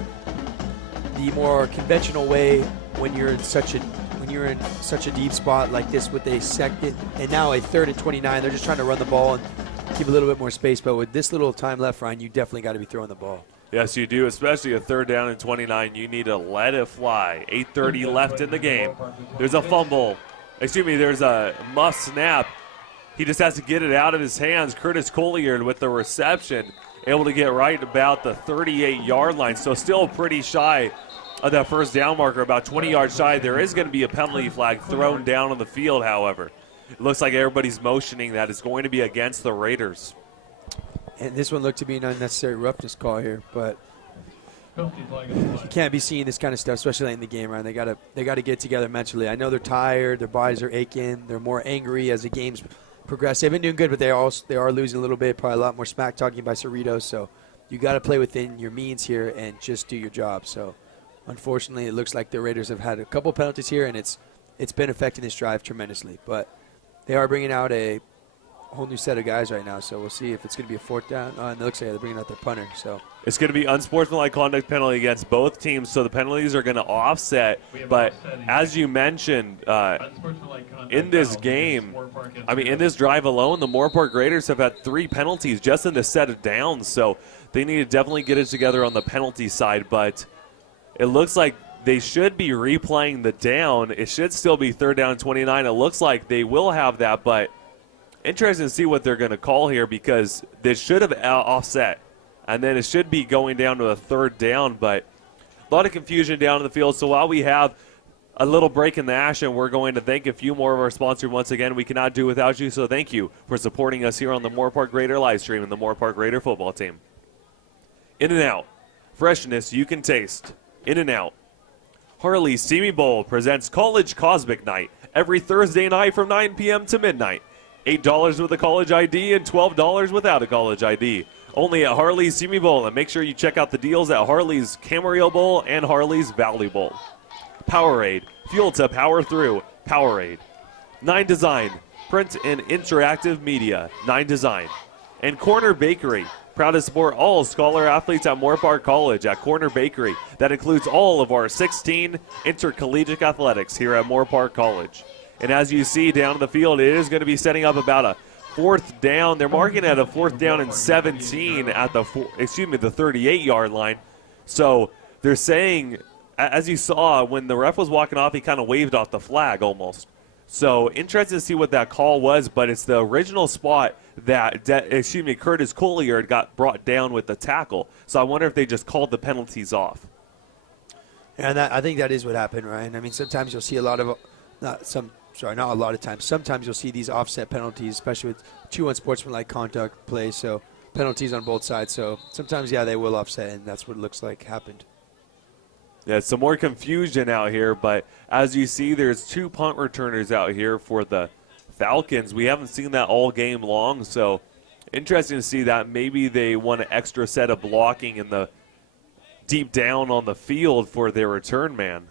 more conventional way when you're in such a deep spot like this with a second and now a 3rd and 29. They're just trying to run the ball and keep a little bit more space. But with this little time left, Ryan, you definitely got to be throwing the ball. Yes, you do, especially a 3rd down and 29. You need to let it fly. 8:30 left in the game. There's a fumble. There's a muff snap. He just has to get it out of his hands. Curtis Colliard with the reception, able to get right about the 38-yard line. So still pretty shy of that first down marker, about 20 yards shy. There is going to be a penalty flag thrown down on the field, however. It looks like everybody's motioning that it's going to be against the Raiders. And this one looked to be an unnecessary roughness call here, but you can't be seeing this kind of stuff, especially late in the game, right? They gotta get together mentally. I know they're tired, their bodies are aching, they're more angry as the games progress. They've been doing good, but they are losing a little bit, probably a lot more smack talking by Cerritos. So you got to play within your means here and just do your job. So unfortunately, it looks like the Raiders have had a couple penalties here, and it's been affecting this drive tremendously. But they are bringing out a whole new set of guys right now, so we'll see if it's going to be a 4th down. And it looks like they're bringing out their punter. So it's going to be unsportsmanlike conduct penalty against both teams, so the penalties are going to offset. But as you mentioned, in this game, in this drive alone, the Moorpark Raiders have had 3 penalties just in the set of downs, so they need to definitely get it together on the penalty side. But it looks like they should be replaying the down. It should still be 3rd down and 29. It looks like they will have that, but interesting to see what they're going to call here, because they should have offset, and then it should be going down to a 3rd down. But a lot of confusion down in the field. So while we have a little break in the action, we're going to thank a few more of our sponsors. Once again, we cannot do without you, so thank you for supporting us here on the Moorpark Raider live stream and the Moorpark Raider football team. In-N-Out, freshness you can taste. In-N-Out. Harley's Semi Bowl presents College Cosmic Night every Thursday night from 9 p.m. to midnight. $8 with a college ID and $12 without a college ID. Only at Harley's Semi Bowl, and make sure you check out the deals at Harley's Camarillo Bowl and Harley's Valley Bowl. Powerade, fuel to power through. Powerade. 9 Design, print and interactive media. 9 Design. And Corner Bakery, proud to support all scholar athletes at Moorpark College at Corner Bakery. That includes all of our 16 intercollegiate athletics here at Moorpark College. And as you see down in the field, it is going to be setting up about a 4th down. They're marking at a 4th down and 17 at the 38-yard line. So they're saying, as you saw, when the ref was walking off, he kind of waved off the flag almost. So interested to see what that call was, but it's the original spot that Curtis Colliard got brought down with the tackle. So I wonder if they just called the penalties off. And I think that is what happened, Ryan. Sometimes you'll see a lot of not a lot of times. Sometimes you'll see these offset penalties, especially with 2 unsportsmanlike conduct plays, so penalties on both sides. So sometimes, they will offset, and that's what it looks like happened. Yeah, some more confusion out here, but as you see, there's 2 punt returners out here for the Falcons. We haven't seen that all game long, so interesting to see that. Maybe they want an extra set of blocking in the deep down on the field for their return man.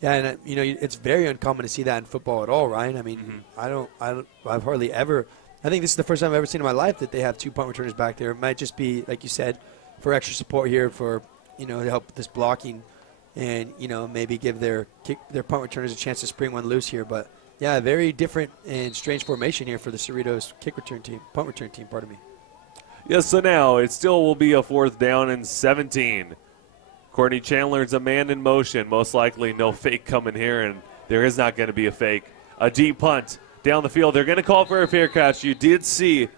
Yeah, and it's very uncommon to see that in football at all, Ryan. I've hardly ever. I think this is the first time I've ever seen in my life that they have 2 punt returners back there. It might just be, like you said, for extra support here to help with this blocking, and maybe give their punt returners a chance to spring one loose here. But yeah, very different and strange formation here for the Cerritos punt return team. Pardon me. Yes, so now it still will be a 4th down and 17. Courtney Chandler's a man in motion. Most likely no fake coming here, and there is not going to be a fake. A deep punt down the field. They're going to call for a fair catch. You did see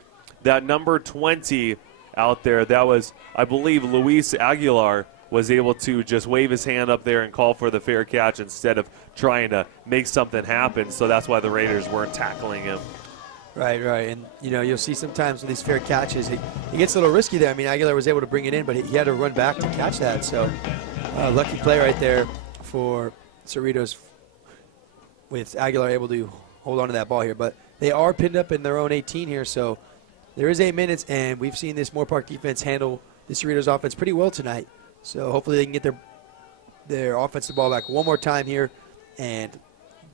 that number 20 out there. That was, I believe, Luis Aguilar was able to just wave his hand up there and call for the fair catch instead of trying to make something happen. So that's why the Raiders weren't tackling him. Right. And, you'll see sometimes with these fair catches, it gets a little risky there. Aguilar was able to bring it in, but he had to run back to catch that. So, lucky play right there for Cerritos with Aguilar able to hold on to that ball here. But they are pinned up in their own 18 here, so there is 8 minutes, and we've seen this Moorpark defense handle the Cerritos offense pretty well tonight. So, hopefully they can get their offensive ball back one more time here and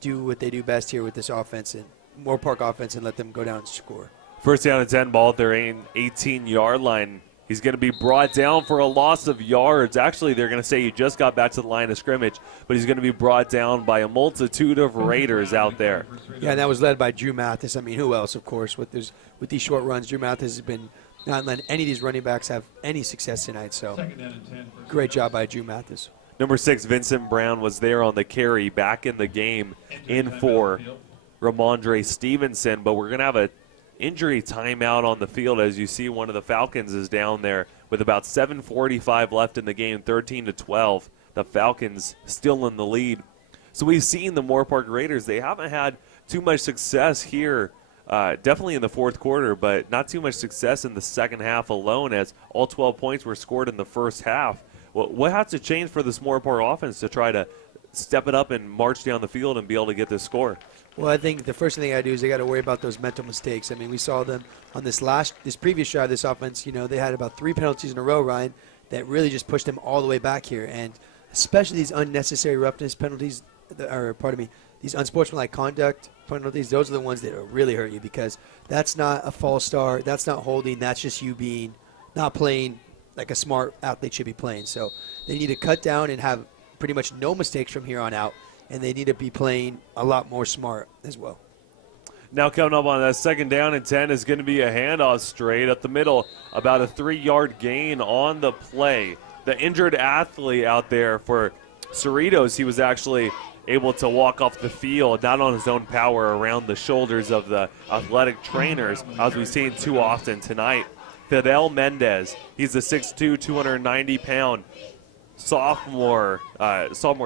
do what they do best here with this offense and Moorpark offense and let them go down and score. 1st down and 10, ball at their 18-yard line He's going to be brought down for a loss of yards. Actually, they're going to say he just got back to the line of scrimmage, but he's going to be brought down by a multitude of Raiders out there. Yeah, and that was led by Drew Mathis. I mean, who else, of course, with these short runs? Drew Mathis has been not letting any of these running backs have any success tonight, so great job by Drew Mathis. Number 6, Vincent Brown, was there on the carry back in the game in for Ramondre Stevenson, but we're going to have a injury timeout on the field. As you see, one of the Falcons is down there with about 7:45 left in the game, 13-12. The Falcons still in the lead. So we've seen the Moorpark Raiders. They haven't had too much success here, definitely in the fourth quarter, but not too much success in the second half alone, as all 12 points were scored in the first half. Well, what has to change for this Moorpark offense to try to step it up and march down the field and be able to get this score? Well, I think the first thing I do is they got to worry about those mental mistakes. I mean, we saw them on this previous drive, this offense, they had about 3 penalties in a row, Ryan, that really just pushed them all the way back here. And especially these unnecessary roughness penalties, these unsportsmanlike conduct penalties, those are the ones that really hurt you, because that's not a false start, that's not holding, that's just you not playing like a smart athlete should be playing. So they need to cut down and have pretty much no mistakes from here on out, and they need to be playing a lot more smart as well. Now coming up on that 2nd down and 10 is going to be a handoff straight up the middle, about a 3-yard gain on the play. The injured athlete out there for Cerritos, he was actually able to walk off the field, not on his own power, around the shoulders of the athletic trainers, as we've seen too often tonight. Fidel Mendez, he's a 6'2", 290-pound sophomore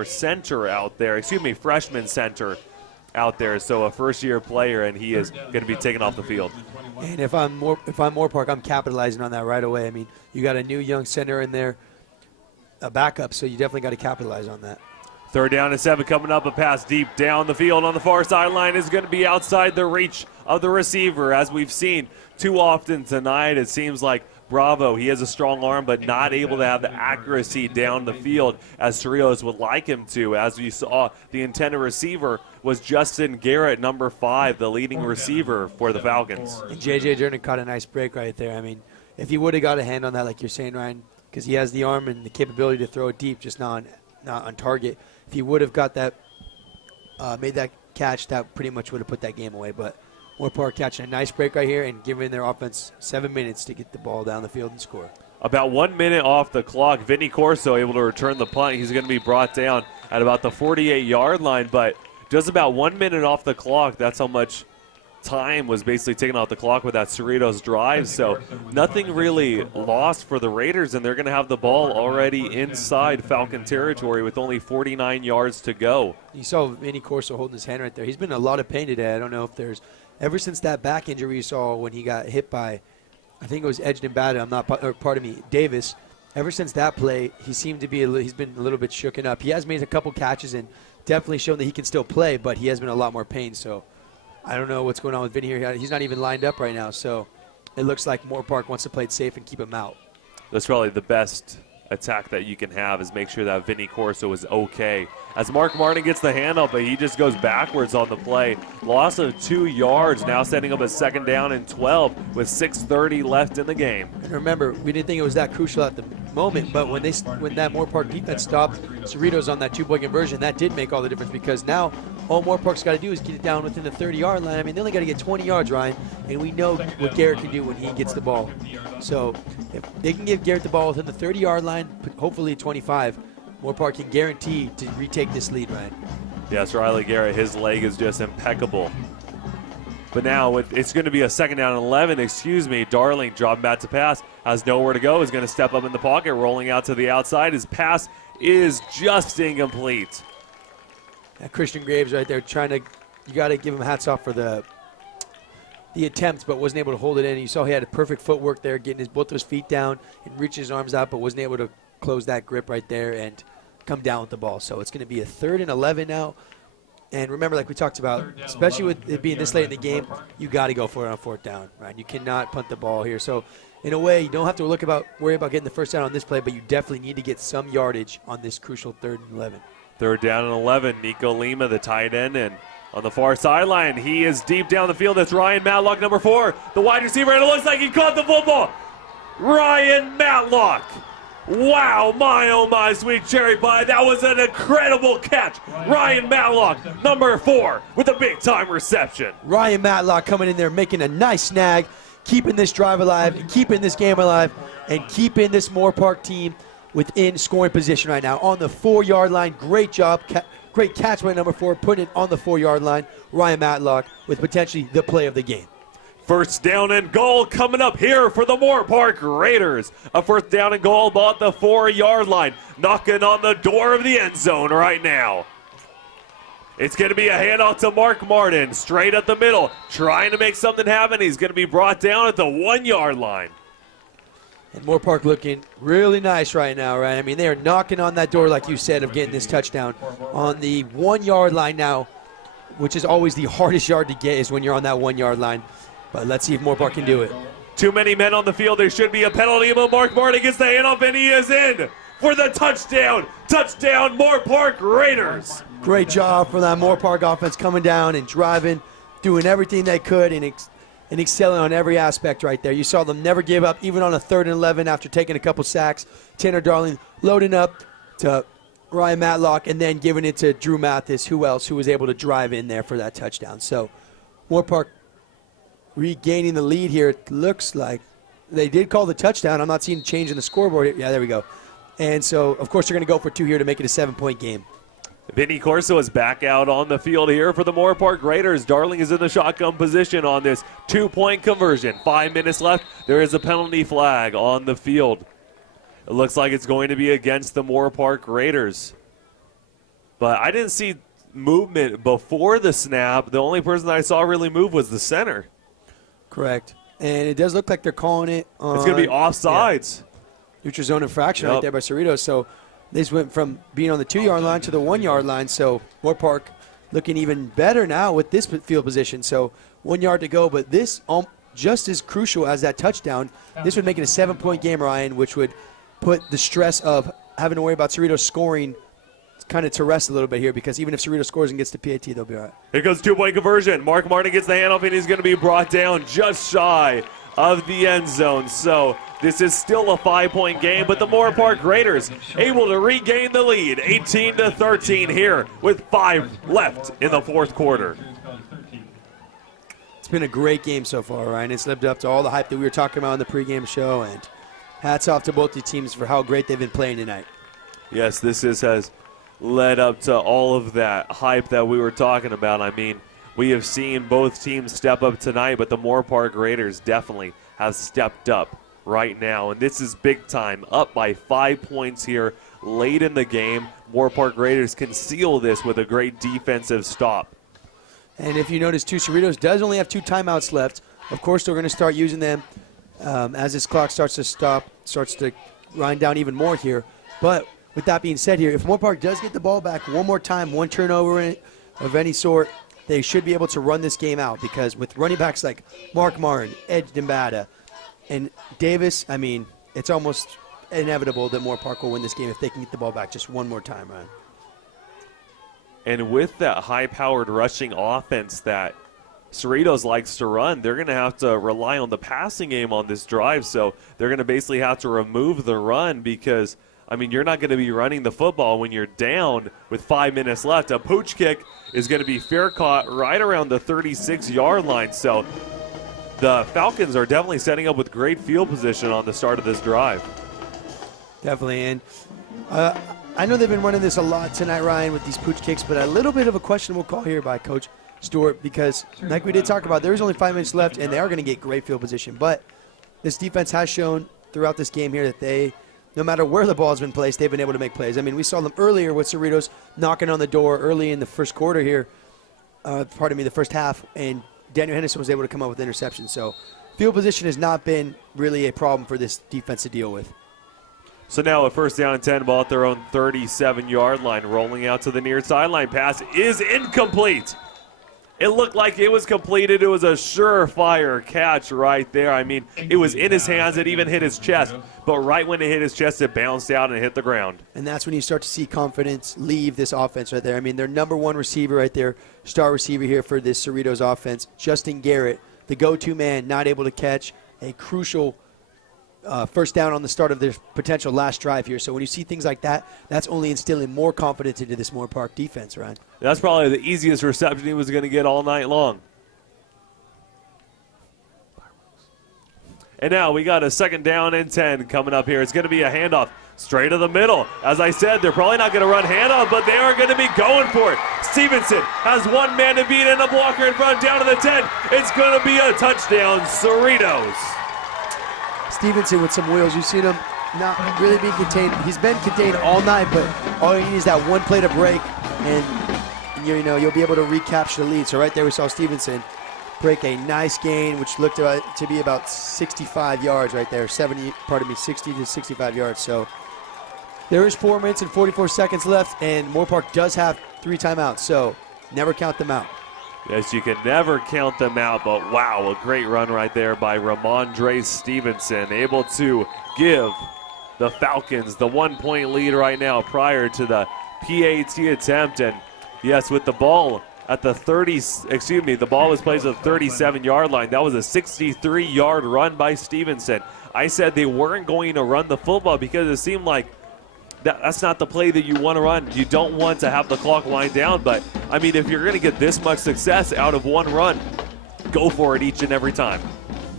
center out there, freshman center out there, so a first-year player, and he is going to be taken off the field. And if I'm Moorpark, I'm capitalizing on that right away. I mean, you got a new young center in there, a backup, so you definitely got to capitalize on that. 3rd down and 7 coming up. A pass deep down the field on the far sideline is going to be outside the reach of the receiver. As we've seen too often tonight, it seems like Bravo, he has a strong arm, but not able to have the accuracy down the field as Cerritos would like him to. As we saw, the intended receiver was Justin Garrett, number 5, the leading receiver for the Falcons. And J.J. Jordan caught a nice break right there. I mean, if he would have got a hand on that, like you're saying, Ryan, because he has the arm and the capability to throw it deep, just not on target. If he would have got that, made that catch, that pretty much would have put that game away. But Moorpark catching a nice break right here and giving their offense 7 minutes to get the ball down the field and score. About 1 minute off the clock. Vinny Corso able to return the punt. He's going to be brought down at about the 48-yard line, but just about 1 minute off the clock. That's how much time was basically taken off the clock with that Cerritos drive. So nothing really lost for the Raiders, and they're going to have the ball already inside Falcon territory with only 49 yards to go. You saw Vinny Corso holding his hand right there. He's been in a lot of pain today. I don't know if there's ever since that back injury you saw when he got hit by, I think it was Edged and Batted, Davis. Ever since that play, he seemed to be he's been a little bit shooken up. He has made a couple catches and definitely shown that he can still play, but he has been in a lot more pain. So I don't know what's going on with Vinny here. He's not even lined up right now, so it looks like Moorpark wants to play it safe and keep him out. That's probably the best attack that you can have, is make sure that Vinny Corso is okay. As Mark Martin gets the handoff, but he just goes backwards on the play. Loss of 2 yards, now setting up a 2nd down and 12 with 6:30 left in the game. And remember, we didn't think it was that crucial at the moment, but when that Moorpark defense stopped Cerritos on that 2-point conversion, that did make all the difference, because now all Moorpark's got to do is get it down within the 30-yard line. I mean, they only got to get 20 yards, Ryan, and we know what Garrett can do when he gets the ball. So if they can give Garrett the ball within the 30-yard line, hopefully 25, Moorpark can guarantee to retake this lead, Ryan. Yes, Riley Garrett, his leg is just impeccable. But now it's going to be a 2nd down and 11, Darling dropping back to pass, has nowhere to go, is going to step up in the pocket, rolling out to the outside. His pass is just incomplete. Christian Graves right there you got to give him hats off for the attempt, but wasn't able to hold it in. You saw he had a perfect footwork there, getting both of his feet down and reaching his arms out, but wasn't able to close that grip right there and come down with the ball. So it's going to be a 3rd and 11 now. And remember, like we talked about, especially with it being this late in the game, you got to go for it on 4th down, right? You cannot punt the ball here. So in a way, you don't have to worry about getting the 1st down on this play, but you definitely need to get some yardage on this crucial 3rd and 11. 3rd down and 11, Nico Lima, the tight end, and on the far sideline, he is deep down the field. That's Ryan Matlock, number 4, the wide receiver, and it looks like he caught the football. Ryan Matlock. Wow, my oh my sweet cherry pie. That was an incredible catch. Ryan Matlock, number 4, with a big time reception. Ryan Matlock coming in there, making a nice snag, keeping this drive alive, keeping this game alive, and keeping this Moorpark team within scoring position right now. On the 4-yard line, great job. Great catch by number 4, putting it on the 4-yard line. Ryan Matlock with potentially the play of the game. First down and goal coming up here for the Moorpark Raiders. A first down and goal about the 4-yard line, knocking on the door of the end zone right now. It's going to be a handoff to Mark Martin, straight up the middle, trying to make something happen. He's going to be brought down at the 1-yard line. And Moorpark looking really nice right now, right? I mean, they are knocking on that door, like you said, of getting this touchdown on the 1-yard line now, which is always the hardest yard to get, is when you're on that 1-yard line. But let's see if Moorpark can do it. Too many men on the field. There should be a penalty, but Mark Martin gets the handoff, and he is in for the touchdown. Touchdown, Moorpark Raiders. Great job for that Moorpark offense, coming down and driving, doing everything they could, and excelling on every aspect right there. You saw them never give up, even on a 3rd and 11 after taking a couple sacks. Tanner Darling loading up to Ryan Matlock and then giving it to Drew Mathis, who was able to drive in there for that touchdown. So Moorpark regaining the lead here. It looks like they did call the touchdown. I'm not seeing a change in the scoreboard here. Yeah, there we go. And so, of course, they're going to go for 2 here to make it a 7-point game. Vinny Corso is back out on the field here for the Moorpark Raiders. Darling is in the shotgun position on this 2-point conversion. 5 minutes left. There is a penalty flag on the field. It looks like it's going to be against the Moorpark Raiders. But I didn't see movement before the snap. The only person that I saw really move was the center. Correct. And it does look like they're calling it on, it's going to be offsides. Yeah, neutral zone infraction right there by Cerritos. So this went from being on the 2-yard line to the 1-yard line. So Moorpark looking even better now with this field position. So 1 yard to go, but this just as crucial as that touchdown. This would make it a 7-point game, Ryan, which would put the stress of having to worry about Cerritos scoring kind of to rest a little bit here, because even if Cerritos scores and gets to PAT, they'll be all right. Here goes 2-point conversion. Mark Martin gets the handoff, and he's going to be brought down just shy of the end zone. So this is still a 5-point game, but the Moorpark Raiders able to regain the lead, 18-13 here with 5 left in the 4th quarter. It's been a great game so far, Ryan. It's lived up to all the hype that we were talking about on the pregame show, and hats off to both the teams for how great they've been playing tonight. Yes, this has led up to all of that hype that we were talking about. I mean, we have seen both teams step up tonight, but the Moorpark Raiders definitely have stepped up right now. And this is big time, up by 5 points here late in the game. Moorpark Raiders can seal this with a great defensive stop. And if you notice, too, Cerritos does only have 2 timeouts left. Of course, they're going to start using them as this clock starts to grind down even more here. But with that being said here, if Moorpark does get the ball back one more time, one turnover of any sort, they should be able to run this game out, because with running backs like Mark Martin, Ed Dimbada, and Davis, I mean, it's almost inevitable that Moorpark will win this game if they can get the ball back just one more time, Ryan. And with that high-powered rushing offense that Cerritos likes to run, they're going to have to rely on the passing game on this drive. So they're going to basically have to remove the run, because I mean, you're not going to be running the football when you're down with 5 minutes left. A pooch kick is going to be fair caught right around the 36-yard line. So the Falcons are definitely setting up with great field position on the start of this drive. Definitely. And I know they've been running this a lot tonight, Ryan, with these pooch kicks, but a little bit of a questionable call here by Coach Stewart, because like we did talk about, there's only 5 minutes left, and they are going to get great field position. But this defense has shown throughout this game here that they, no matter where the ball has been placed, they've been able to make plays. I mean, we saw them earlier with Cerritos knocking on the door early in the first quarter here, the first half, and Daniel Henderson was able to come up with interceptions. So field position has not been really a problem for this defense to deal with. So now a first down and 10 ball at their own 37-yard line, rolling out to the near sideline. Pass is incomplete. It looked like it was completed. It was a surefire catch right there. I mean, it was in his hands. It even hit his chest. But right when it hit his chest, it bounced out and hit the ground. And that's when you start to see confidence leave this offense right there. I mean, their number 1 receiver right there, star receiver here for this Cerritos offense, Justin Garrett, the go-to man, not able to catch a crucial first down on the start of their potential last drive here. So when you see things like that, that's only instilling more confidence into this Moorpark defense, Ryan. That's probably the easiest reception he was going to get all night long. And now we got a 2nd down and 10 coming up here. It's going to be a handoff straight to the middle. As I said, they're probably not going to run handoff, but they are going to be going for it. Stevenson has one man to beat and a blocker in front down to the 10. It's going to be a touchdown, Cerritos. Stevenson with some wheels. You've seen him not really being contained. He's been contained all night, but all you need is that one play to break, and you'll be able to recapture the lead. So right there we saw Stevenson break a nice gain, which looked to be about 65 yards right there. 60 to 65 yards. So there is 4 minutes and 44 seconds left, and Moorpark does have 3 timeouts, so never count them out. Yes, you can never count them out, but wow, a great run right there by Ramondre Stevenson, able to give the Falcons the 1-point lead right now prior to the PAT attempt. And yes, with the ball at the the ball was placed at the 37-yard line. That was a 63-yard run by Stevenson. I said they weren't going to run the football because it seemed like that's not the play that you want to run. You don't want to have the clock wind down, but I mean, if you're going to get this much success out of one run, go for it each and every time.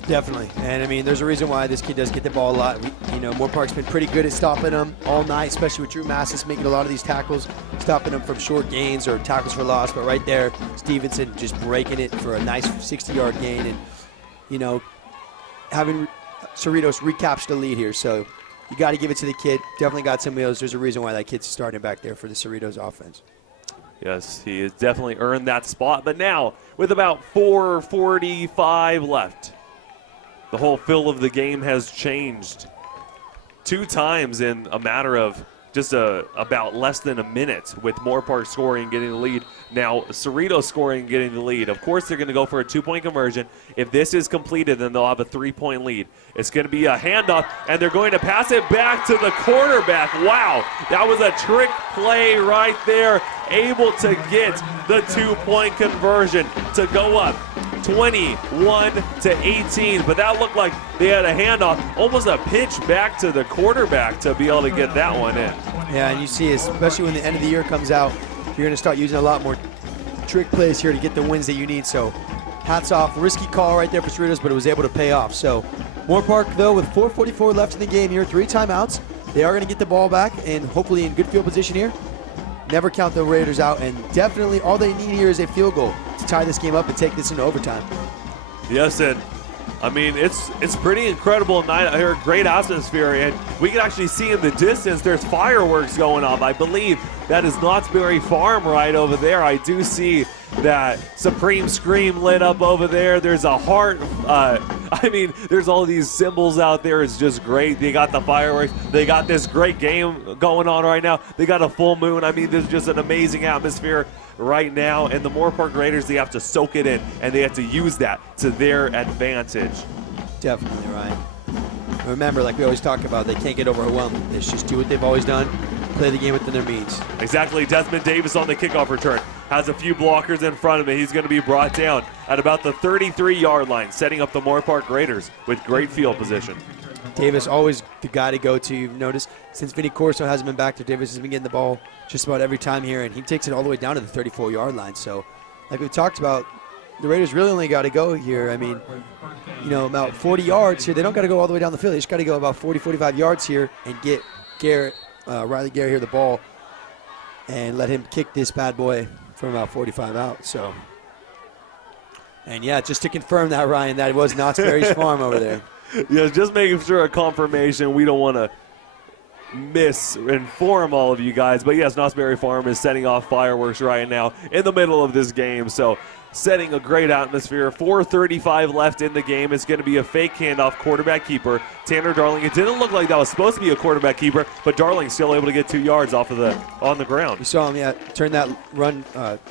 Definitely, and I mean, there's a reason why this kid does get the ball a lot. Moorpark's been pretty good at stopping him all night, especially with Drew Massis making a lot of these tackles, stopping them from short gains or tackles for loss. But right there, Stevenson just breaking it for a nice 60-yard gain, and having Cerritos recapture the lead here. So you got to give it to the kid. Definitely got some wheels. There's a reason why that kid's starting back there for the Cerritos offense. Yes, he has definitely earned that spot. But now, with about 4:45 left, the whole feel of the game has changed 2 times in a matter of just about less than a minute, with Moorpark scoring and getting the lead. Now, Cerritos scoring and getting the lead. Of course, they're going to go for a 2-point conversion. If this is completed, then they'll have a 3-point lead. It's going to be a handoff, and they're going to pass it back to the quarterback. Wow, that was a trick play right there, able to get the 2-point conversion to go up 21-18, but that looked like they had a handoff, almost a pitch back to the quarterback to be able to get that one in. Yeah, and you see, especially when the end of the year comes out, you're going to start using a lot more trick plays here to get the wins that you need. So hats off, risky call right there for Cerritos, but it was able to pay off. So Moorpark, though, with 4:44 left in the game here, 3 timeouts, they are going to get the ball back and hopefully in good field position here. Never count the Raiders out, and definitely all they need here is a field goal to tie this game up and take this into overtime. Yes, and I mean, it's pretty incredible night out here, great atmosphere, and we can actually see in the distance there's fireworks going off. I believe that is Knott's Berry Farm right over there. I do see that Supreme Scream lit up over there. There's a heart. I mean, there's all these symbols out there. It's just great. They got the fireworks. They got this great game going on right now. They got a full moon. I mean, there's just an amazing atmosphere right now. And the Moorpark Raiders, they have to soak it in, and they have to use that to their advantage. Definitely, right. Remember, like we always talk about, they can't get overwhelmed. They just do what they've always done, play the game within their means. Exactly. Desmond Davis on the kickoff return has a few blockers in front of him. He's going to be brought down at about the 33-yard line, setting up the Moorpark Raiders with great field position. Davis always the guy to go to. You've noticed since Vinny Corso hasn't been back there, Davis has been getting the ball just about every time here, and he takes it all the way down to the 34-yard line. So, like we've talked about, the Raiders really only got to go here. I mean, about 40 yards here. They don't got to go all the way down the field. They just got to go about 40, 45 yards here and get Riley Garrett here the ball and let him kick this bad boy from about 45 out. So, and yeah, just to confirm that, Ryan, that it was Knott's Berry's farm over there. Yes, just making sure a confirmation. We don't want to misinform all of you guys, but yes, Knott's Berry Farm is setting off fireworks right now in the middle of this game. So setting a great atmosphere. 4:35 left in the game. It's going to be a fake handoff, quarterback keeper Tanner Darling. It didn't look like that was supposed to be a quarterback keeper, but Darling's still able to get 2 yards off of on the ground. You saw him, turn that run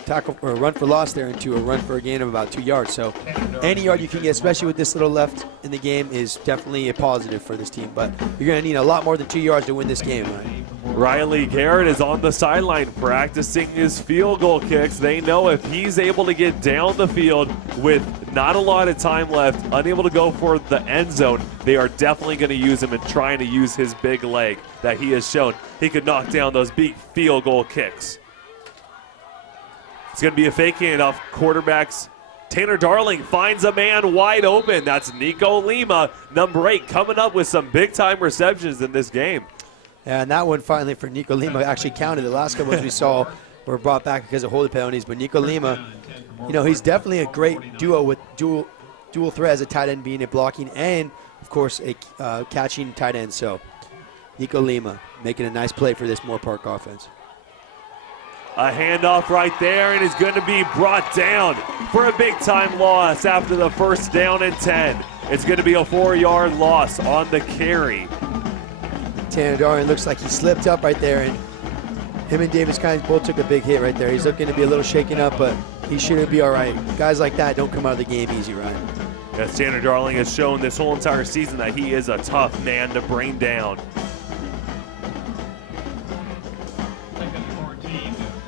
tackle or run for loss there into a run for a gain of about 2 yards. So any yard you can get, especially with this little left in the game, is definitely a positive for this team. But you're going to need a lot more than 2 yards to win this game. Right? Riley Garrett is on the sideline practicing his field goal kicks. They know if he's able to get down the field with not a lot of time left, unable to go for the end zone, they are definitely going to use him and trying to use his big leg that he has shown. He could knock down those big field goal kicks. It's going to be a fake handoff. Quarterbacks. Tanner Darling finds a man wide open. That's Nico Lima, number 8, coming up with some big-time receptions in this game. And that one finally for Nico Lima actually counted. The last couple ones we saw were brought back because of holding penalties. But Nico Lima, you know, he's definitely a great duo with dual threat as a tight end, being a blocking and, of course, a catching tight end. So Nico Lima making a nice play for this Moorpark offense. A handoff right there, and is going to be brought down for a big-time loss after the first down and 10. It's going to be a 4-yard loss on the carry. Tanner Darling looks like he slipped up right there, and him and Davis Kynes both took a big hit right there. He's looking to be a little shaken up, but he shouldn't be all right. Guys like that don't come out of the game easy, Ryan. Yes, Tanner Darling has shown this whole entire season that he is a tough man to bring down.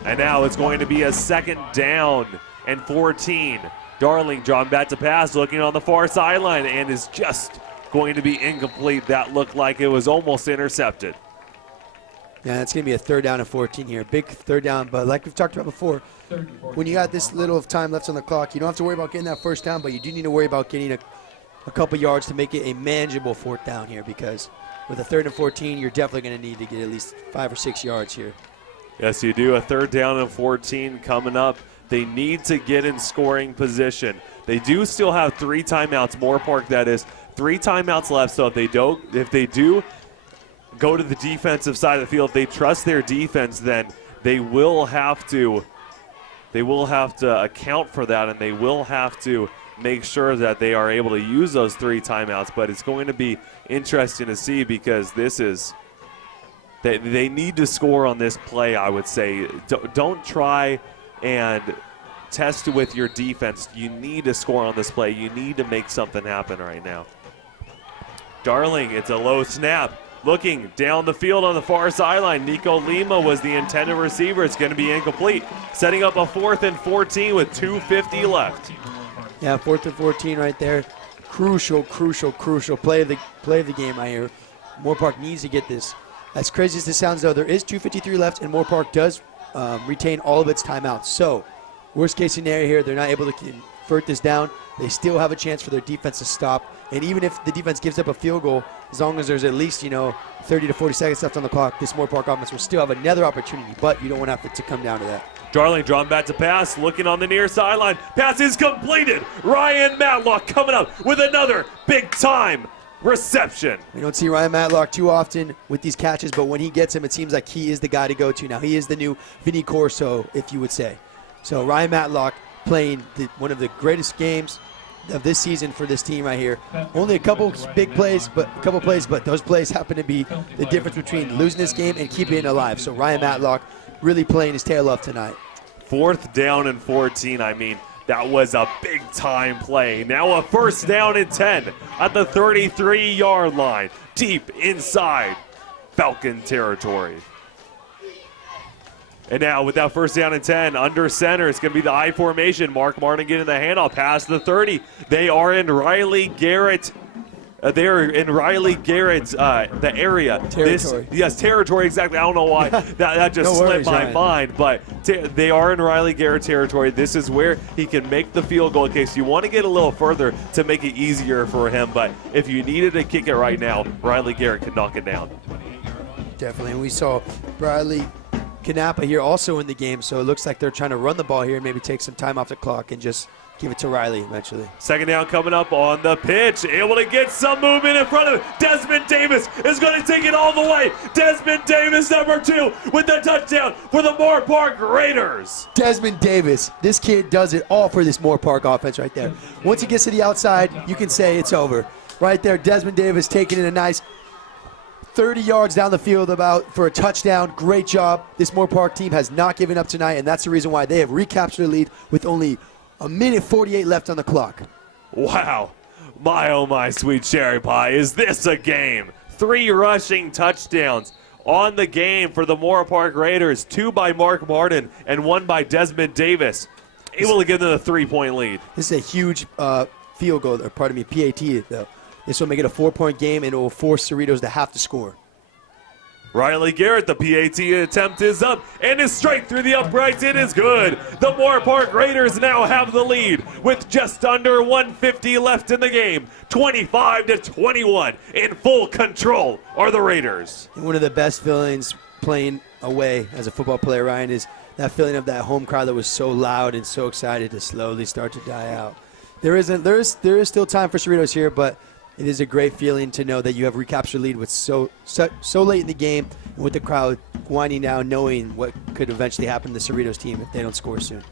And now it's going to be a 2nd down and 14. Darling drawn back to pass, looking on the far sideline, and is just going to be incomplete. That looked like it was almost intercepted. Yeah, it's going to be a 3rd down and 14 here. Big 3rd down, but like we've talked about before, when you got this little of time left on the clock, you don't have to worry about getting that 1st down, but you do need to worry about getting a couple yards to make it a manageable 4th down here, because with a 3rd and 14, you're definitely going to need to get at least 5 or 6 yards here. Yes, you do. A 3rd down and 14 coming up. They need to get in scoring position. They do still have 3 timeouts, Moorpark that is. 3 timeouts left, so if they do go to the defensive side of the field, if they trust their defense, then they will have to account for that, and they will have to make sure that they are able to use those 3 timeouts. But it's going to be interesting to see, because this is they need to score on this play, I would say. Don't try and test with your defense. You need to score on this play. You need to make something happen right now. Darling, it's a low snap. Looking down the field on the far sideline. Nico Lima was the intended receiver. It's going to be incomplete. Setting up a 4th and 14 with 2:50 left. Yeah, 4th and 14 right there. Crucial play of the game right here. Moorpark needs to get this. As crazy as this sounds, though, there is 2:53 left, and Moorpark does retain all of its timeouts. So, worst case scenario here, they're not able to convert this down. They still have a chance for their defense to stop. And even if the defense gives up a field goal, as long as there's at least, 30 to 40 seconds left on the clock, this Moorpark offense will still have another opportunity. But you don't want to have to come down to that. Darling drawn back to pass, looking on the near sideline. Pass is completed. Ryan Matlock coming up with another big-time reception. We don't see Ryan Matlock too often with these catches, but when he gets him, it seems like he is the guy to go to. Now, he is the new Vinny Corso, if you would say. So Ryan Matlock playing one of the greatest games of this season for this team right here. Only a couple big plays, but those plays happen to be the difference between losing this game and keeping it alive. So Ryan Matlock really playing his tail off tonight. 4th down and 14, that was a big-time play. Now a 1st down and 10 at the 33-yard line, deep inside Falcon territory. And now with that 1st down and 10, under center, it's going to be the I formation. Mark Martin getting the handoff past the 30. They are in Riley Garrett. They're in Riley Garrett's the area. Territory. Territory, exactly. I don't know why that just slipped my mind, but they are in Riley Garrett territory. This is where he can make the field goal in case you want to get a little further to make it easier for him. But if you needed to kick it right now, Riley Garrett can knock it down. Definitely. And we saw Bradley Canapa here also in the game, so it looks like they're trying to run the ball here and maybe take some time off the clock and just give it to Riley eventually. 2nd down coming up on the pitch. Able to get some movement in front of it. Desmond Davis is going to take it all the way. Desmond Davis, number 2, with the touchdown for the Moorpark Raiders. Desmond Davis, this kid does it all for this Moorpark offense right there. Once he gets to the outside, you can say it's over. Right there, Desmond Davis taking it a nice 30 yards down the field for a touchdown. Great job. This Moorpark team has not given up tonight, and that's the reason why they have recaptured the lead with only a minute 48 left on the clock. Wow. My, oh my, sweet cherry pie. Is this a game? 3 rushing touchdowns. on the game for the Moorpark Raiders. 2 by Mark Martin and 1 by Desmond Davis. Able to give them a 3-point lead. This is a huge field goal, or pardon me, PAT, though. This will make it a 4-point game, and it will force Cerritos to have to score. Riley Garrett, the PAT attempt is up and is straight through the uprights. It is good. The Moorpark Raiders now have the lead with just under 150 left in the game. 25-21. In full control are the Raiders. And one of the best feelings playing away as a football player, Ryan, is that feeling of that home crowd that was so loud and so excited to slowly start to die out. There is still time for Cerritos here, but it is a great feeling to know that you have recaptured lead with so late in the game, and with the crowd winding down, knowing what could eventually happen to the Cerritos team if they don't score soon.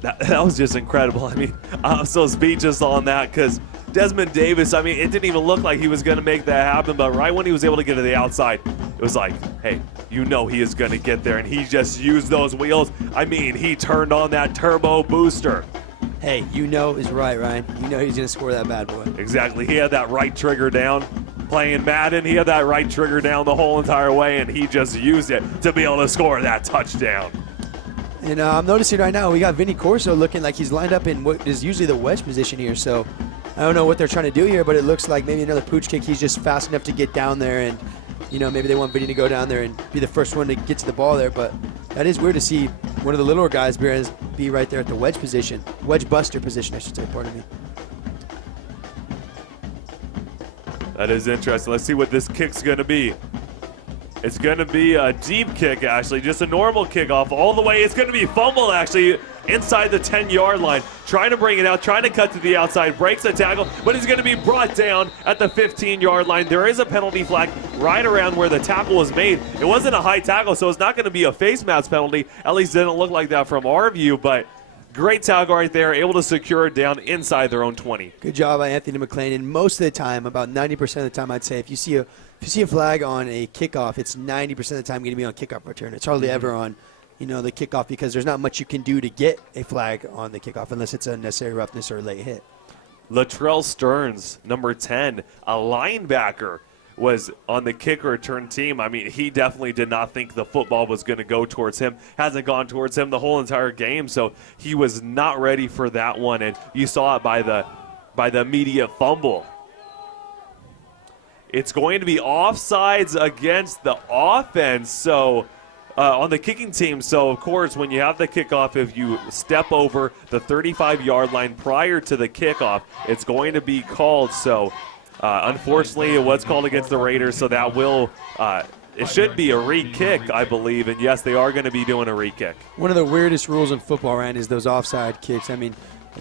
That was just incredible. I mean, I'm so speechless on that because Desmond Davis, I mean, it didn't even look like he was going to make that happen, but right when he was able to get to the outside, it was like, hey, you know he is going to get there, and he just used those wheels. I mean, he turned on that turbo booster. Hey, you know is right, Ryan. You know he's going to score that bad boy. Exactly. He had that right trigger down. Playing Madden, he had that right trigger down the whole entire way, and he just used it to be able to score that touchdown. And I'm noticing right now we got Vinny Corso looking like he's lined up in what is usually the wedge position here. So I don't know what they're trying to do here, but it looks like maybe another pooch kick. He's just fast enough to get down there, and maybe they want Vinny to go down there and be the first one to get to the ball there. But that is weird to see one of the littler guys be right there at the wedge position, wedge buster position, I should say. Pardon me. That is interesting. Let's see what this kick's going to be. It's going to be a deep kick, actually, just a normal kickoff all the way. It's going to be fumbled, actually, inside the 10-yard line. Trying to bring it out, trying to cut to the outside, breaks the tackle, but he's going to be brought down at the 15-yard line. There is a penalty flag right around where the tackle was made. It wasn't a high tackle, so it's not going to be a face mask penalty. At least it didn't look like that from our view, but great tackle right there, able to secure it down inside their own 20. Good job by Anthony McLean. And most of the time, about 90% of the time, I'd say, if you see a flag on a kickoff, it's 90% of the time going to be on kickoff return. It's hardly ever on, the kickoff, because there's not much you can do to get a flag on the kickoff unless it's unnecessary roughness or a late hit. Latrell Stearns, number 10, a linebacker, was on the kick return team. I mean, he definitely did not think the football was going to go towards him. Hasn't gone towards him the whole entire game, so he was not ready for that one, and you saw it by the immediate fumble. It's going to be offsides against the offense, so on the kicking team. So, of course, when you have the kickoff, if you step over the 35-yard line prior to the kickoff, it's going to be called. So, unfortunately, it was called against the Raiders, so that will it should be a re-kick, I believe. And, yes, they are going to be doing a re-kick. One of the weirdest rules in football, Ryan, is those offside kicks. I mean,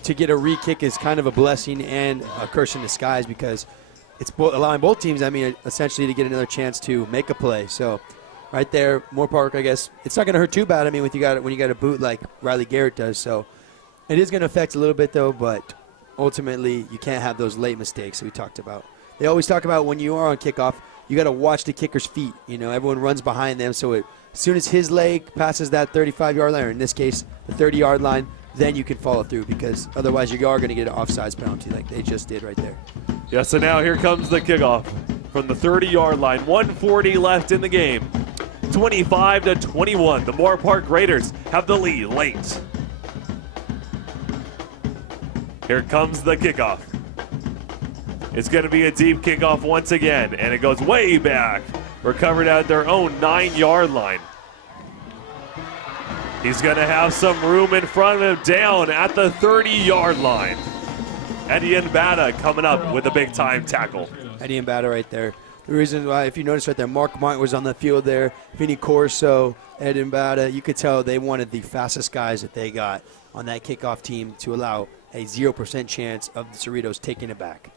to get a re-kick is kind of a blessing and a curse in disguise, because it's allowing both teams, essentially to get another chance to make a play. So, right there, Moorpark, I guess, it's not going to hurt too bad. When you got a boot like Riley Garrett does. So, it is going to affect a little bit, though, but ultimately, you can't have those late mistakes that we talked about. They always talk about when you are on kickoff, you got to watch the kicker's feet. Everyone runs behind them, so as soon as his leg passes that 35-yard line, or in this case, the 30-yard line, then you can follow through, because otherwise you are going to get an offsides penalty like they just did right there. Yeah, so now here comes the kickoff from the 30-yard line. 1:40 left in the game. 25-21. The Moorpark Raiders have the lead late. Here comes the kickoff. It's going to be a deep kickoff once again, and it goes way back. Recovered at their own 9-yard line. He's going to have some room in front of him down at the 30-yard line. Eddie Mbata coming up with a big-time tackle. Eddie Mbata right there. The reason why, if you notice right there, Mark Martin was on the field there, Vinny Corso, Eddie Mbata, you could tell they wanted the fastest guys that they got on that kickoff team to allow a 0% chance of the Cerritos taking it back.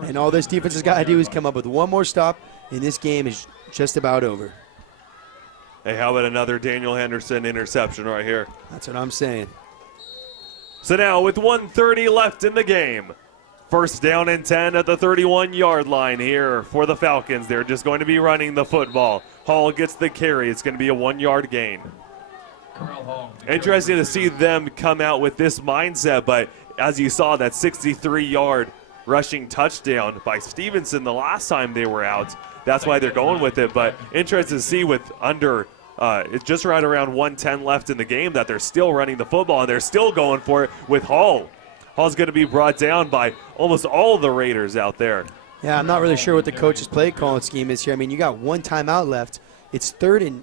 And all this defense has got to do is come up with one more stop, and this game is just about over. Hey, how about another Daniel Henderson interception right here? That's what I'm saying. So now with 1:30 left in the game, first down and 10 at the 31-yard line here for the Falcons. They're just going to be running the football. Hall gets the carry. It's going to be a 1-yard gain. Interesting to see them come out with this mindset, but as you saw, that 63-yard rushing touchdown by Stevenson the last time they were out. That's why they're going with it. But interesting to see with under it's just right around 1:10 left in the game that they're still running the football, and they're still going for it with Hall. Hall's going to be brought down by almost all of the Raiders out there. Yeah, I'm not really sure what the coach's play calling scheme is here. I mean, you got one timeout left. It's third and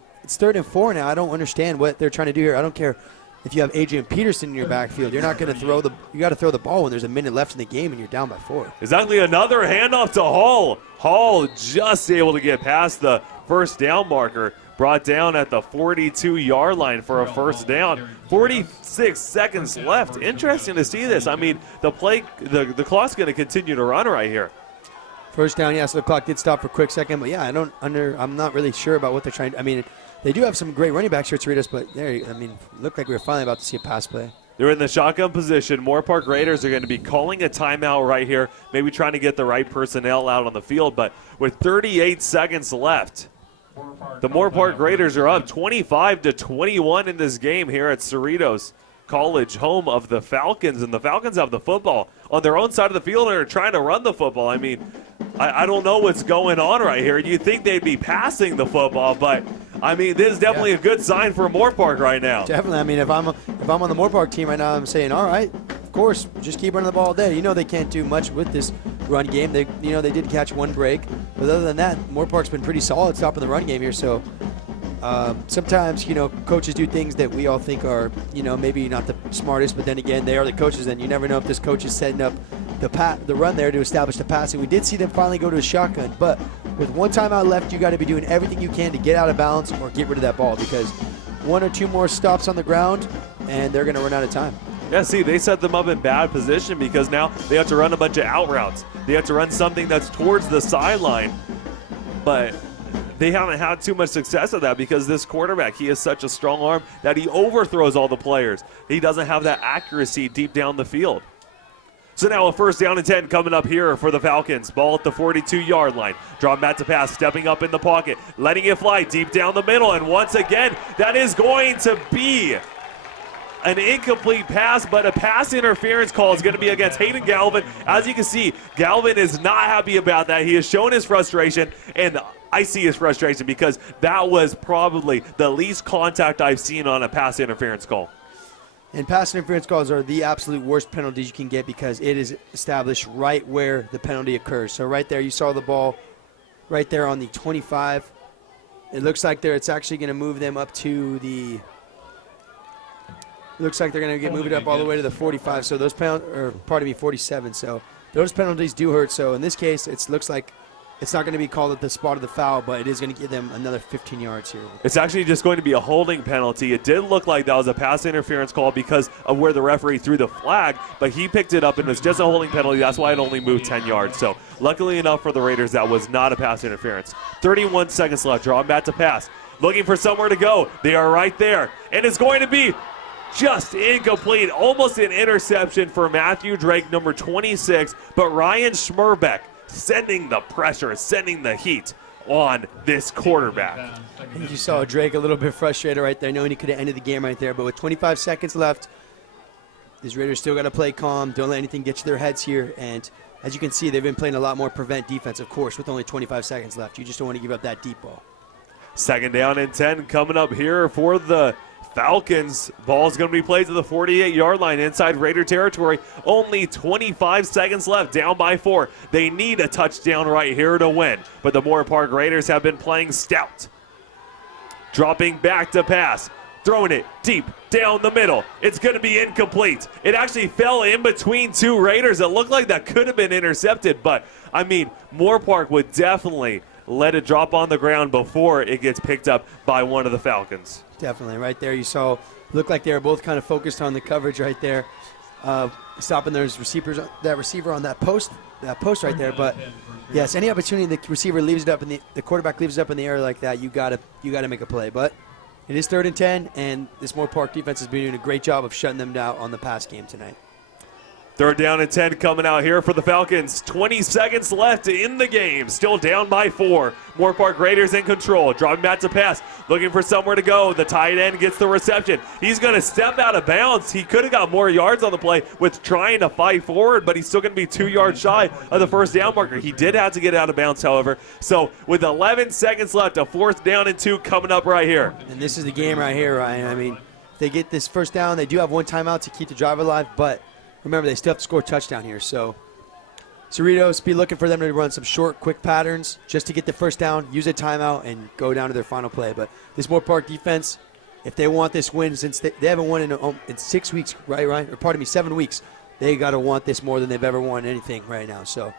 4 now. I don't understand what they're trying to do here. I don't care if you have Adrian Peterson in your backfield. You're not going to throw you got to throw the ball when there's a minute left in the game and you're down by 4. Exactly, another handoff to Hall. Hall just able to get past the first down marker. Brought down at the 42-yard line for a first down. 46 seconds left. Interesting to see this. I mean, the clock's going to continue to run right here. First down, yeah, so the clock did stop for a quick second, but yeah, I'm not really sure about what they're trying to, I mean, they do have some great running backs here at Cerritos, but looked like we were finally about to see a pass play. They're in the shotgun position. Moorpark Raiders are going to be calling a timeout right here, maybe trying to get the right personnel out on the field, but with 38 seconds left, the Moorpark Raiders are up 25-21 in this game here at Cerritos College, home of the Falcons, and the Falcons have the football on their own side of the field and are trying to run the football. I mean, I don't know what's going on right here. You'd think they'd be passing the football, but I mean, this is definitely a good sign for Moorpark right now. Definitely. I mean, if I'm on the Moorpark team right now, I'm saying, all right, of course, just keep running the ball all day. You know they can't do much with this run game. They did catch one break, but other than that, Moorpark's been pretty solid stopping the run game here. So sometimes, coaches do things that we all think are, maybe not the smartest, but then again, they are the coaches, and you never know if this coach is setting up the run there to establish the passing. We did see them finally go to a shotgun, but with one timeout left, you got to be doing everything you can to get out of bounds or get rid of that ball, because one or two more stops on the ground, and they're going to run out of time. Yeah, see, they set them up in bad position because now they have to run a bunch of out routes. They have to run something that's towards the sideline, but they haven't had too much success at that because this quarterback, he has such a strong arm that he overthrows all the players. He doesn't have that accuracy deep down the field. So now a first down and 10 coming up here for the Falcons. Ball at the 42-yard line. Drawn back to pass, stepping up in the pocket, letting it fly deep down the middle. And once again, that is going to be an incomplete pass, but a pass interference call is going to be against Hayden Galvin. As you can see, Galvin is not happy about that. He has shown his frustration, and I see his frustration because that was probably the least contact I've seen on a pass interference call. And pass interference calls are the absolute worst penalties you can get because it is established right where the penalty occurs. So right there, you saw the ball right there on the 25. It looks like it's actually going to move them up to the – looks like they're going to move it up all the way to the 45. So those 47. So those penalties do hurt. So in this case, it looks like it's not going to be called at the spot of the foul, but it is going to give them another 15 yards here. It's actually just going to be a holding penalty. It did look like that was a pass interference call because of where the referee threw the flag, but he picked it up and it was just a holding penalty. That's why it only moved 10 yards. So luckily enough for the Raiders, that was not a pass interference. 31 seconds left. Draw back to pass. Looking for somewhere to go. They are right there. And it's going to be just incomplete. Almost an interception for Matthew Drake, number 26. But Ryan Schmerbeck sending the pressure, sending the heat on this quarterback. I think you saw Drake a little bit frustrated right there, knowing he could have ended the game right there. But with 25 seconds left, these Raiders still got to play calm. Don't let anything get to their heads here. And as you can see, they've been playing a lot more prevent defense, of course, with only 25 seconds left. You just don't want to give up that deep ball. Second down and 10 coming up here for the Falcons. Ball's going to be played to the 48-yard line inside Raider territory. Only 25 seconds left, down by 4. They need a touchdown right here to win, but the Moorpark Raiders have been playing stout. Dropping back to pass, throwing it deep down the middle. It's going to be incomplete. It actually fell in between two Raiders. It looked like that could have been intercepted, but I mean, Moorpark would definitely let it drop on the ground before it gets picked up by one of the Falcons. Definitely. Right there you saw, looked like they were both kind of focused on the coverage right there, stopping that receiver on that post right there. But yes, any opportunity the receiver leaves it up and the quarterback leaves it up in the air like that, you gotta make a play. But it is 3rd and 10, and this Moorpark defense has been doing a great job of shutting them down on the pass game tonight. Third down and 10 coming out here for the Falcons. 20 seconds left in the game. Still down by 4. Moorpark Raiders in control. Dropping back to pass. Looking for somewhere to go. The tight end gets the reception. He's going to step out of bounds. He could have got more yards on the play with trying to fight forward, but he's still going to be 2 yards shy of the first down marker. He did have to get out of bounds, however. So with 11 seconds left, a 4th down and 2 coming up right here. And this is the game right here, Ryan. I mean, if they get this first down, they do have 1 timeout to keep the drive alive, but remember, they still have to score a touchdown here. So Cerritos, be looking for them to run some short, quick patterns just to get the first down, use a timeout, and go down to their final play. But this Moorpark defense, if they want this win, since they haven't won in 6 weeks, right, Ryan? Or pardon me, 7 weeks, they got to want this more than they've ever won anything right now. So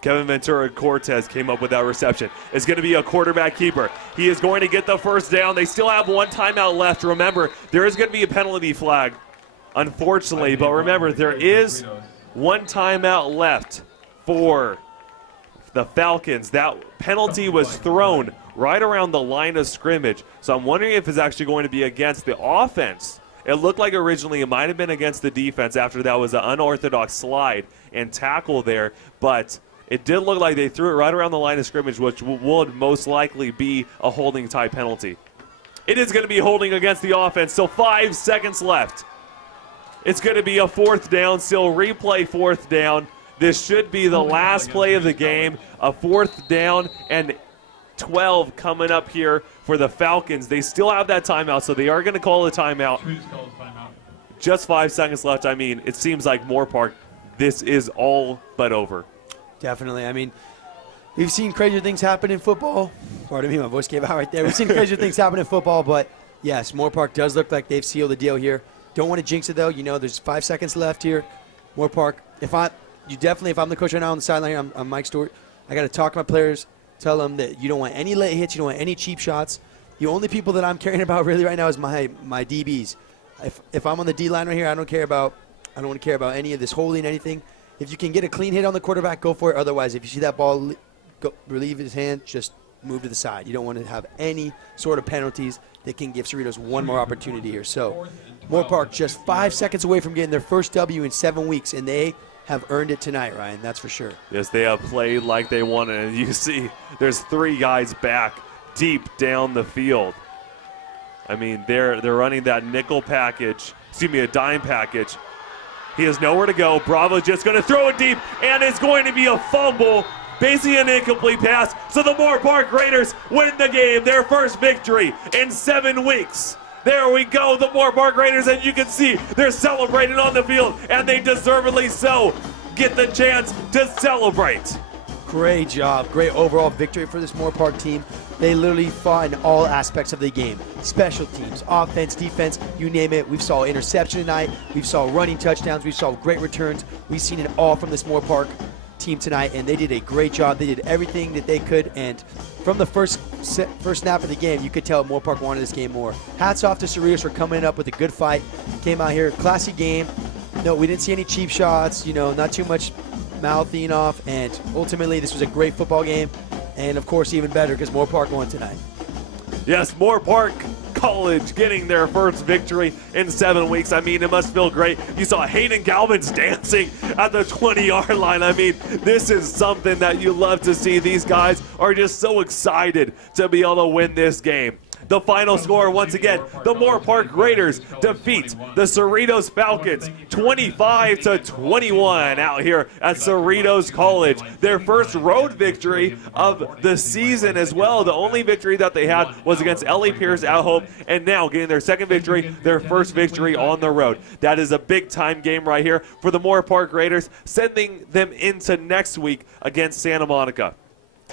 Kevin Ventura Cortez came up with that reception. It's going to be a quarterback keeper. He is going to get the first down. They still have 1 timeout left. Remember, there is going to be a penalty flag, unfortunately. But remember, there is 1 timeout left for the Falcons. That penalty was thrown right around the line of scrimmage. So I'm wondering if it's actually going to be against the offense. It looked like originally it might have been against the defense after that was an unorthodox slide and tackle there. But it did look like they threw it right around the line of scrimmage, which would most likely be a holding type penalty. It is going to be holding against the offense. So 5 seconds left. It's going to be a 4th down. Still replay 4th down. This should be the last play of the game. A 4th down and 12 coming up here for the Falcons. They still have that timeout, so they are going to call a timeout. Just 5 seconds left. I mean, it seems like Moorpark, this is all but over. definitely. I mean, we've seen crazier things happen in football. Pardon me, my voice gave out right there. We've seen crazier things happen in football, but yes, Moorpark does look like they've sealed the deal here. Don't want to jinx it, though. You know, there's 5 seconds left here. Moorpark, if I'm the coach right now on the sideline, I'm Mike Stewart, I got to talk to my players, tell them that you don't want any late hits, you don't want any cheap shots. The only people that I'm caring about really right now is my DBs. If I'm on the D line right here, I don't want to care about any of this holding, anything. If you can get a clean hit on the quarterback, go for it. Otherwise, if you see that ball relieve his hand, just move to the side. You don't want to have any sort of penalties that can give Cerritos one more opportunity here. So Moorpark just 5 seconds away from getting their first W in 7 weeks, and they have earned it tonight, Ryan. That's for sure. Yes, they have played like they wanted, and you see there's 3 guys back deep down the field. I mean, they're running that nickel package, a dime package. He has nowhere to go. Bravo's just going to throw it deep, and it's going to be a fumble, basically an incomplete pass. So the Moorpark Raiders win the game, their first victory in 7 weeks. There we go, the Moorpark Raiders, and you can see they're celebrating on the field, and they deservedly so get the chance to celebrate. Great job. Great overall victory for this Moorpark team. They literally fought in all aspects of the game. Special teams, offense, defense, you name it. We saw interception tonight. We saw running touchdowns. We saw great returns. We've seen it all from this Moorpark team tonight, and they did a great job. They did everything that they could, and from the first snap of the game, you could tell Moorpark wanted this game more. Hats off to Cerritos for coming up with a good fight. Came out here, classy game. No, we didn't see any cheap shots, not too much mouthing off, and ultimately this was a great football game, and of course even better because Moorpark won tonight. Yes, Moorpark College getting their first victory in 7 weeks. I mean, it must feel great. You saw Hayden Galvin's dancing at the 20-yard line. I mean, this is something that you love to see. These guys are just so excited to be able to win this game. The final score, once again, the Moorpark Raiders defeat the Cerritos Falcons 25-21 out here at Cerritos College. Their first road victory of the season as well. The only victory that they had was against L.A. Pierce at home, and now getting their second victory, their first victory on the road. That is a big-time game right here for the Moorpark Raiders, sending them into next week against Santa Monica.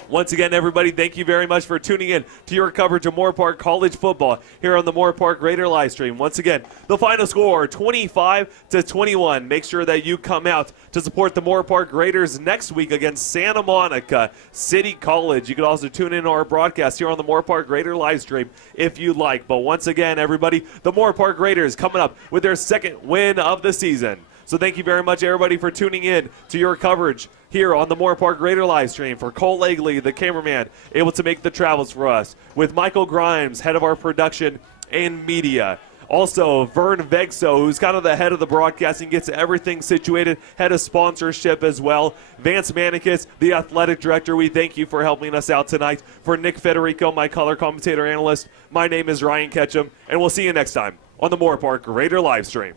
Once again, everybody, thank you very much for tuning in to your coverage of Moorpark College football here on the Moorpark Raider live stream. Once again, the final score, 25-21. Make sure that you come out to support the Moorpark Raiders next week against Santa Monica City College. You can also tune in to our broadcast here on the Moorpark Raider live stream if you'd like. But once again, everybody, the Moorpark Raiders coming up with their second win of the season. So thank you very much, everybody, for tuning in to your coverage here on the Moorpark Raider live stream. For Cole Legley, the cameraman, able to make the travels for us, with Michael Grimes, head of our production and media. Also, Vern Vegso, who's kind of the head of the broadcasting, gets everything situated, head of sponsorship as well. Vance Manicus, the athletic director, we thank you for helping us out tonight. For Nick Federico, my color commentator analyst, my name is Ryan Ketchum, and we'll see you next time on the Moorpark Raider Livestream.